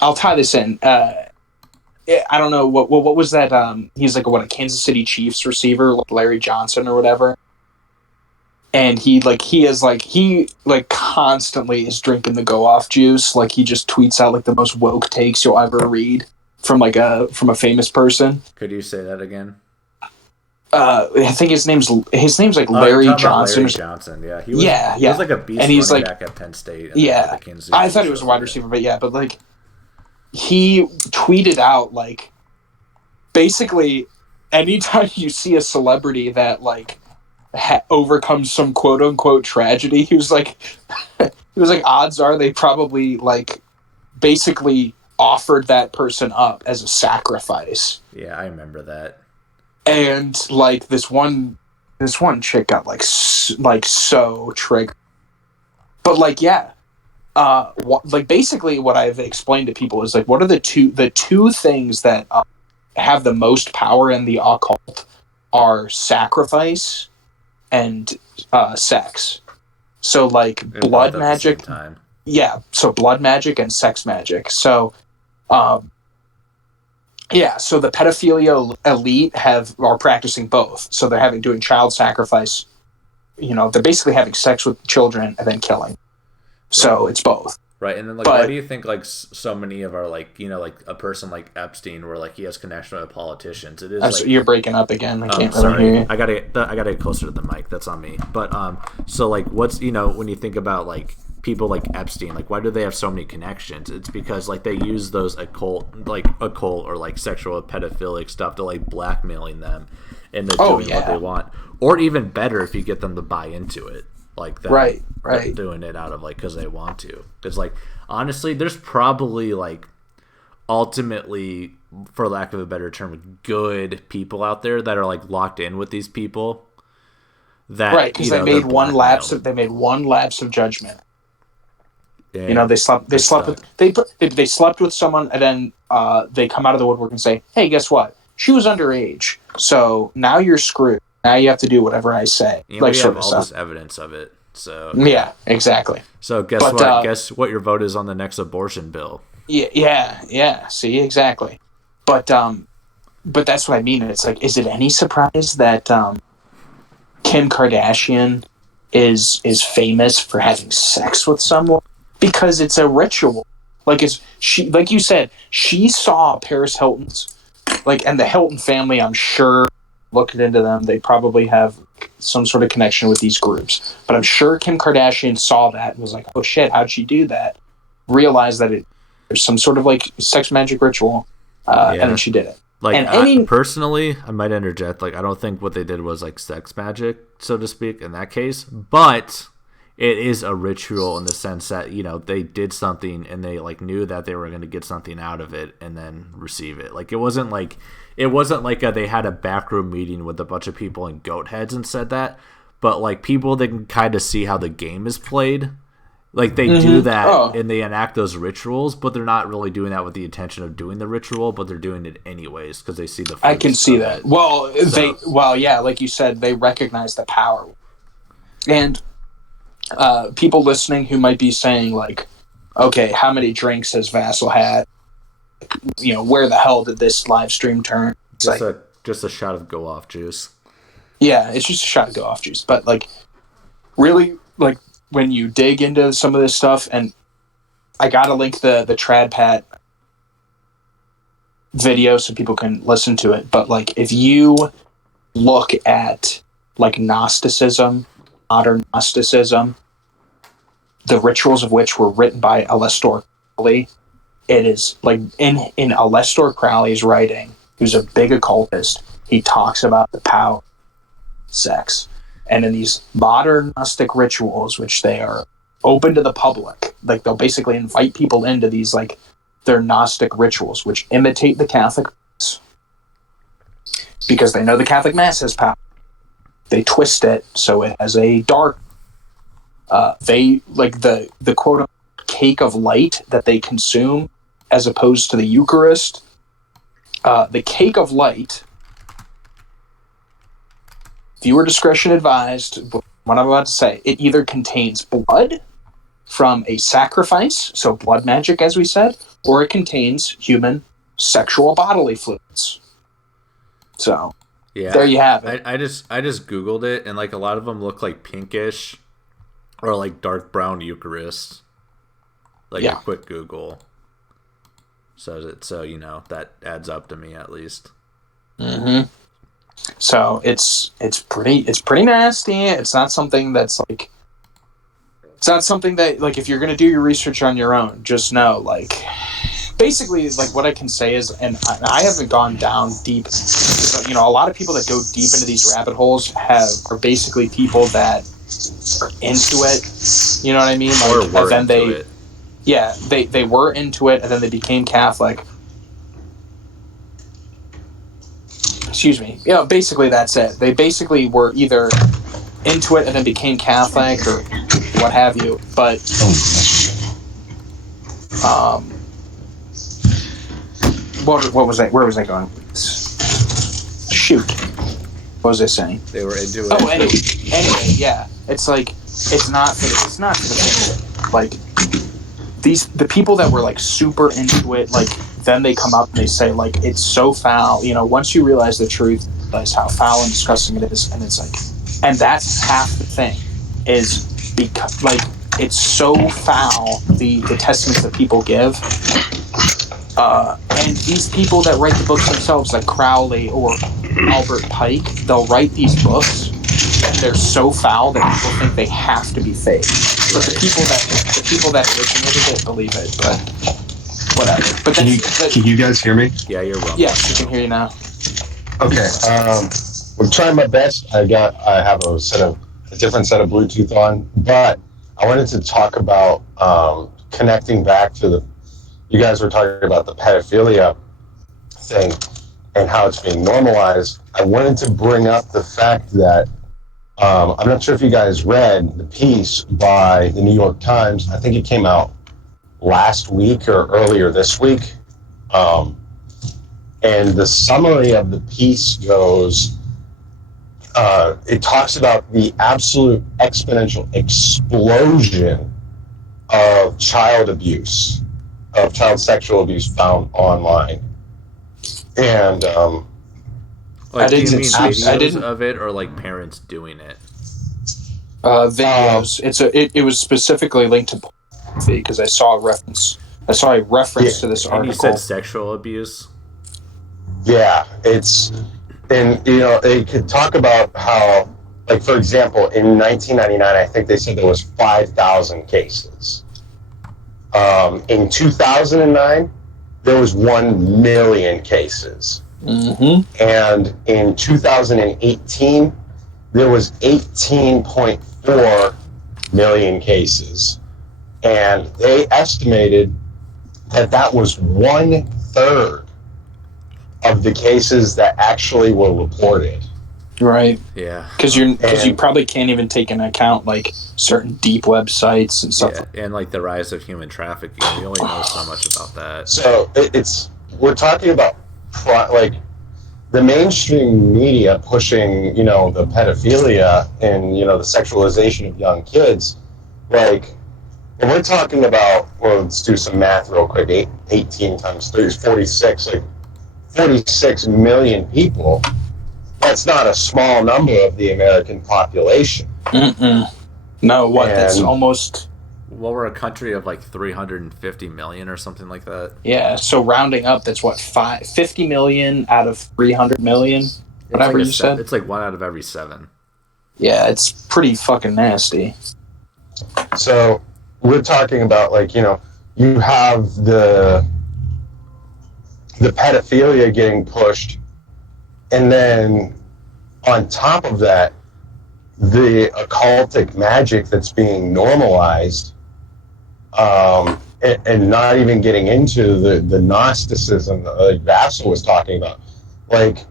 I'll tie this in. I don't know what was that. He's like a Kansas City Chiefs receiver, like Larry Johnson or whatever. And he constantly is drinking the go off juice. Like he just tweets out like the most woke takes you'll ever read from a famous person. Could you say that again? I think his name's like Oh, you're Larry talking about Johnson. Larry Johnson. Yeah, he was. Yeah, He was yeah. like a beast And he's running like, back at Penn State. And then for yeah. the Kansas City I thought he Chiefs was a for wide bit. receiver, but yeah, but like he tweeted out like basically anytime you see a celebrity that like overcomes some quote unquote tragedy, he was like, odds are they probably like basically offered that person up as a sacrifice. Yeah, I remember that. And like this one chick got like so triggered. But like yeah, like basically what I've explained to people is like what are the two things that have the most power in the occult are sacrifice and sex. So like And blood both at the same magic, time. yeah. So blood magic and sex magic. So yeah, so the pedophilia elite are practicing both. So they're doing child sacrifice. You know, they're basically having sex with children and then killing. So it's both. Right, and then like, why But do you think like so many of our like like a person like Epstein, where like he has connection with politicians? It is like you're breaking up again. I can't really sorry, hear you. I gotta get closer to the mic. That's on me. But so like, what's when you think about like people like Epstein, like why do they have so many connections? It's because like they use those occult or like sexual pedophilic stuff to like blackmailing them, and they're doing what they want. Or even better, if you get them to buy into it, like that, right, doing it out of like because they want to. Because like honestly, there's probably like ultimately, for lack of a better term, good people out there that are like locked in with these people. That because they made one lapse of judgment. And they slept with someone, and then they come out of the woodwork and say, "Hey, guess what? She was underage, so now you're screwed. Now you have to do whatever I say." We like have all this evidence of it. So yeah, exactly. So guess what your vote is on the next abortion bill? Yeah. See, exactly. But that's what I mean. It's like, is it any surprise that Kim Kardashian is famous for having sex with someone? Because it's a ritual. Like you said, she saw Paris Hilton's, and the Hilton family, I'm sure, looked into them. They probably have some sort of connection with these groups. But I'm sure Kim Kardashian saw that and was like, oh shit, how'd she do that? Realized that there's some sort of like sex magic ritual, and then she did it. Like, personally, I might interject. Like, I don't think what they did was like sex magic, so to speak, in that case. But it is a ritual in the sense that they did something and they like knew that they were going to get something out of it and then receive it. Like, it wasn't like they had a backroom meeting with a bunch of people in goat heads and said that. But like people that can kind of see how the game is played. Like they do that and they enact those rituals, but they're not really doing that with the intention of doing the ritual, but they're doing it anyways because they see the fruits. I can see that. Well, yeah, like you said, they recognize the power. And people listening who might be saying like, okay, how many drinks has Vassal had? Where the hell did this live stream turn? It's just a shot of go off juice. Yeah, it's just a shot of go off juice. But like really, like when you dig into some of this stuff, and I gotta link the Trad Pat video so people can listen to it. But like if you look at like Gnosticism, modern Gnosticism, the rituals of which were written by Aleister Crowley, it is like in Aleister Crowley's writing, who's a big occultist, he talks about the power of sex. And in these modern Gnostic rituals, which they are open to the public, like they'll basically invite people into these like their Gnostic rituals, which imitate the Catholic Mass, because they know the Catholic Mass has power. They twist it so it has a dark. They like the quote cake of light that they consume, as opposed to the Eucharist. The cake of light. Viewer discretion advised. What I'm about to say, it either contains blood from a sacrifice, so blood magic, as we said, or it contains human sexual bodily fluids. So, yeah, there you have it. I just Googled it, and like a lot of them look like pinkish or like dark brown Eucharist. Like a quick Google. So that adds up to me at least. Mm-hmm. So it's pretty nasty. It's not something that's like, it's not something that, like, if you're gonna do your research on your own, just know, like, basically, like, what I can say is, and I haven't gone down deep. You know, a lot of people that go deep into these rabbit holes are basically people that are into it. You know what I mean? Like, Or were and then into it. yeah, they were into it, and then they became Catholic. Excuse me. You know, basically that's it. They basically were either into it and then became Catholic or what have you. But what was I? Where was I going with this? Shoot, what was I saying? They were into it. Oh, anyway, yeah. It's like it's not for the faint. Like the people that were like super into it, like then they come up and they say like it's so foul. You know, once you realize the truth, realize how foul and disgusting it is, and it's like, and that's half the thing, is because like it's so foul the testaments that people give. And these people that write the books themselves, like Crowley or Albert Pike, they'll write these books and they're so foul that people think they have to be fake. But the people that originated it believe it. But whatever. But can you guys hear me? Yeah, you're wrong. Yes, you can hear you now. Okay. I'm trying my best. I have a different set of Bluetooth on, but I wanted to talk about connecting back to you guys were talking about the pedophilia thing and how it's being normalized. I wanted to bring up the fact that I'm not sure if you guys read the piece by the New York Times. I think it came out last week or earlier this week. And the summary of the piece goes, it talks about the absolute exponential explosion of child abuse, of child sexual abuse found online. And like, do you mean I videos of it or like parents doing it? Videos. It was specifically linked to pornography because I saw a reference. To this article. And you said sexual abuse. Yeah, and you know, they could talk about how, like, for example, in 1999, I think they said there was 5,000 cases. In 2009, there was 1 million cases. Mm-hmm. And in 2018, there was 18.4 million cases. And they estimated that was 1/3 of the cases that actually were reported. Right. Yeah. Because you probably can't even take into account like certain deep websites and stuff. Yeah, and like the rise of human trafficking. We only know so much about that. So we're talking about like the mainstream media pushing, you know, the pedophilia and, you know, the sexualization of young kids. Like, when we're talking about, well, let's do some math real quick. 18 times 3 is 46. Like 46 million people. That's not a small number of the American population. No, that's almost. Well, we're a country of like 350 million or something like that. Yeah, so rounding up, that's what, 50 million out of 300 million? Whatever you said? It's like 1 out of every 7. Yeah, it's pretty fucking nasty. So we're talking about, like, you know, you have the pedophilia getting pushed, and then on top of that, the occultic magic that's being normalized, and not even getting into the Gnosticism that, like, Vassal was talking about. Like,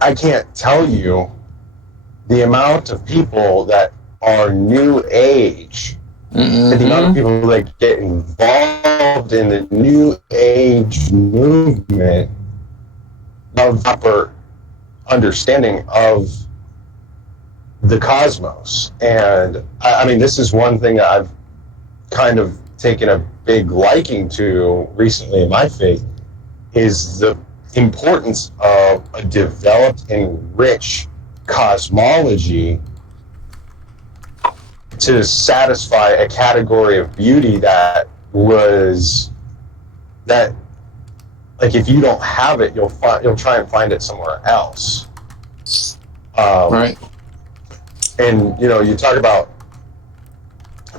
I can't tell you the amount of people that are New Age, and the amount of people that get involved in the New Age movement of proper understanding of the cosmos. And I mean, this is one thing that I've kind of taken a big liking to recently in my faith, is the importance of a developed and rich cosmology to satisfy a category of beauty that, like, if you don't have it, you'll try and find it somewhere else. Right. And you talk about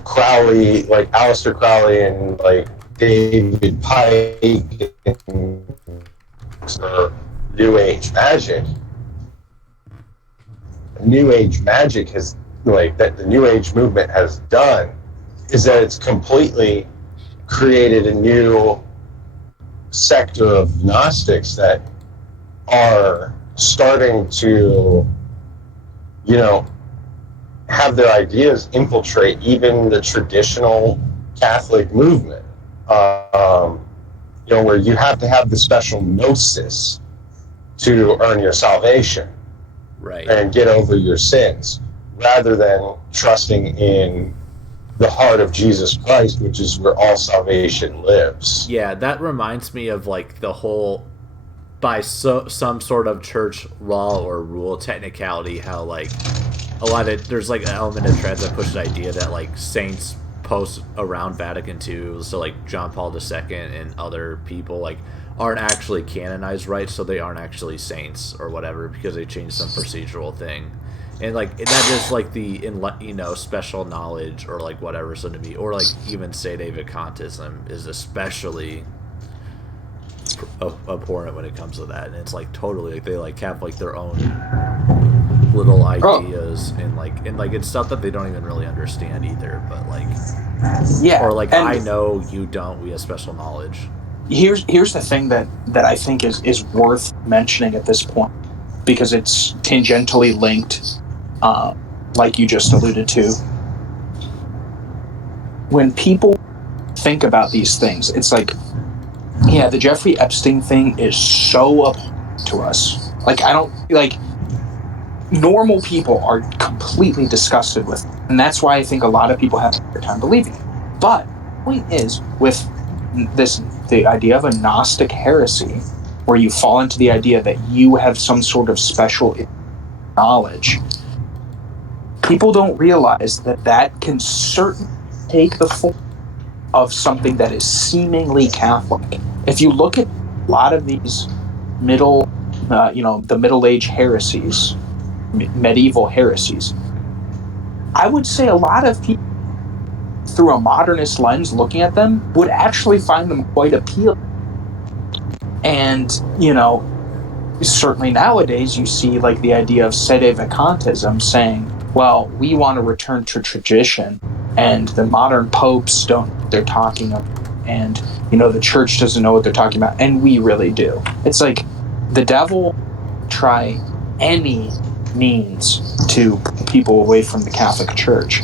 Crowley, like Aleister Crowley and like David Pike and New Age magic. New Age magic has like that the New Age movement has done is that it's completely created a new sector of Gnostics that are starting to, have their ideas infiltrate even the traditional Catholic movement. Where you have to have the special gnosis to earn your salvation, Right. and get over your sins, rather than trusting in the heart of Jesus Christ, which is where all salvation lives. Yeah, that reminds me of like the whole by some sort of church law or rule technicality, how like a lot of there's like an element of trends that push the idea that like saints post around Vatican II, so like John Paul II and other people like aren't actually canonized, right? So they aren't actually saints or whatever because they changed some procedural thing, and like that is like the special knowledge or like whatever, so to me, or like even Sedevacantism is especially abhorrent when it comes to that, and it's like totally like they like have like their own little ideas and like it's stuff that they don't even really understand either, but like or like I know you don't, we have special knowledge. Here's the thing that I think is worth mentioning at this point, because it's tangentially linked, like you just alluded to. When people think about these things, it's like, yeah, the Jeffrey Epstein thing is so abhorrent to us. Like, I don't, like, normal people are completely disgusted with it. And that's why I think a lot of people have a hard time believing it. But the point is, with the idea of a Gnostic heresy, where you fall into the idea that you have some sort of special knowledge, people don't realize that that can certainly take the form of something that is seemingly Catholic. If you look at a lot of these the Middle Age heresies, medieval heresies, I would say a lot of people, through a modernist lens looking at them, would actually find them quite appealing. And, certainly nowadays you see like the idea of sedevacantism saying, well, we want to return to tradition, and the modern popes don't know what they're talking about, and the church doesn't know what they're talking about, and we really do. It's like the devil try any means to pull people away from the Catholic Church,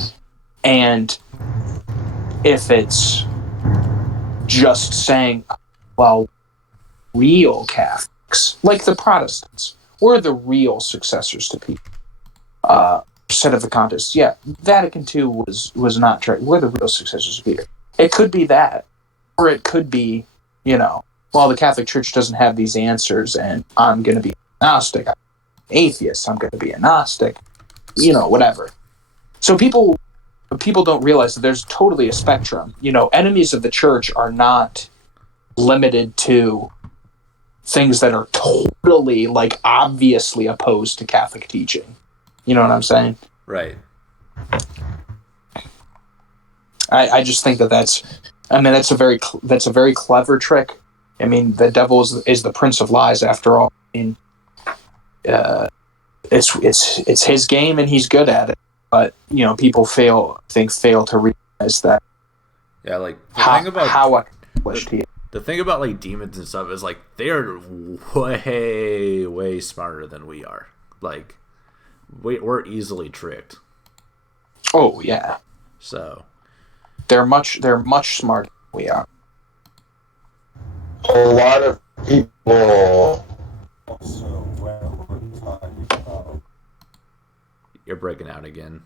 and if it's just saying, well, real Catholics, like the Protestants, we're the real successors to people. Sedevacantists, yeah, Vatican II was not true. We're the real successors of Peter. It could be that, or it could be, well, the Catholic Church doesn't have these answers, and I'm going to be Gnostic, I'm atheist, I'm going to be a Gnostic, whatever. So people don't realize that there's totally a spectrum. Enemies of the church are not limited to things that are totally, like, obviously opposed to Catholic teaching. You know what I'm saying? Right. I just think that's a very clever trick. I mean, the devil is the prince of lies, after all. I mean, it's his game and he's good at it. But people fail to realize that. Yeah, like how accomplished he is. The thing about like demons and stuff is like they are way, way smarter than we are. Like we're easily tricked. Oh yeah. So they're much smarter than we are. A lot of people. You're breaking out again.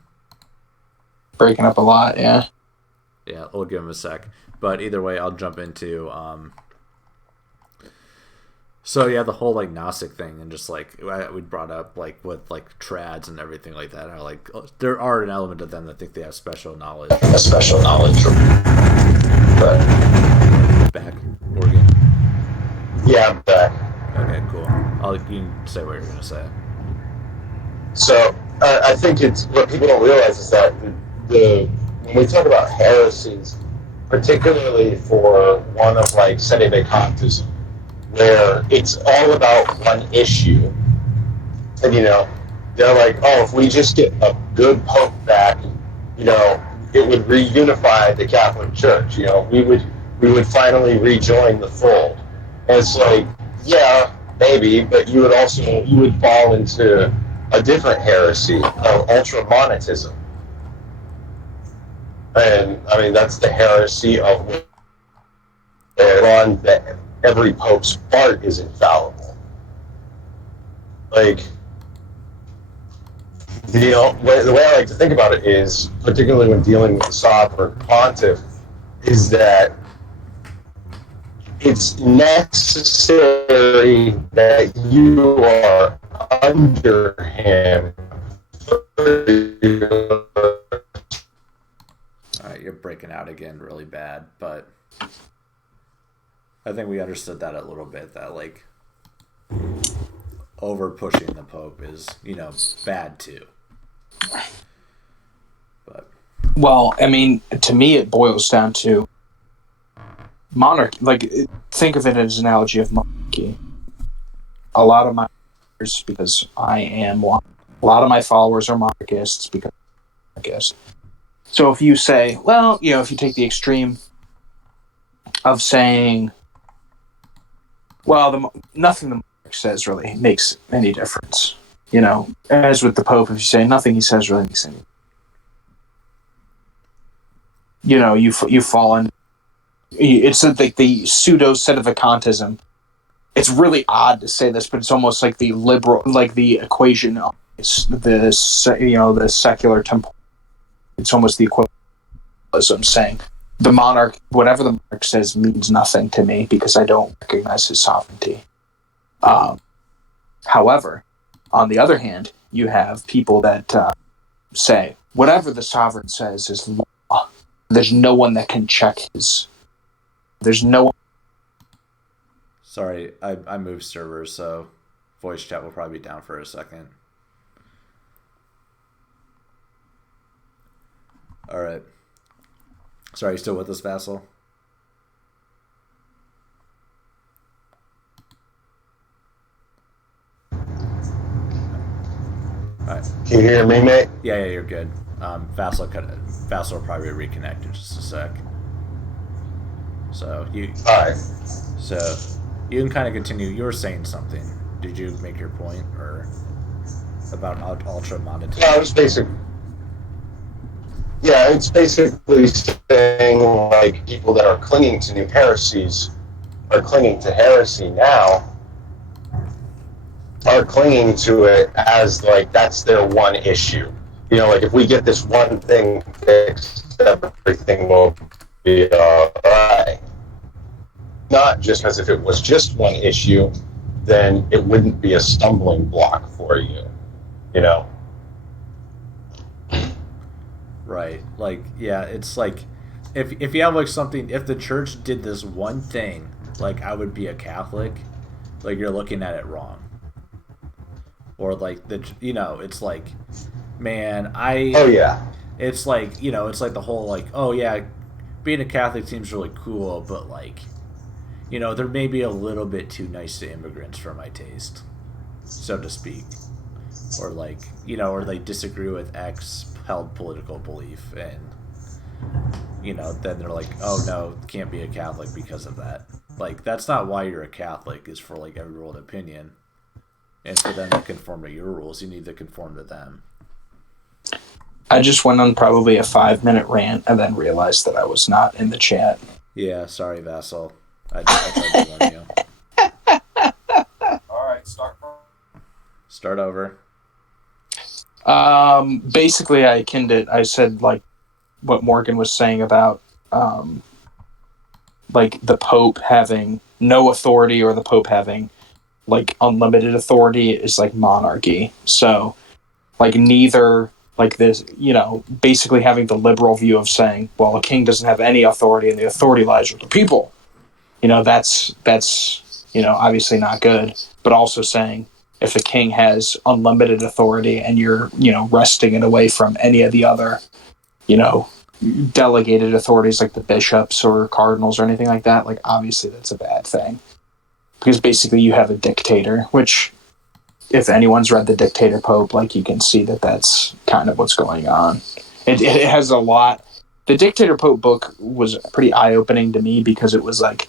Breaking up a lot, yeah. Yeah, we'll give him a sec. But either way, I'll jump into so yeah, the whole like Gnostic thing, and just like we brought up like with like trads and everything like that, are like there are an element of them that think they have special knowledge. But Back, Morgan. Yeah, I'm back. Okay, cool. You can say what you're gonna say. So I think it's what people don't realize is that the when we talk about heresies, particularly for one of like sedevacantism, where it's all about one issue, and they're like, oh, if we just get a good pope back, it would reunify the Catholic Church. We would finally rejoin the fold. And it's like, yeah, maybe, but you would fall into a different heresy of ultramontanism. And I mean, that's the heresy of one that every pope's fart is infallible. Like, the way I like to think about it is, particularly when dealing with the sovereign pontiff, is that it's necessary that you are under him. All right, you're breaking out again really bad, but I think we understood that a little bit, that like over pushing the Pope is, bad too. But Well, I mean, to me, it boils down to monarchy. Like, think of it as an analogy of monarchy. A lot of my followers, because I am one, a lot of my followers are monarchists because I'm monarchist. So if you say, well, if you take the extreme of saying, well, nothing the monarch says really makes any difference. As with the Pope, if you say nothing he says really makes any difference. You fall in. It's like the pseudo sedevacantism. It's really odd to say this, but it's almost like the liberal, like the equation of the secular temple. It's almost the equivalent saying the monarch, whatever the monarch says, means nothing to me because I don't recognize his sovereignty. However, on the other hand, you have people that say whatever the sovereign says is law. There's no one that can check his. There's no one. sorry, I moved servers, so voice chat will probably be down for a second. All right. Sorry, you still with us, Vassal? All right. Can you hear me, mate? Yeah, you're good. Vassal will probably reconnect in just a sec. So All right. So you can kind of continue. You were saying something. Did you make your point or about ultramontanism? Yeah, it's basically saying like people that are clinging to new heresies are clinging to heresy now are clinging to it as like that's their one issue. Like if we get this one thing fixed, everything will be all right. Not just because if it was just one issue, then it wouldn't be a stumbling block for you. Right. Like, yeah, it's like if you have like something, if the church did this one thing, like I would be a Catholic, like you're looking at it wrong. Or like it's like, man, Oh yeah. it's like, it's like the whole like, oh yeah, being a Catholic seems really cool, but like, they're maybe a little bit too nice to immigrants for my taste, so to speak. Or like, or they disagree with X held political belief, and then they're like, oh no, can't be a Catholic because of that. Like, that's not why you're a Catholic, is for like every world opinion, and for them to conform to your rules, you need to conform to them. I just went on probably a 5-minute rant and then realized that I was not in the chat. Yeah, sorry, Vassal. I tried to warn you. All right, Start over. Basically, I akined it. I said like what Morgan was saying about like the Pope having no authority or the Pope having like unlimited authority is like monarchy. So like neither like this, basically having the liberal view of saying, well, a king doesn't have any authority and the authority lies with the people. That's obviously not good. But also saying, if the king has unlimited authority and you're, wresting it away from any of the other, delegated authorities like the bishops or cardinals or anything like that, like obviously that's a bad thing. Because basically you have a dictator, which if anyone's read The Dictator Pope, like you can see that that's kind of what's going on. It has a lot. The Dictator Pope book was pretty eye-opening to me because it was like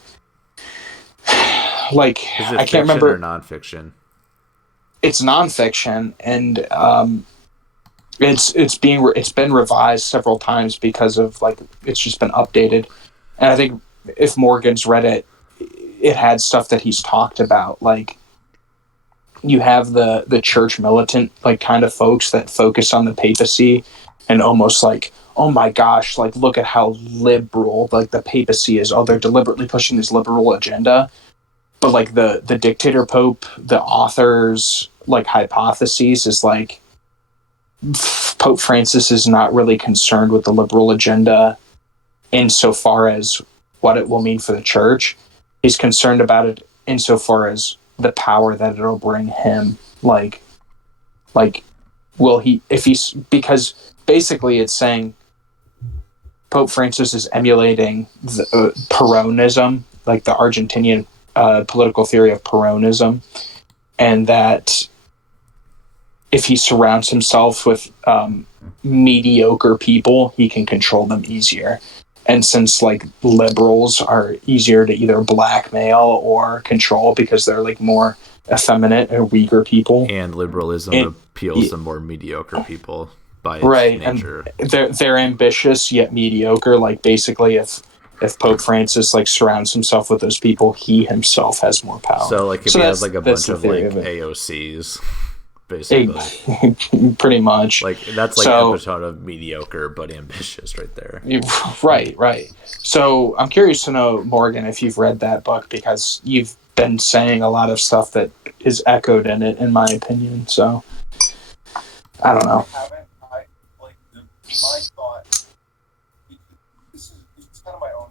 Is it I can't fiction remember. or nonfiction? It's nonfiction, and it's been revised several times because of like it's just been updated. And I think if Morgan's read it, it had stuff that he's talked about. Like you have the church militant like kind of folks that focus on the papacy and almost like, oh my gosh, like look at how liberal like the papacy is. Oh, they're deliberately pushing this liberal agenda. But like the dictator pope, the author's like hypotheses is like Pope Francis is not really concerned with the liberal agenda insofar as what it will mean for the church. He's concerned about it insofar as the power that it'll bring him. Like will he, if he's, because basically it's saying Pope Francis is emulating the, Peronism, like the Argentinian political theory of Peronism, and that if he surrounds himself with mediocre people, he can control them easier. And since like liberals are easier to either blackmail or control because they're like more effeminate or weaker people, and liberalism appeals to more mediocre people by its nature. And they're ambitious yet mediocre. Like basically, if Pope Francis like surrounds himself with those people, he himself has more power. So like if he has like a bunch of like AOCs, basically, pretty much. Like that's like epitome of mediocre but ambitious, right there. Right. So I'm curious to know, Morgan, if you've read that book, because you've been saying a lot of stuff that is echoed in it, in my opinion. So I don't know. My thought. It's kind of my own.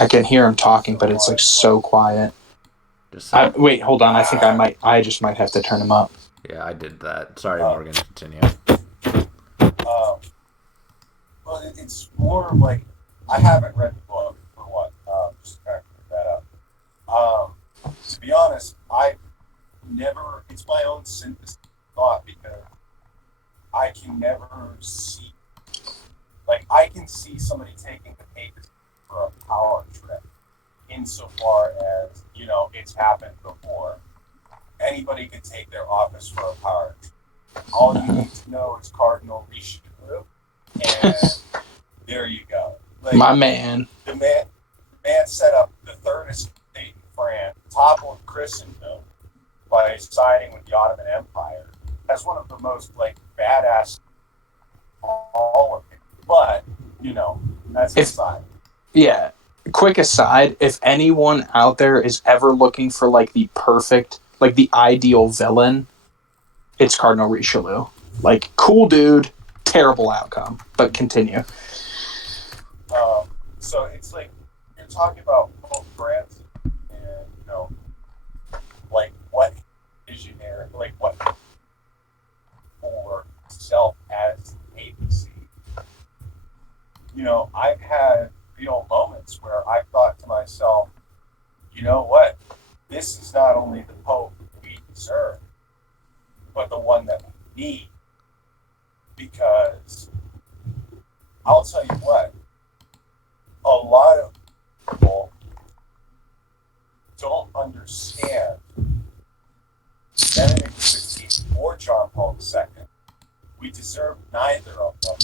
I can hear him talking, but it's like so quiet. Wait, hold on. I think I just might have to turn him up. Yeah, I did that. Sorry, Morgan. Continue. Well, it's more like I haven't read the book for what. Just to kind of clear that up. To be honest, I never. It's my own synthesis thought because I can never see. Like I can see somebody taking the papacy for a power trip, insofar as it's happened before. Anybody could take their office for a power trip. All you need to know is Cardinal Richelieu, and there you go. Like, my man. The man set up the third estate in France, toppled Christendom by siding with the Ottoman Empire as one of the most like badass all of it. But that's aside. Yeah. Quick aside, if anyone out there is ever looking for like the perfect, like the ideal villain, it's Cardinal Richelieu. Like cool dude, terrible outcome. But continue. So it's like you're talking about Pope Francis and like what visionary, like what for self as papacy. I've had real moments where I've thought to myself, you know what? This is not only the Pope we deserve, but the one that we need. Because I'll tell you what, a lot of people don't understand Benedict XVI or John Paul II. We deserve neither of them.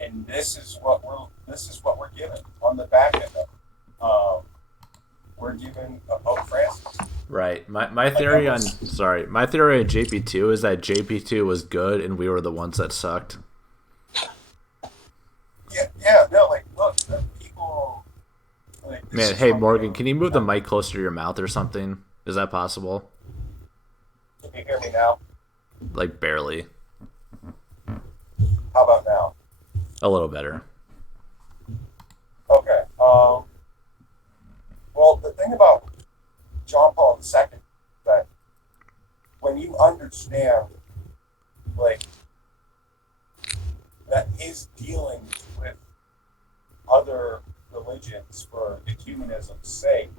And this is what we're given on the back end of it. We're given a Pope Francis. Right. My theory on JP2 is that JP2 was good and we were the ones that sucked. Yeah, no, like look, the people. Like, man, hey Morgan, can you move the mic closer to your mouth or something? Is that possible? Can you hear me now? Like barely. How about now? A little better. Okay. Well, the thing about John Paul II is that you understand, like, that his dealings with other religions for ecumenism's sake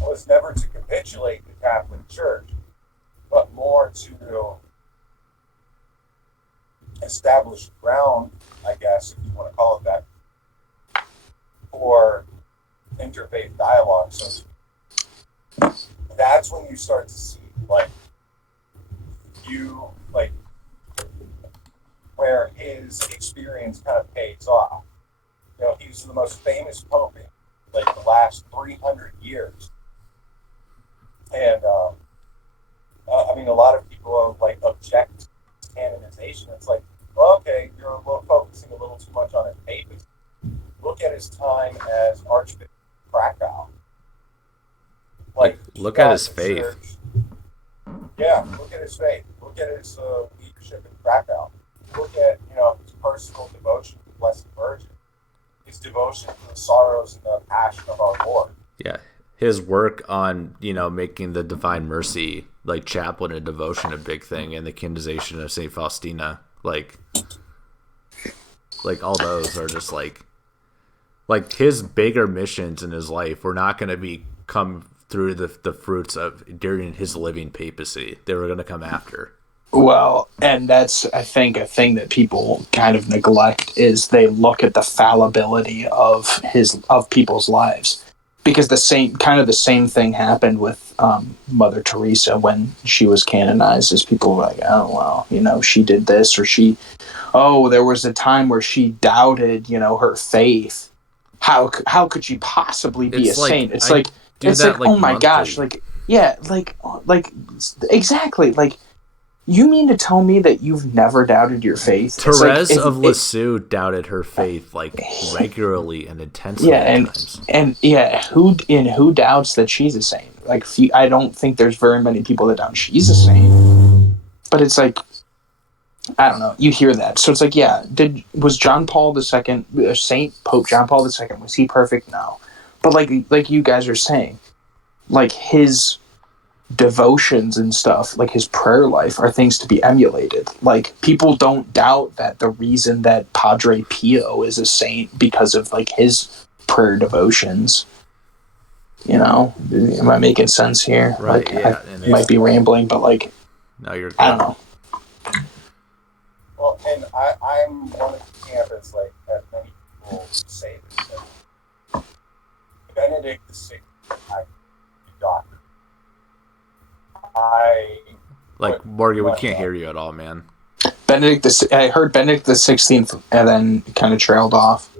was never to capitulate the Catholic Church, but more to establish ground, I guess, if you want to call it that, for interfaith dialogue. So that's when you start to see, like, where his experience kind of pays off. You know, he was the most famous pope in, like, the last 300 years. And, I mean, a lot of people, like, object to canonization. It's like, well, okay, you're focusing a little too much on his papacy. Look at his time as Archbishop of Krakow. Like, look at his faith. Church. Yeah, look at his faith. Look at his leadership in Krakow. Look at, you know, his personal devotion to the Blessed Virgin. His devotion to the sorrows and the passion of our Lord. Yeah. His work on, you know, making the Divine Mercy, like, chaplain and devotion a big thing, and the canonization of St. Faustina. Like all those are just, like his bigger missions in his life were not going to be come through the fruits of during his living papacy. They were going to come after. Well, and that's, I think, a thing that people kind of neglect is they look at the fallibility of people's lives, because the same thing happened with Mother Teresa when she was canonized. Is people were like, oh well, you know, she did this, or there was a time where she doubted, you know, her faith. How could she possibly be a saint? It's like oh my monthly. gosh, like, yeah, like exactly, like, you mean to tell me that you've never doubted your faith? Therese of Lisieux doubted her faith, like, regularly and intensely. Yeah, at times. and yeah, who doubts that she's a saint? Like, I don't think there's very many people that doubt she's a saint. But it's like, I don't know. You hear that, so it's like, yeah. Was John Paul II, Saint Pope John Paul II, was he perfect? No, but like you guys are saying, like, his devotions and stuff, like his prayer life, are things to be emulated. Like, people don't doubt that the reason that Padre Pio is a saint because of, like, his prayer devotions. You know, am I making sense here? Right. Like, yeah. I might be rambling, but, like, no, you're good. I don't know. Well, and I'm one of the campus, like, as many people say this, that Benedict XVI, doctor. Morgan, we can't hear you at all, man. I heard Benedict XVI, and then kind of trailed off.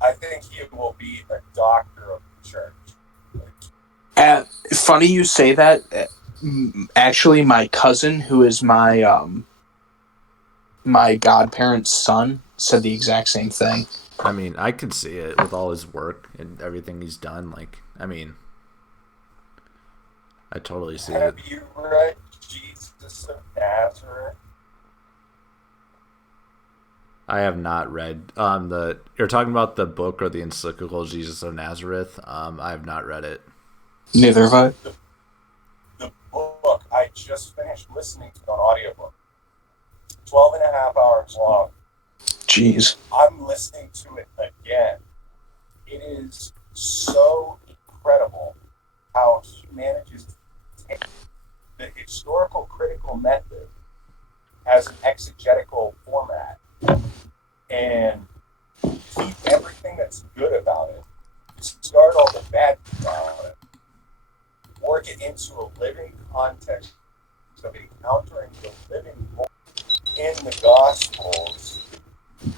I think he will be a doctor of the church. Funny you say that. Actually, my cousin, who is my my godparents' son, said the exact same thing. I mean, I could see it with all his work and everything he's done. Like, I mean, I totally see it. Have you read Jesus of Nazareth? I have not read you're talking about the book or the encyclical Jesus of Nazareth. I have not read it. Neither have I. The book, I just finished listening to it on audiobook. 12 and a half hours long. Jeez. I'm listening to it again. It is so incredible how he manages to take the historical critical method as an exegetical format and keep everything that's good about it, discard all the bad about it, work it into a living context of encountering the living Lord in the Gospels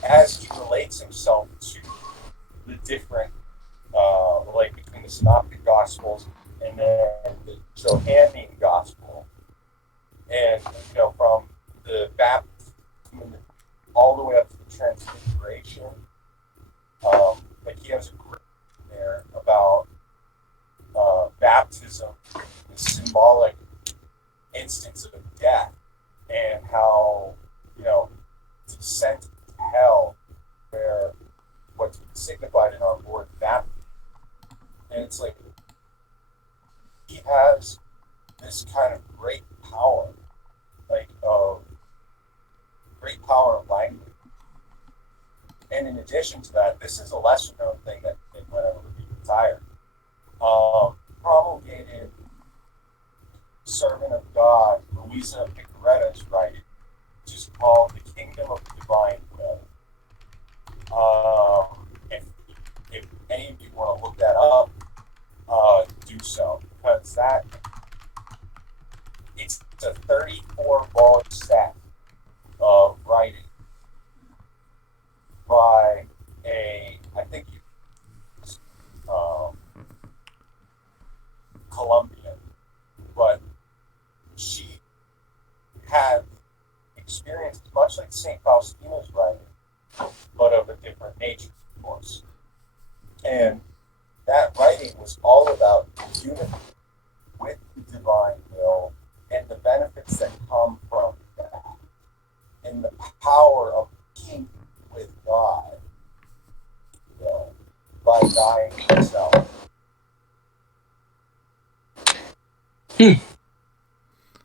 as he relates himself to the different, like, between the Synoptic Gospels and then the Johannine Gospel. And, you know, from the baptism all the way up to the Transfiguration. Like, he has a great there about baptism, the symbolic instance of death, and how, you know, descent to hell, where what's signified in our Lord's baptism. And it's like, has this kind of like of great power of language. And in addition to that, this is a lesser known thing that whenever he retired, promulgated servant of God Louisa Picaretta's writing, which is called The Kingdom of the Divine Will. If any of you want to look that up, do so, because it's a 34 volume set of writing by I think Colombian, but she had experience much like St. Faustina's writing, but of a different nature, of course. And that writing was all about unity with the divine will and the benefits that come from that, and the power of being with God, by dying himself.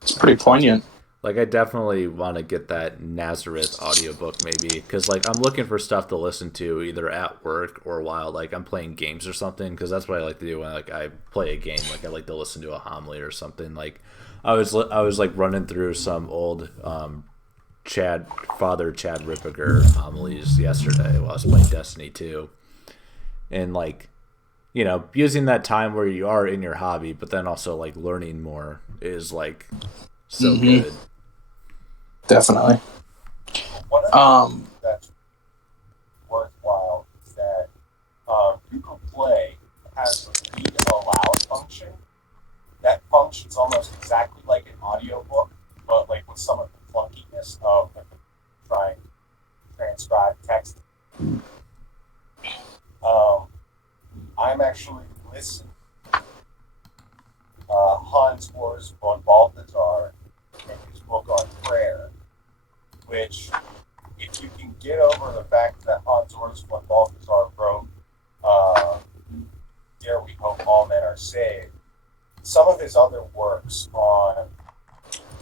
It's pretty poignant. Like, I definitely want to get that Nazareth audiobook maybe, because like I'm looking for stuff to listen to either at work or while like I'm playing games or something, because that's what I like to do when like I play a game. Like I like to listen to a homily or something. Like I was like running through some old Father Chad Rippiger homilies yesterday while I was playing Destiny 2, and like, you know, using that time where you are in your hobby, but then also like learning more is like so good. Definitely. One of the things that's worthwhile is that Google Play has a read aloud function. That functions almost exactly like an audiobook, but like with some of the clunkiness of trying to transcribe text. I'm actually listening Hans Urs von Balthasar and his book on prayer, which, if you can get over the fact that Hans Urs von Balthasar wrote Dare We Hope All Men Are Saved, some of his other works on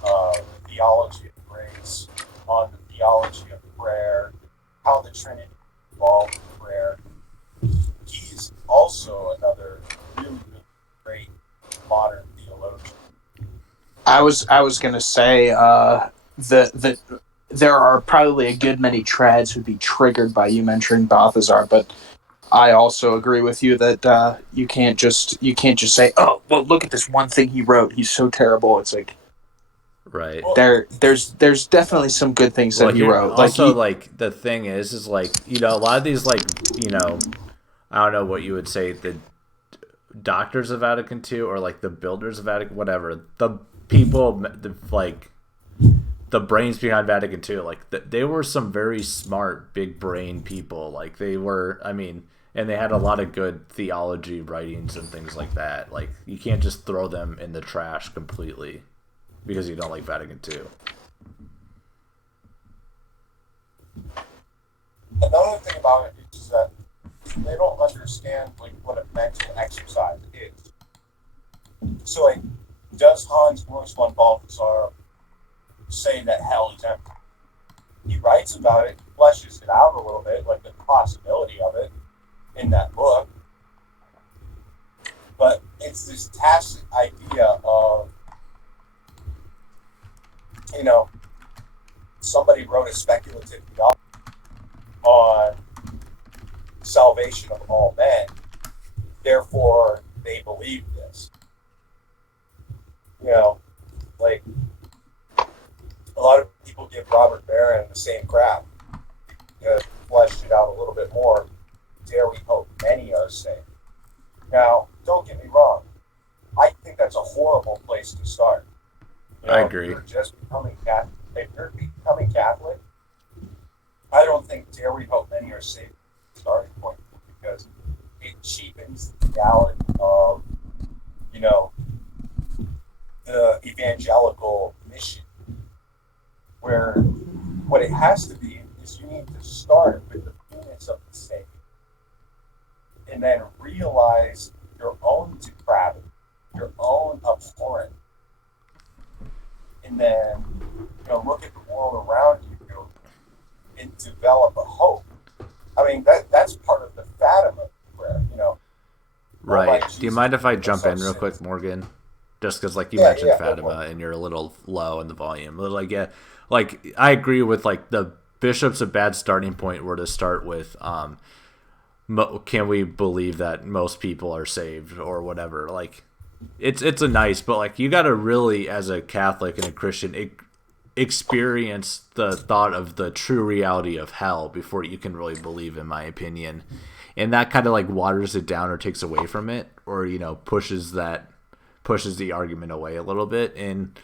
the theology of grace, on the theology of prayer, how the Trinity is involved in prayer, he's also another really, really great modern theologian. I was gonna say that there are probably a good many trads who'd be triggered by you mentioning Balthazar, but I also agree with you that you can't just say, oh well, look at this one thing he wrote, he's so terrible. It's like, Right. there's definitely some good things Well, that he here wrote. also like the thing is like, you know, a lot of these like, you know, I don't know what you would say, the doctors of Vatican II or like the builders of Vatican, whatever, the people, like the brains behind Vatican II, like they were some very smart, big brain people. Like they were, I mean, and they had a lot of good theology writings and things like that. Like you can't just throw them in the trash completely because you don't like Vatican II. Another thing about it is that they don't understand like what a mental exercise is. So, like, does Hans Urs von Balthasar say that hell is empty? He writes about it, fleshes it out a little bit, like the possibility of it in that book. But it's this tacit idea of, you know, somebody wrote a speculative theology on salvation of all men, therefore they believe this. You know, like a lot of people give Robert Barron the same crap because he fleshed it out a little bit more. Dare we hope many are saved. Now, don't get me wrong. I think that's a horrible place to start. You know, I agree. If you're just becoming Catholic, if you're becoming Catholic, I don't think Dare We Hope Many Are Saved is the starting point, because it cheapens the reality of, you know, the evangelical mission, where what it has to be is you need to start with the fullness of the Savior and then realize your own depravity your own abhorrence, and then look at the world around you and develop a hope. I mean, that's part of the Fatima prayer, Right. like Do you mind if I jump in real quick, Morgan? Just because, like, you mentioned Fatima and you're a little low in the volume. Like, yeah, like, I agree with, like, the bishop's a bad starting point were to start with, can we believe that most people are saved or whatever? Like, it's a nice, but, like, you got to really, as a Catholic and a Christian, experience the thought of the true reality of hell before you can really believe, in my opinion. And that kind of, like, waters it down or takes away from it, or pushes the argument away a little bit. And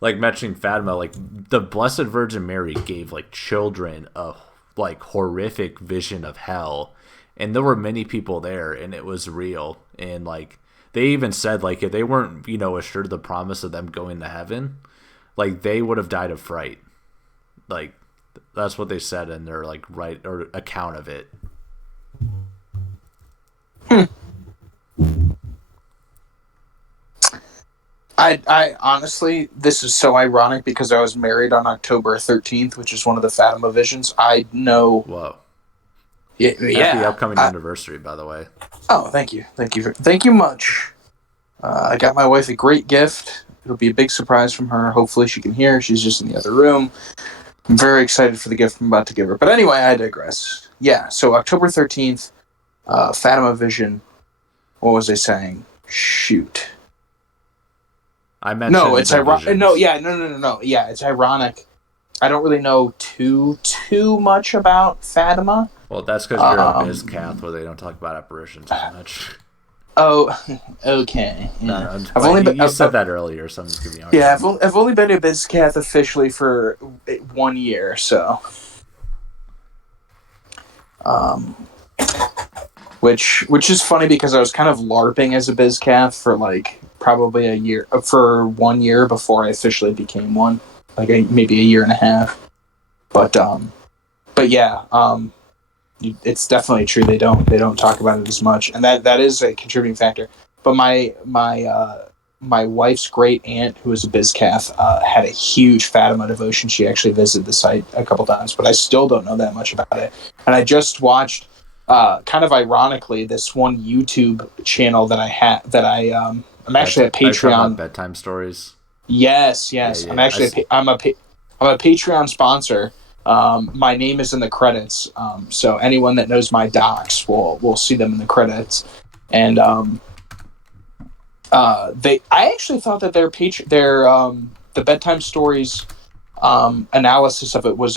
like mentioning Fatima, like the Blessed Virgin Mary gave like children a like horrific vision of hell, and there were many people there, and it was real. And like they even said, like, if they weren't assured of the promise of them going to heaven, like they would have died of fright. Like that's what they said in their like account of it. I honestly, this is so ironic because I was married on October 13th, which is one of the Fatima visions. I know. Whoa. Yeah. Happy upcoming anniversary, by the way. Oh, thank you. Thank you much. I got my wife a great gift. It'll be a big surprise from her. Hopefully she can hear. She's just in the other room. I'm very excited for the gift I'm about to give her. But anyway, I digress. Yeah, so October 13th, Fatima vision. What was I saying? Shoot. I mentioned no, it's ironic. No, yeah, it's ironic. I don't really know too much about Fatima. Well, that's because you're a biz cath where they don't talk about apparitions as much. Oh, okay. Yeah. You said that earlier, so I'm just giving you. Yeah, I've only been a biz cath officially for 1 year, so. Which is funny because I was kind of LARPing as a biz cath for like probably 1 year before I officially became one, like maybe a year and a half. But yeah, it's definitely true. They don't talk about it as much, and that is a contributing factor. But my wife's great aunt, who was a biz cath, had a huge Fatima devotion. She actually visited the site a couple times, but I still don't know that much about it. And I just watched, kind of ironically, this one YouTube channel that I'm actually a Patreon. Bedtime stories. Yes. Yeah, I'm actually I'm a Patreon sponsor. My name is in the credits, so anyone that knows my docs will see them in the credits. And I actually thought that their the bedtime stories analysis of it was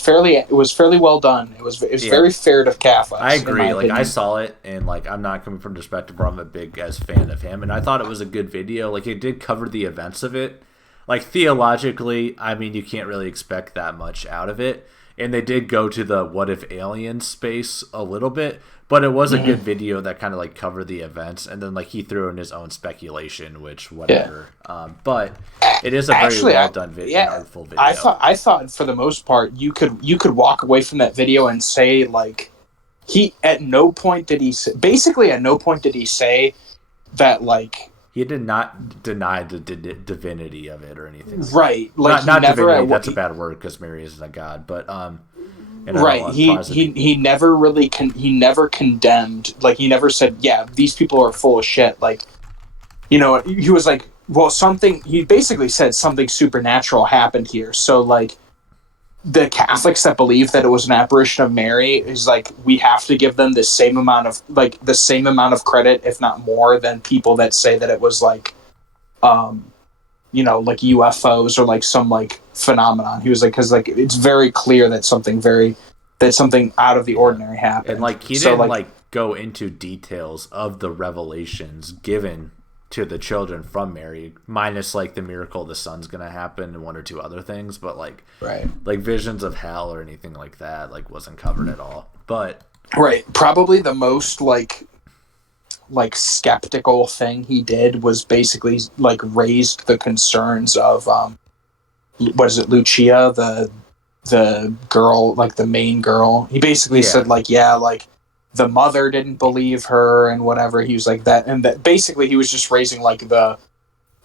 fairly well done. It was very fair to Catholics. I agree. Like I saw it, and like I'm not coming from the perspective where I'm a big fan of him, and I thought it was a good video. Like it did cover the events of it. Like theologically, I mean, you can't really expect that much out of it. And they did go to the what if aliens space a little bit, but it was a good video that kind of like covered the events, and then like he threw in his own speculation, which whatever. Yeah. But it is a very well done video, artful video. I thought for the most part you could walk away from that video and say like at no point did he say that like. He did not deny the divinity of it or anything. Right. Like not divinity, that's a bad word because Mary isn't a god, but right. He never really he never condemned, like he never said, yeah, these people are full of shit. Like, he was like, well, he basically said something supernatural happened here. So like the Catholics that believe that it was an apparition of Mary is like, we have to give them the same amount of credit, if not more, than people that say that it was like, like UFOs or like some like phenomenon. He was like, because like it's very clear that something out of the ordinary happened. And like he didn't like go into details of the revelations given to the children from Mary, minus like the miracle the son's gonna happen and one or two other things, but like like visions of hell or anything like that like wasn't covered at all. But probably the most like skeptical thing he did was basically like raised the concerns of what is it, Lucia, the girl, like the main girl. He basically said like, yeah, like the mother didn't believe her and whatever. He was like that, and that basically he was just raising like the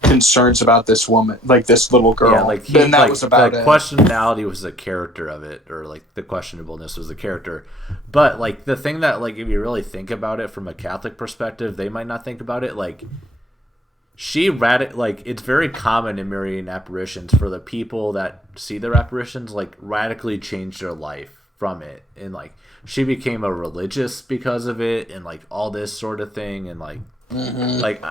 concerns about this woman, like this little girl. Yeah, like and that was about the it. questionality was the character of it, or like the questionableness was the character. But like the thing that, like, if you really think about it from a Catholic perspective, they might not think about it. Like like it's very common in Marian apparitions for the people that see their apparitions like radically change their life from it, and like she became a religious because of it, and like all this sort of thing, and like like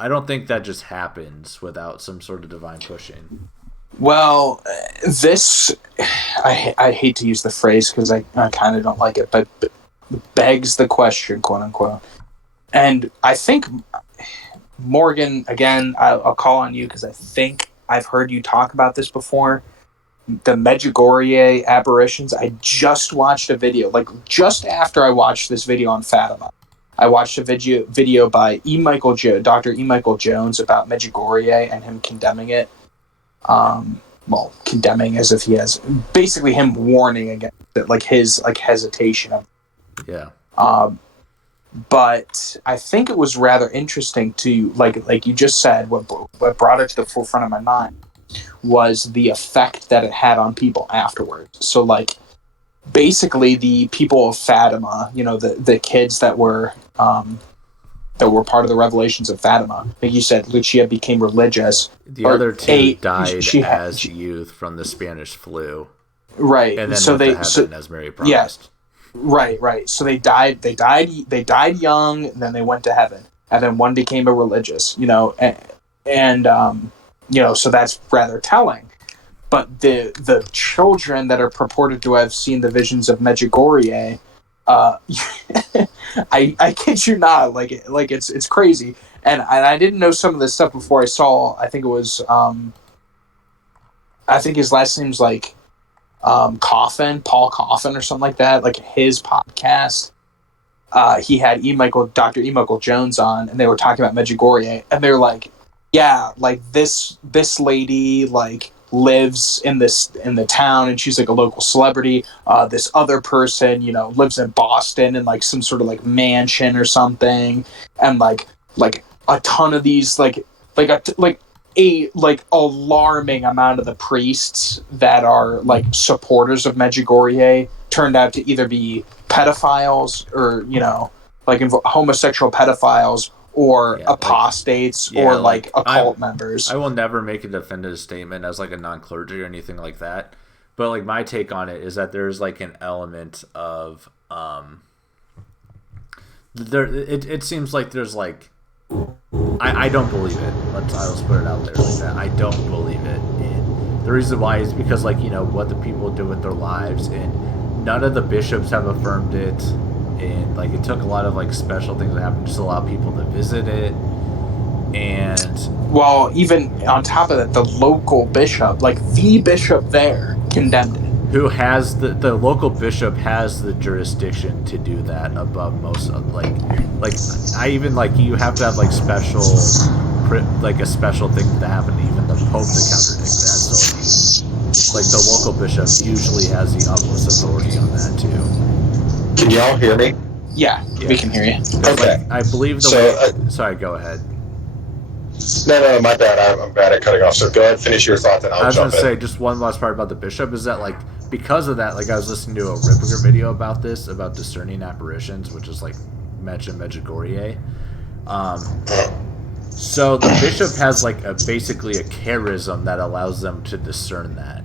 I don't think that just happens without some sort of divine pushing. Well, this I hate to use the phrase because I kind of don't like it, but begs the question, quote unquote. And I think, Morgan, again, I'll call on you because I think I've heard you talk about this before. The Medjugorje apparitions. I just watched a video, like just after I watched this video on Fatima. I watched a video by Dr. E. Michael Jones about Medjugorje and him condemning it. Well, condemning as if he has basically him warning against it, like his like hesitation of. Yeah. But I think it was rather interesting to like you just said. What brought it to the forefront of my mind was the effect that it had on people afterwards. So like basically the people of Fatima, the kids that were part of the revelations of Fatima. Like you said, Lucia became religious. The other two died as youth from the Spanish flu. Right. And then so went to heaven as Mary promised. Yeah, right. So they died young, and then they went to heaven. And then one became a religious, and so that's rather telling. But the children that are purported to have seen the visions of Medjugorje, I kid you not, like it's crazy. And I didn't know some of this stuff before I saw. I think it was I think his last name's like Paul Coffin or something like that. Like his podcast. He had Dr. E. Michael Jones on, and they were talking about Medjugorje, and they were like, yeah, like this lady like lives in the town, and she's like a local celebrity. This other person, lives in Boston in like some sort of like mansion or something, and like a ton of these like a alarming amount of the priests that are like supporters of Medjugorje turned out to either be pedophiles or homosexual pedophiles or apostates or occult members. I will never make a definitive statement as like a non-clergy or anything like that, but like my take on it is that there's like an element of it seems like there's like I don't believe it. Let's put it out there like that. I don't believe it. And the reason why is because what the people do with their lives, and none of the bishops have affirmed it. And like it took a lot of like special things that happened just to allow people to visit it. And well, even on top of that, the local bishop, like the bishop there, condemned it. Who has the local bishop has the jurisdiction to do that above most like I even like you have to have like special like a special thing to happen to even the Pope to contradict that. So like the local bishop usually has the utmost authority on that too. Can y'all hear me? Yeah, we can hear you. Okay. I believe sorry, go ahead. No, my bad. I'm bad at cutting off. So go ahead, finish your thought, then I'll jump in. I was going to say, just one last part about the bishop is that, like, because of that, like, I was listening to a Ripper video about this, about discerning apparitions, which is, like, mentioned Medjugorje. So the bishop has, like, basically a charism that allows them to discern that.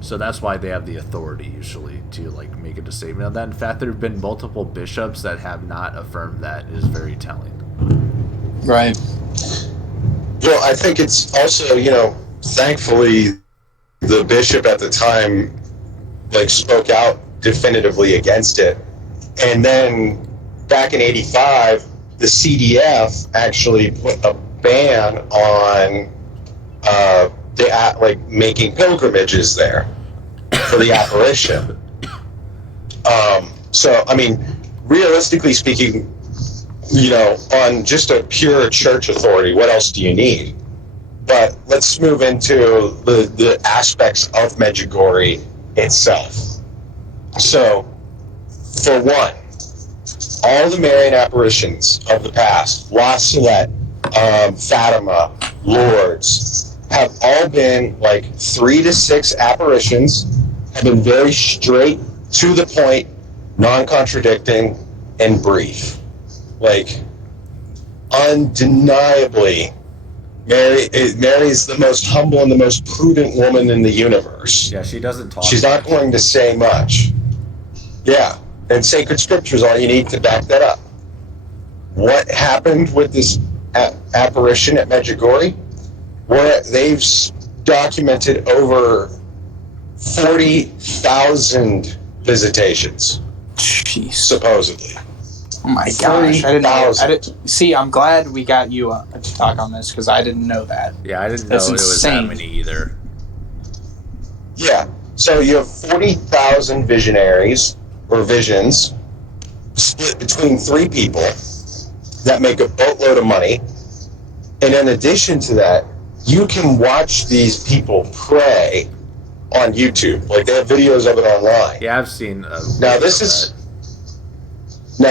So that's why they have the authority, usually, to, like, make a statement on that. In fact, there have been multiple bishops that have not affirmed that. It is very telling. Right. Well, I think it's also, thankfully, the bishop at the time, like, spoke out definitively against it. And then back in '85, the CDF actually put a ban on making pilgrimages there for the apparition. So, I mean, realistically speaking, on just a pure church authority, what else do you need? But let's move into the aspects of Medjugorje itself. So, for one, all the Marian apparitions of the past, Wassilet, Fatima, Lourdes, have all been like 3 to 6 apparitions, have been very straight, to the point, non-contradicting, and brief. Like, undeniably, Mary's the most humble and the most prudent woman in the universe. Yeah, she doesn't talk. She's not going to say much. Yeah, and sacred scripture is all you need to back that up. What happened with this apparition at Medjugorje? Where they've documented over 40,000 visitations, Jeez. supposedly. Oh my gosh! I didn't know. See, I'm glad we got you to talk on this because I didn't know that. Yeah, I didn't know it was that many either. Yeah, so you have 40,000 visionaries or visions split between 3 people that make a boatload of money, and in addition to that, you can watch these people pray on YouTube. Like, they have videos of it online. Yeah, I've seen. Now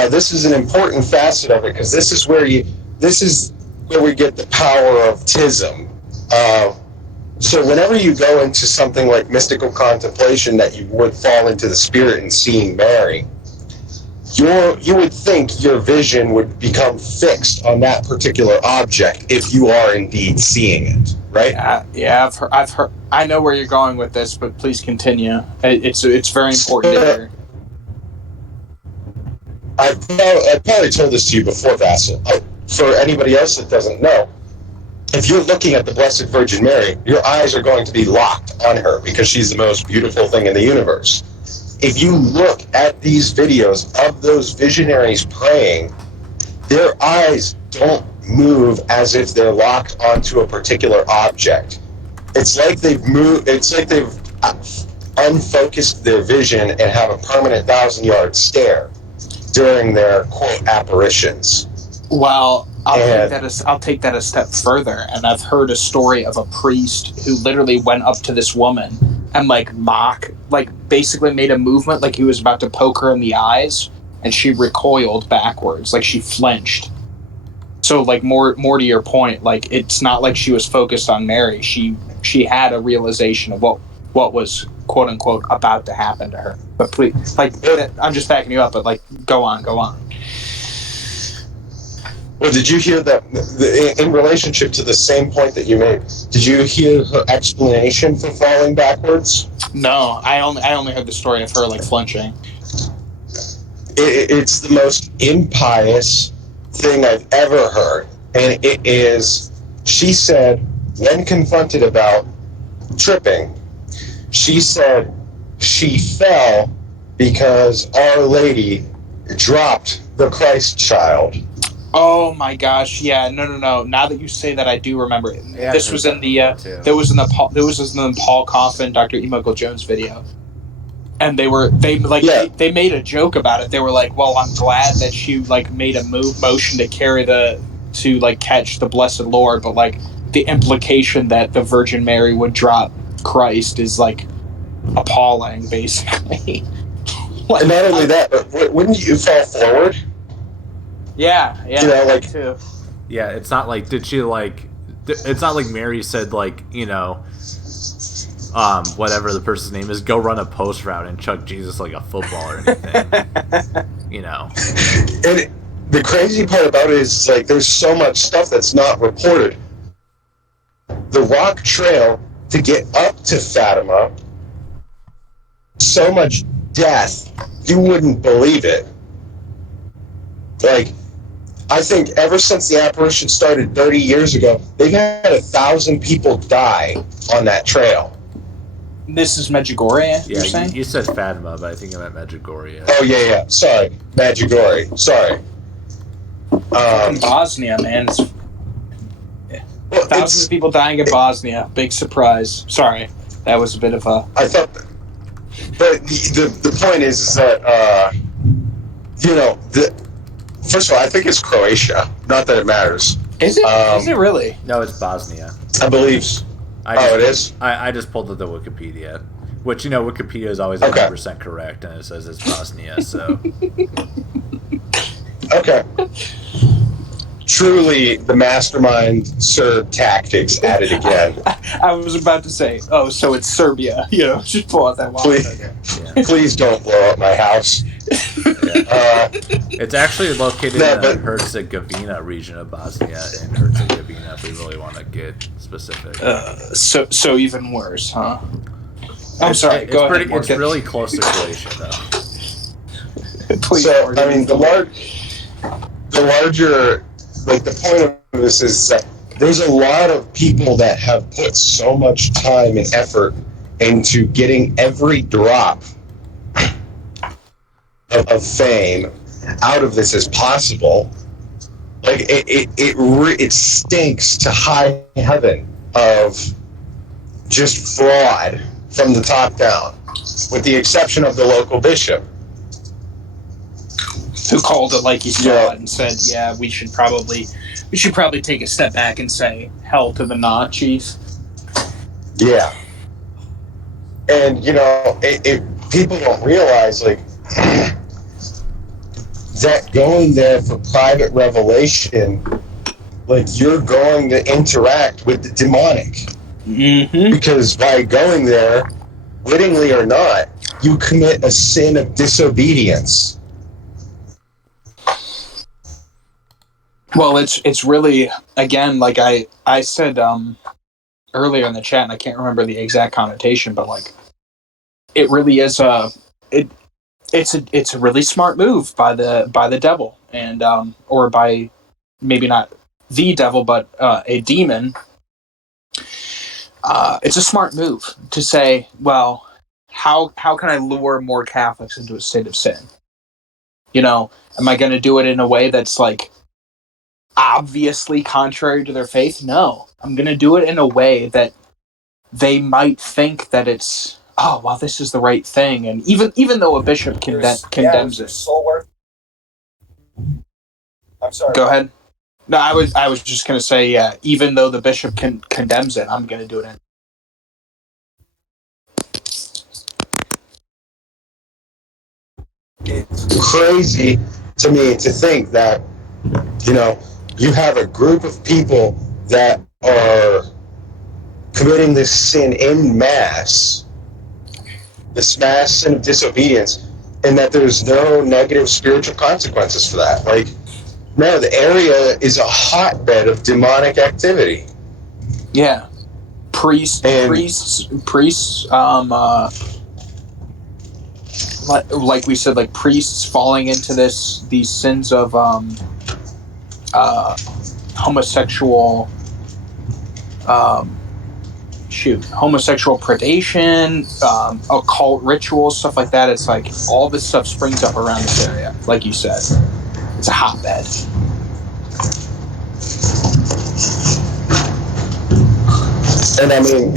this is an important facet of it, because this is where we get the power of tism. So whenever you go into something like mystical contemplation, that you would fall into the spirit and seeing Mary, you would think your vision would become fixed on that particular object if you are indeed seeing it, right? Yeah, I've heard. I know where you're going with this, but please continue. It's very important to hear. I've probably told this to you before, Vassal. For anybody else that doesn't know, if you're looking at the Blessed Virgin Mary, your eyes are going to be locked on her because she's the most beautiful thing in the universe. If you look at these videos of those visionaries praying, their eyes don't move as if they're locked onto a particular object. It's like they've unfocused their vision and have a permanent 1,000-yard stare during their, quote, apparitions. Well, I'll take that a step further, and I've heard a story of a priest who literally went up to this woman and basically made a movement like he was about to poke her in the eyes, and she recoiled backwards, like she flinched. So, like, more to your point, like, it's not like she was focused on Mary. She had a realization of what was, quote unquote, about to happen to her. But please, like, I'm just backing you up, but, like, go on. Well, did you hear that, in relationship to the same point that you made, did you hear her explanation for falling backwards? No, I only heard the story of her, like, flinching. It's the most impious thing I've ever heard. And it is, she said, when confronted about tripping, she said she fell because Our Lady dropped the Christ child. Oh my gosh! Yeah, no. Now that you say that, I do remember it. Yeah, this was in the there was in the Paul Coffin, Dr. E. Michael Jones video, and they made a joke about it. They were like, "Well, I'm glad that she like made a motion to catch the Blessed Lord," but like the implication that the Virgin Mary would drop Christ is like appalling, basically. Like, and not only that, but wouldn't you fall forward? Yeah, you know, like, too. Yeah, it's not like it's not like Mary said, like, you know, whatever the person's name is, go run a post route and chuck Jesus like a football or anything. You know. And the crazy part about it is, like, there's so much stuff that's not reported. The rock trail to get up to Fatima, so much death, you wouldn't believe it. Like, I think ever since the apparition started 30 years ago, they've had 1,000 people die on that trail. This is Medjugorje, you're saying? You said Fatima, but I think I meant Medjugorje. Oh, yeah. Sorry. Medjugorje. Sorry. In Bosnia, man. Thousands of people dying in Bosnia. Big surprise. Sorry. That was a bit of a... I thought... But the point is that, you know, first of all, I think it's Croatia. Not that it matters. Is it? Is it really? No, it's Bosnia. I believe. It is? I just pulled up the Wikipedia, which, you know, Wikipedia is always 100% correct, and it says it's Bosnia, so... Okay. Truly, the mastermind served tactics at it again. I was about to say, oh, so it's Serbia. Just pull out that wallet. Please don't blow up my house. Yeah. It's actually located No, in but- the Herzegovina region of Bosnia and Herzegovina, if we really want to get specific. So even worse, huh? I'm sorry. Go ahead. It's really close to Croatia, though. Please, So, Morgan, I mean, the larger, like, the point of this is that there's a lot of people that have put so much time and effort into getting every drop of fame out of this as possible. Like, it stinks to high heaven of just fraud from the top down, with the exception of the local bishop, who called it like he saw it and said, "Yeah, we should probably take a step back and say hell to the Nazis." Yeah, and people don't realize that going there for private revelation, like, you're going to interact with the demonic. Mm-hmm. Because by going there, wittingly or not, you commit a sin of disobedience. Well, it's really, again, like I said earlier in the chat, and I can't remember the exact connotation, but like it really is it's a really smart move by the devil, and or by maybe not the devil, but a demon. It's a smart move to say, well, how can I lure more Catholics into a state of sin? Am I going to do it in a way that's like obviously contrary to their faith? No, I'm going to do it in a way that they might think that it's, oh, well, this is the right thing, and even though a bishop condemns it. Soul worth. I'm sorry. Go ahead. No, I was just going to say, yeah, even though the bishop condemns it, I'm going to do it. It's crazy to me to think that, you have a group of people that are committing this sin in mass, this mass sin of disobedience, and that there's no negative spiritual consequences for that. Like, no, the area is a hotbed of demonic activity. Yeah. Priests, like we said, like priests falling into these sins of homosexual homosexual predation, occult rituals, stuff like that. It's like all this stuff springs up around this area, like you said. It's a hotbed. And I mean,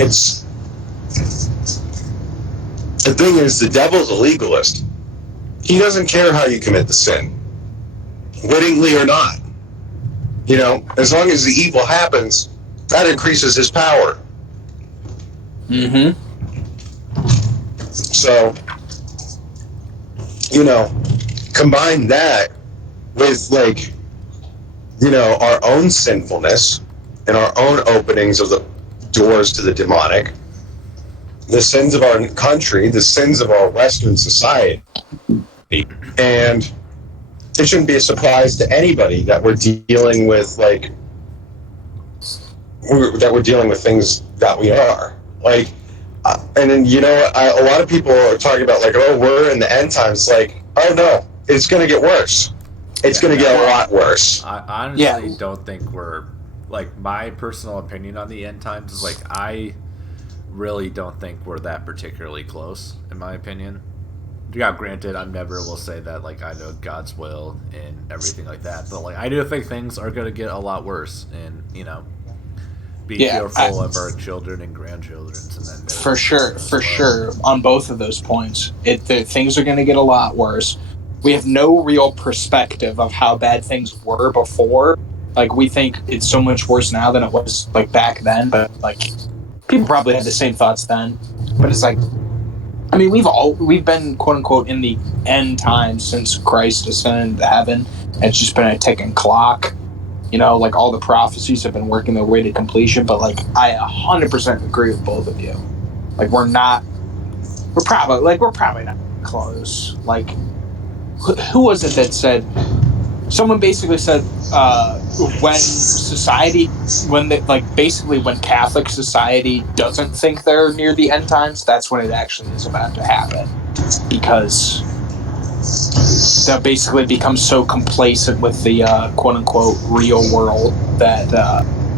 the thing is, the devil's a legalist. He doesn't care how you commit the sin, wittingly or not. As long as the evil happens, that increases his power. Mm-hmm. So, combine that with, our own sinfulness and our own openings of the doors to the demonic, the sins of our country, the sins of our Western society, and it shouldn't be a surprise to anybody that we're dealing with things that we are. And then a lot of people are talking about oh, we're in the end times. Oh no, it's going to get worse. It's going to get a lot worse. I honestly don't think we're my personal opinion on the end times is I really don't think we're that particularly close, in my opinion. Yeah, granted, I never will say that I know God's will and everything like that, but I do think things are going to get a lot worse, and be careful of our children and grandchildren, and then for sure on both of those points. Things are going to get a lot worse. We have no real perspective of how bad things were before. We think it's so much worse now than it was back then, but people probably had the same thoughts then. But it's we've been quote unquote in the end times since Christ ascended to heaven. It's just been a ticking clock. Like all the prophecies have been working their way to completion, but like I 100% agree with both of you. Like we're probably not close. Like who was it that said? Someone basically said when Catholic society doesn't think they're near the end times, that's when it actually is about to happen, because they'll basically become so complacent with the quote unquote real world that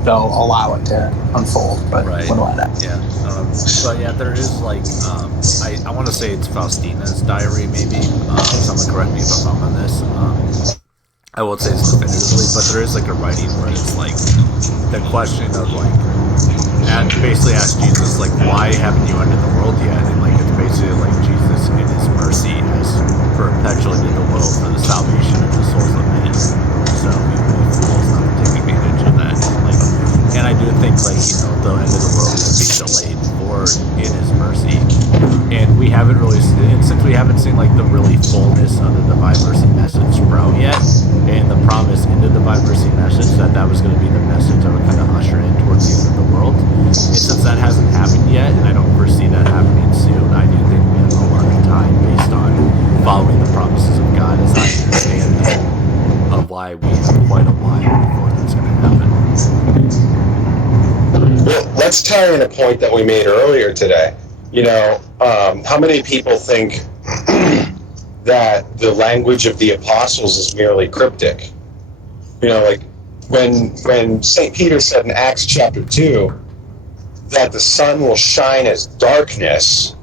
they'll allow it to unfold. But right. Yeah. But yeah, there is like I want to say it's Faustina's diary, maybe. Someone correct me if I'm wrong on this. I won't say this definitively, but there is like a writing where it's like the question of like, basically ask Jesus like, why haven't you ended the world yet? And like it's basically like Jesus in His mercy has perpetuated the world for the salvation of the souls of men. So we fools not to take advantage of that. And I do think like the end of the world is being delayed for in His mercy. And we haven't really seen, since we haven't seen like the really fullness of the divine mercy message sprout yet, and the promise in the divine mercy message that was going to be the message that would kind of usher in towards the end of the world. And since that hasn't happened yet, and I don't foresee that happening soon, I do think we have a lot of time based on following the promises of God, as I understand them, of why we have quite a while before that's going to happen. Well, let's tie in a point that we made earlier today. How many people think that the language of the apostles is merely cryptic? Like when St. Peter said in Acts chapter 2 that the sun will shine as darkness,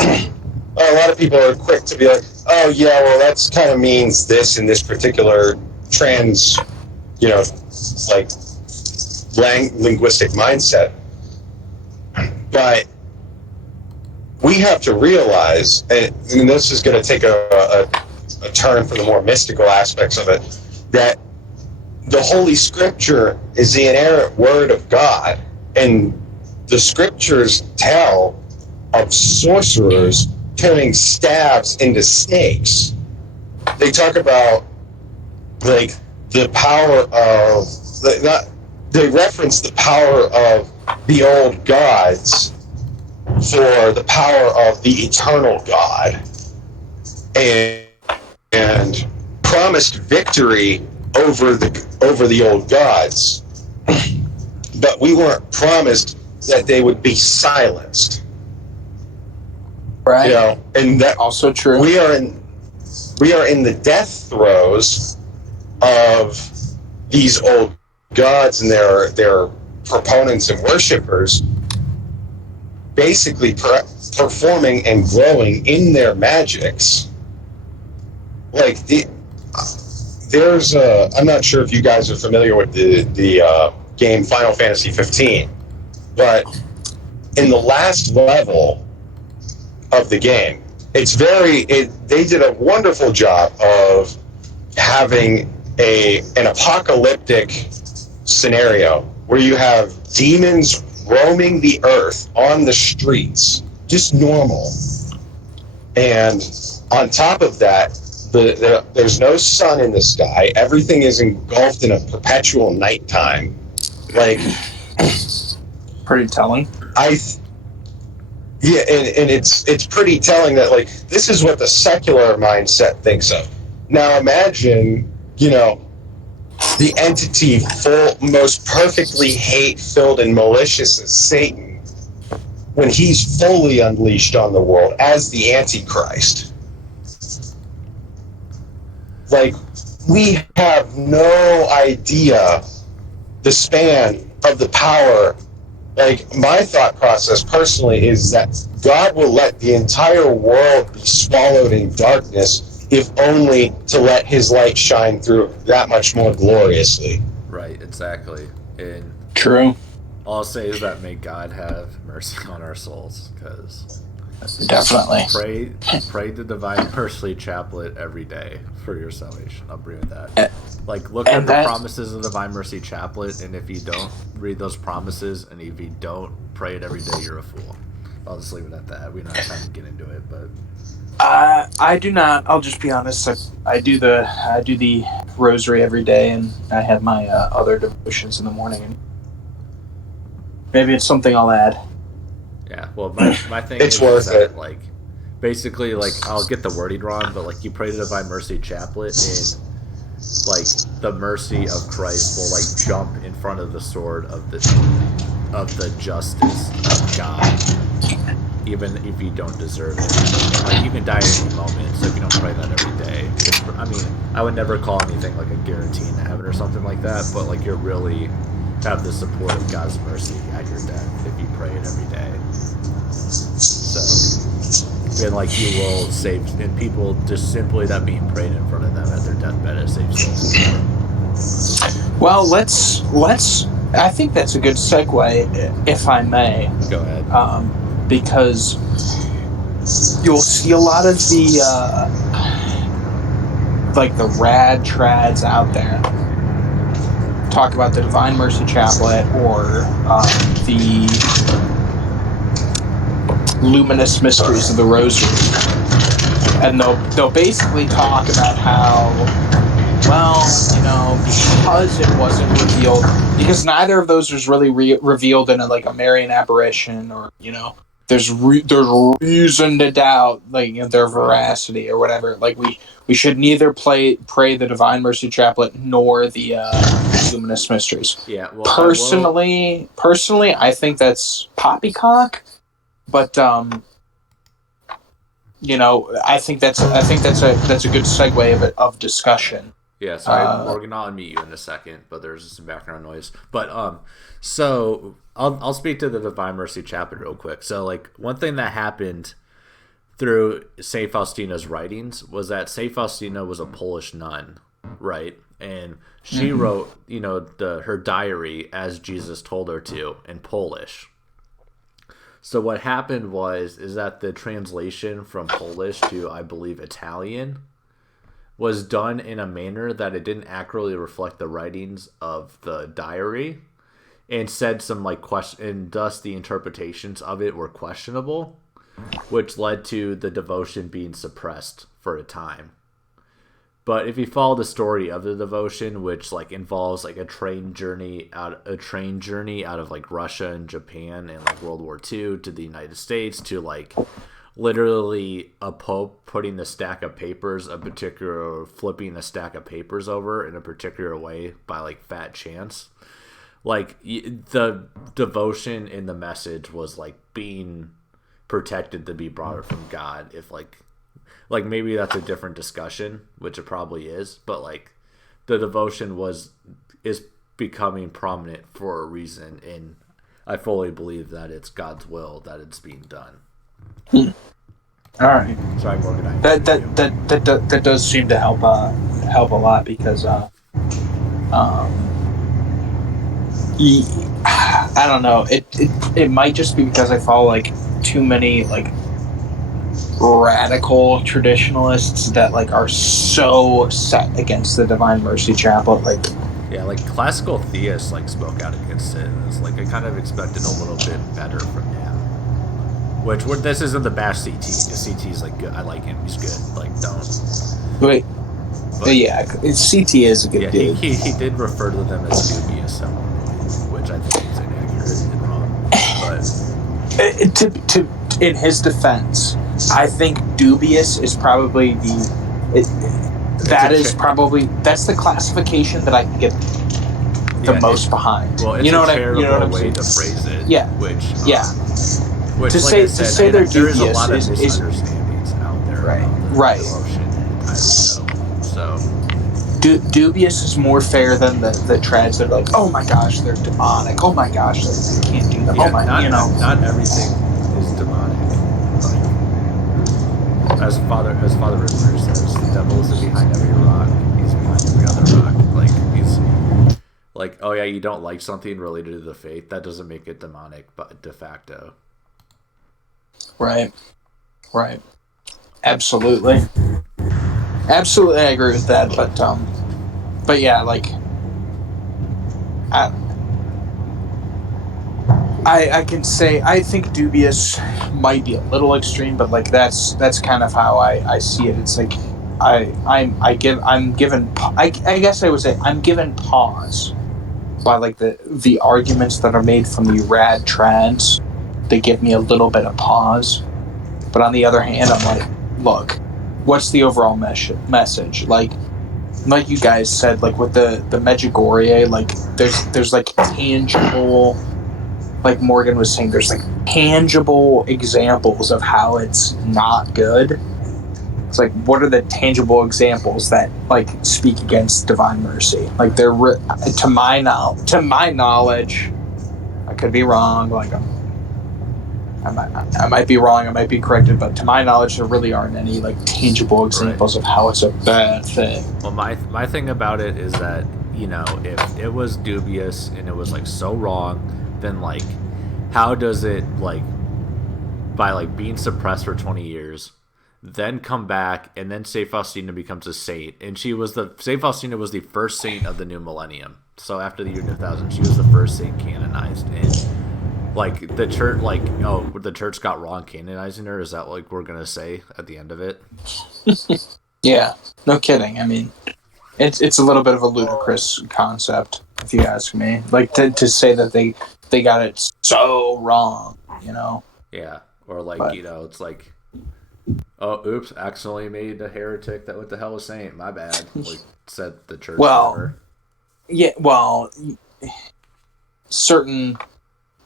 a lot of people are quick to be like, oh yeah, well that's kind of means this in this particular linguistic mindset. But we have to realize, and this is going to take a turn for the more mystical aspects of it, that the Holy Scripture is the inerrant Word of God, and the Scriptures tell of sorcerers turning staves into snakes. They talk about like the power of they reference the power of the old gods for the power of the eternal God, and promised victory over the old gods, but we weren't promised that they would be silenced. Right. And that also true. We are in the death throes of these old gods and their proponents and worshippers, basically performing and growing in their magics. Like I'm not sure if you guys are familiar with the game Final Fantasy 15, but in the last level of the game, they did a wonderful job of having an apocalyptic scenario where you have demons roaming the earth on the streets, just normal. And on top of that, there's no sun in the sky. Everything is engulfed in a perpetual nighttime. Like, pretty telling. Yeah, and it's pretty telling that like this is what the secular mindset thinks of. Now imagine, the entity most perfectly hate-filled and malicious as Satan, when he's fully unleashed on the world as the Antichrist. Like, we have no idea the span of the power. Like, my thought process personally is that God will let the entire world be swallowed in darkness, if only to let His light shine through that much more gloriously. Right, exactly. And true. All I'll say is that may God have mercy on our souls, because definitely pray the Divine Mercy Chaplet every day for your salvation. I'll bring that. Like, look at the promises of the Divine Mercy Chaplet, and if you don't read those promises, and if you don't pray it every day, you're a fool. I'll just leave it at that. We don't have time to get into it, but I do not. I'll just be honest. I do the rosary every day, and I have my other devotions in the morning. And maybe it's something I'll add. yeah. Well, my thing It's is worth that it. like basically like I'll get the wording wrong, but like you pray the Divine Mercy Chaplet and like the mercy of Christ will like jump in front of the sword of the justice of God, even if you don't deserve it. And like you can die at any moment, so if you don't pray that every day, I mean, I would never call anything like a guarantee in heaven or something like that, but like you're really have the support of God's mercy at your death if you pray it every day. So, and like you will save, and people just simply that being prayed in front of them at their deathbed, it saves souls. Well, let's. I think that's a good segue, if I may. Go ahead. Because you'll see a lot of the like the rad trads out there talk about the Divine Mercy Chaplet or the luminous mysteries of the Rosary, and they'll basically talk about how, well, because it wasn't revealed, because neither of those was really revealed in a Marian apparition, or there's reason to doubt their veracity or whatever. Like we should neither pray the Divine Mercy Chaplet nor the luminous mysteries. Yeah, well, personally, I think that's poppycock, but I think that's a good segue of discussion. Yeah, sorry, Morgan. I'll unmute you in a second, but there's some background noise. But so I'll speak to the Divine Mercy Chaplet real quick. So like one thing that happened through Saint Faustina's writings was that Saint Faustina was a Polish nun, right? And she wrote, her diary as Jesus told her to in Polish. So what happened is that the translation from Polish to, I believe, Italian was done in a manner that it didn't accurately reflect the writings of the diary, and said some question, and thus the interpretations of it were questionable, which led to the devotion being suppressed for a time. But if you follow the story of the devotion, which involves a train journey out of Russia and Japan and World War II to the United States to literally a pope putting the stack of papers flipping a stack of papers over in a particular way by fat chance, the devotion in the message was is protected to be brought from God. If maybe that's a different discussion, which it probably is, but the devotion is becoming prominent for a reason, and I fully believe that it's God's will that it's being done. All right. Sorry, Morgan. That does seem to help a lot, because I don't know. It might just be because I follow too many radical traditionalists that are so set against the Divine Mercy Chaplet. Classical theists spoke out against it, and it's I kind of expected a little bit better from him. Which this isn't the bash CT. CT's good. I like him. He's good. Don't. Wait. But yeah, CT is a good dude. He did refer to them as dubious at one point, which I think is inaccurate and wrong. But in his defense, I think dubious is probably that's the classification that I can get the most behind. Well, it's a terrible way to phrase it. Yeah. Which, to say they're dubious, there is a lot of misunderstandings out there. Right. So dubious is more fair than the trads that are oh my gosh, they're demonic. Oh my gosh, they can't do that. Yeah, oh my, not everything is demonic. As Father Ripper says, the devil isn't behind every rock. He's behind every other rock. He's oh yeah, you don't like something related to the faith, that doesn't make it demonic, but de facto. Right. Absolutely, I agree with that. But yeah, I can say I think dubious might be a little extreme, but like that's kind of how I see it. It's like I'm given I guess I would say I'm given pause by like the arguments that are made from the rad trads. They give me a little bit of pause, but on the other hand, I'm like, look, what's the overall message? Like you guys said, like with the Medjugorje, like there's like tangible, like Morgan was saying, there's like tangible examples of how it's not good. It's like, what are the tangible examples that like speak against divine mercy? Like to my knowledge, I could be wrong. Like I might be wrong. I might be corrected, but to my knowledge, there really aren't any like tangible examples of how it's a bad thing. Well, my thing about it is that, you know, if it was dubious and it was like so wrong, then like how does it like by like being suppressed for 20 years, then come back and then Saint Faustina becomes a saint, and Saint Faustina was the first saint of the new millennium. So after the year 2000, she was the first saint canonized, and like the church, like, oh, the church got wrong canonizing her. Is that like we're gonna say at the end of it? Yeah, no kidding. I mean, it's a little bit of a ludicrous concept, if you ask me. Like to say that they got it so wrong, you know. Yeah, or like, But you know, it's like, oh, oops, accidentally made a heretic that went to hell a saint. My bad. Like said the church. well, Whatever. yeah, well, certain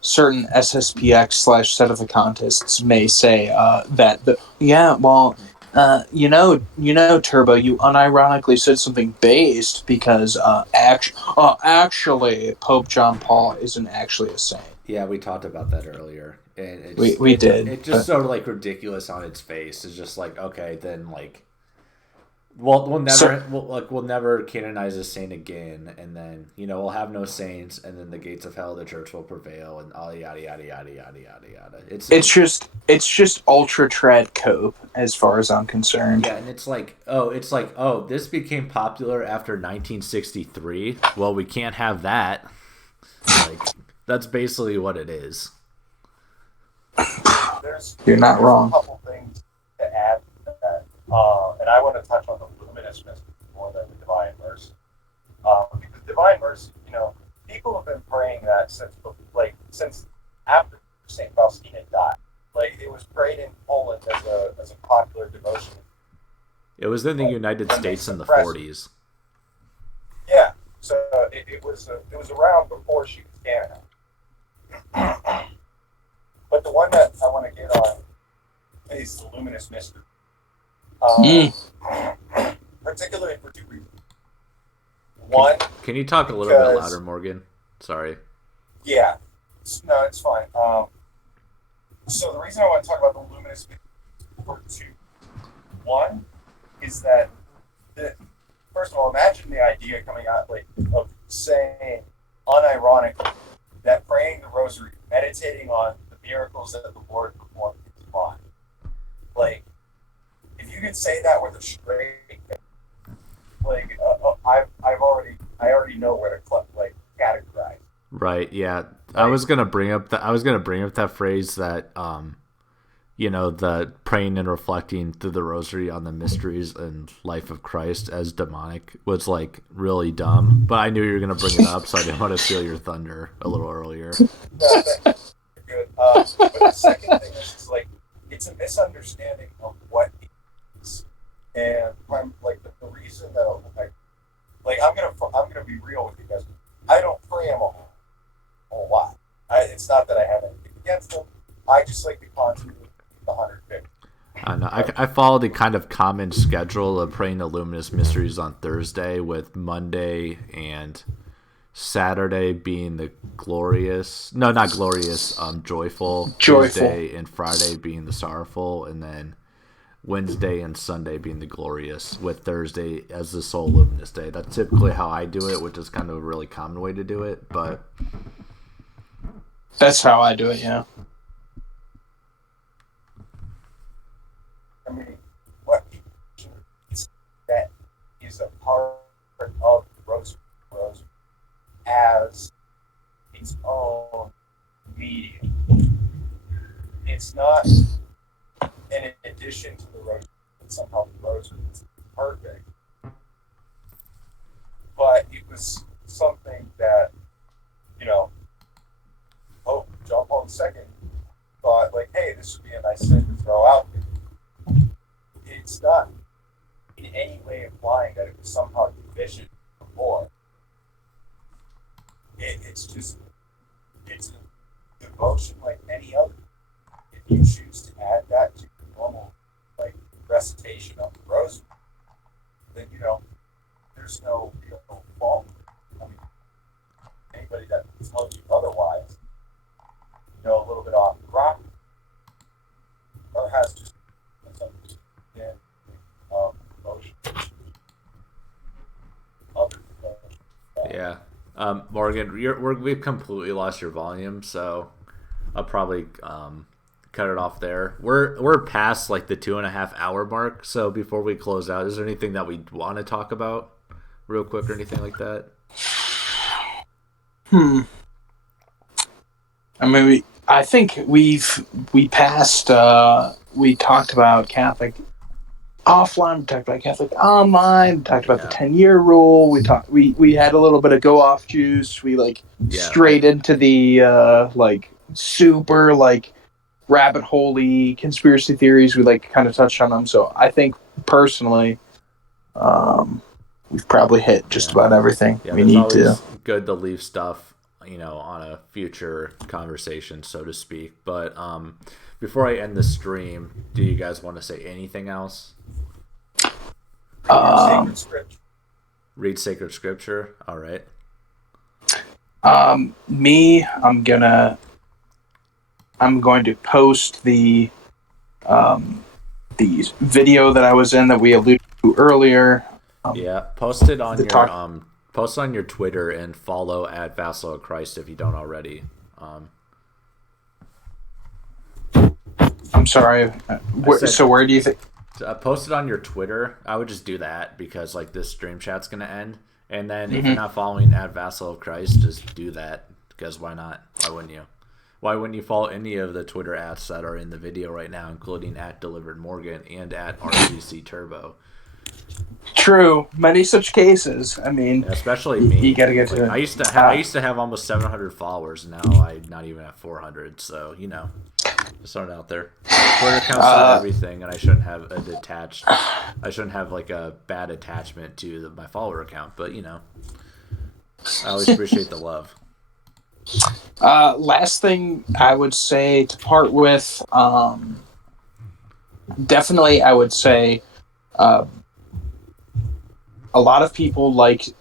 SSPX/Sedevacantists may say that you know, Turbo, you unironically said something based because actually Pope John Paul isn't actually a saint. Yeah, we talked about that earlier, and We did. it's just sort of like ridiculous on its face. It's just like, okay, then like, well, we'll never canonize a saint again, and then, you know, we'll have no saints, and then the gates of hell, the church will prevail, and all yada yada yada yada yada yada. It's just ultra trad cope as far as I'm concerned. Yeah, and it's like, oh, this became popular after 1963. Well, we can't have that. Like, that's basically what it is. You're not wrong. A couple things to add to that, and I want to touch on the luminous mystery more than the divine mercy, because divine mercy, you know, people have been praying that since after Saint Faustina died. Like, it was prayed in Poland as a popular devotion. It was in the United States in the 40s. Yeah, so it was around before she was canonized. But the one that I want to get on is the luminous mystery. Particularly for two reasons. One, can you talk a little bit louder, Morgan? Sorry. Yeah, no, it's fine. So the reason I want to talk about the luminous mystery for two. One is that first of all, imagine the idea coming out of saying unironically that praying the rosary, meditating on the miracles that the Lord performed is divine. Like, if you could say that with a straight, like, I already know where to categorize. Right. Yeah. I was gonna bring up that phrase that you know, the praying and reflecting through the rosary on the mysteries and life of Christ as demonic was like really dumb. But I knew you were gonna bring it up, so I didn't want to steal your thunder a little earlier. No, that's good. But the second thing is like, it's a misunderstanding of what it is, and the reason that I'm gonna be real with you guys. I don't pray them a whole lot. It's not that I have anything against them. I just like the continuity of the 150. I know. I follow the kind of common schedule of praying the luminous mysteries on Thursday, with Monday and Saturday being the joyful. Tuesday and Friday being the sorrowful, and then Wednesday and Sunday being the glorious, with Thursday as the sole luminous day. That's typically how I do it, which is kind of a really common way to do it, but that's how I do it, yeah. I mean, what is that is a part of the rosary as its own medium. it's not in addition to the rosary, somehow the rosary is perfect. But it was something that, you know, John Paul II thought, like, hey, this would be a nice thing to throw out there. It's not in any way implying that it was somehow deficient before. It's just, it's a devotion like any other. If you choose to add that to your normal, like, recitation of the rosary, then, you know, there's no real fault. I mean, anybody that tells you otherwise, you know, a little bit off the rock, or has just some emotion. Yeah. Morgan, we've completely lost your volume, so I'll probably cut it off there. We're past like the 2.5 hour mark, so before we close out, is there anything that we want to talk about real quick or anything like that? I mean, I think we passed. We talked about Catholic offline. We talked about Catholic online. We talked about the 10-year rule. We had a little bit of go off juice. We straight into the like super like rabbit hole-y conspiracy theories. We kind of touched on them. So I think personally, we've probably hit just about everything we need to. Good to leave stuff, on a future conversation, so to speak. But before I end the stream, do you guys want to say anything else? Sacred scripture. Read sacred scripture. All right. Me, I'm going to post the video that I was in that we alluded to earlier. Post it on your post on your Twitter and follow at Vassal of Christ if you don't already. I'm sorry. So where do you think? Post it on your Twitter. I would just do that because this stream chat's gonna end, and then if you're not following at Vassal of Christ, just do that because why not? Why wouldn't you? Why wouldn't you follow any of the Twitter @s that are in the video right now, including at Delivered Morgan and at RCC Turbo? True, many such cases. I mean, especially me. You gotta get to it. I used to have almost 700 followers. Now I not even at 400. So just throwing it out there. Twitter counts for everything, and I shouldn't have I shouldn't have a bad attachment to my follower account. But I always appreciate the love. Last thing I would say to part with, definitely I would say. A lot of people like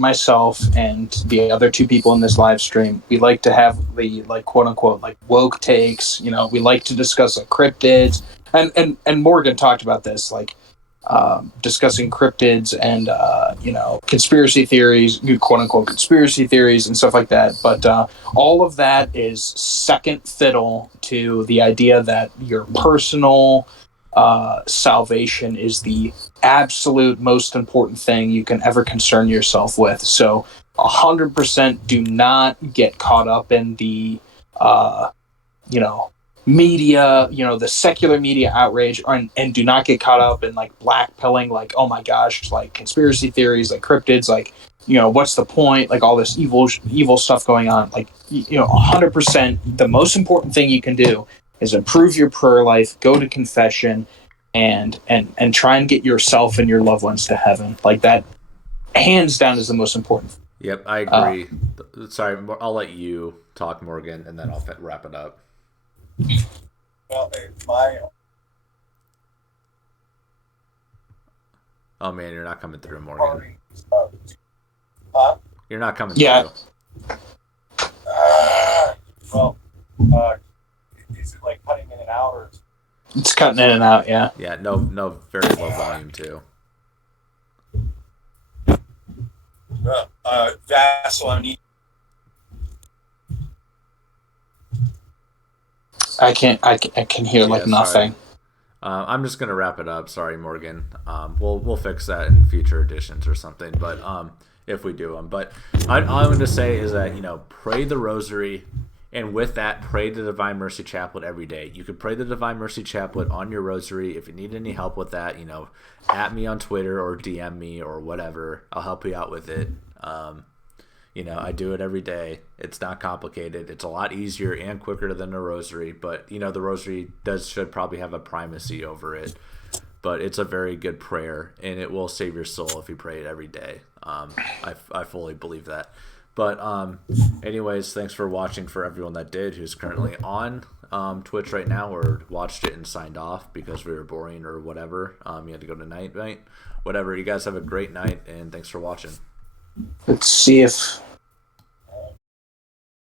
myself and the other two people in this live stream, we like to have the quote unquote woke takes. We like to discuss cryptids, and Morgan talked about this, discussing cryptids and conspiracy theories, quote unquote conspiracy theories and stuff like that. But all of that is second fiddle to the idea that your personal salvation is the absolute most important thing you can ever concern yourself with. So 100% do not get caught up in the media, the secular media outrage, and do not get caught up in blackpilling, oh my gosh, conspiracy theories, cryptids, what's the point, all this evil stuff going on. 100%, the most important thing you can do is improve your prayer life, go to confession, and try and get yourself and your loved ones to heaven. That, hands down, is the most important. Yep, I agree. Sorry, I'll let you talk, Morgan, and then I'll wrap it up. Well, oh man, you're not coming through, Morgan. You're not coming through. Is it cutting in and out, or? It's cutting in and out, yeah. Yeah, no, very low volume too. Vassal, I need. I can hear nothing. I'm just gonna wrap it up. Sorry, Morgan. We'll fix that in future editions or something. But if we do them, but all I'm going to say is that pray the rosary And with that, pray the Divine Mercy Chaplet every day. You can pray the Divine Mercy Chaplet on your rosary. If you need any help with that, at me on Twitter or DM me or whatever. I'll help you out with it. I do it every day. It's not complicated. It's a lot easier and quicker than the rosary, but the rosary should probably have a primacy over it. But it's a very good prayer, and it will save your soul if you pray it every day. I fully believe that. But anyways, thanks for watching for everyone that did, who's currently on Twitch right now or watched it and signed off because we were boring or whatever. You had to go to night, whatever. You guys have a great night, and thanks for watching. Let's see if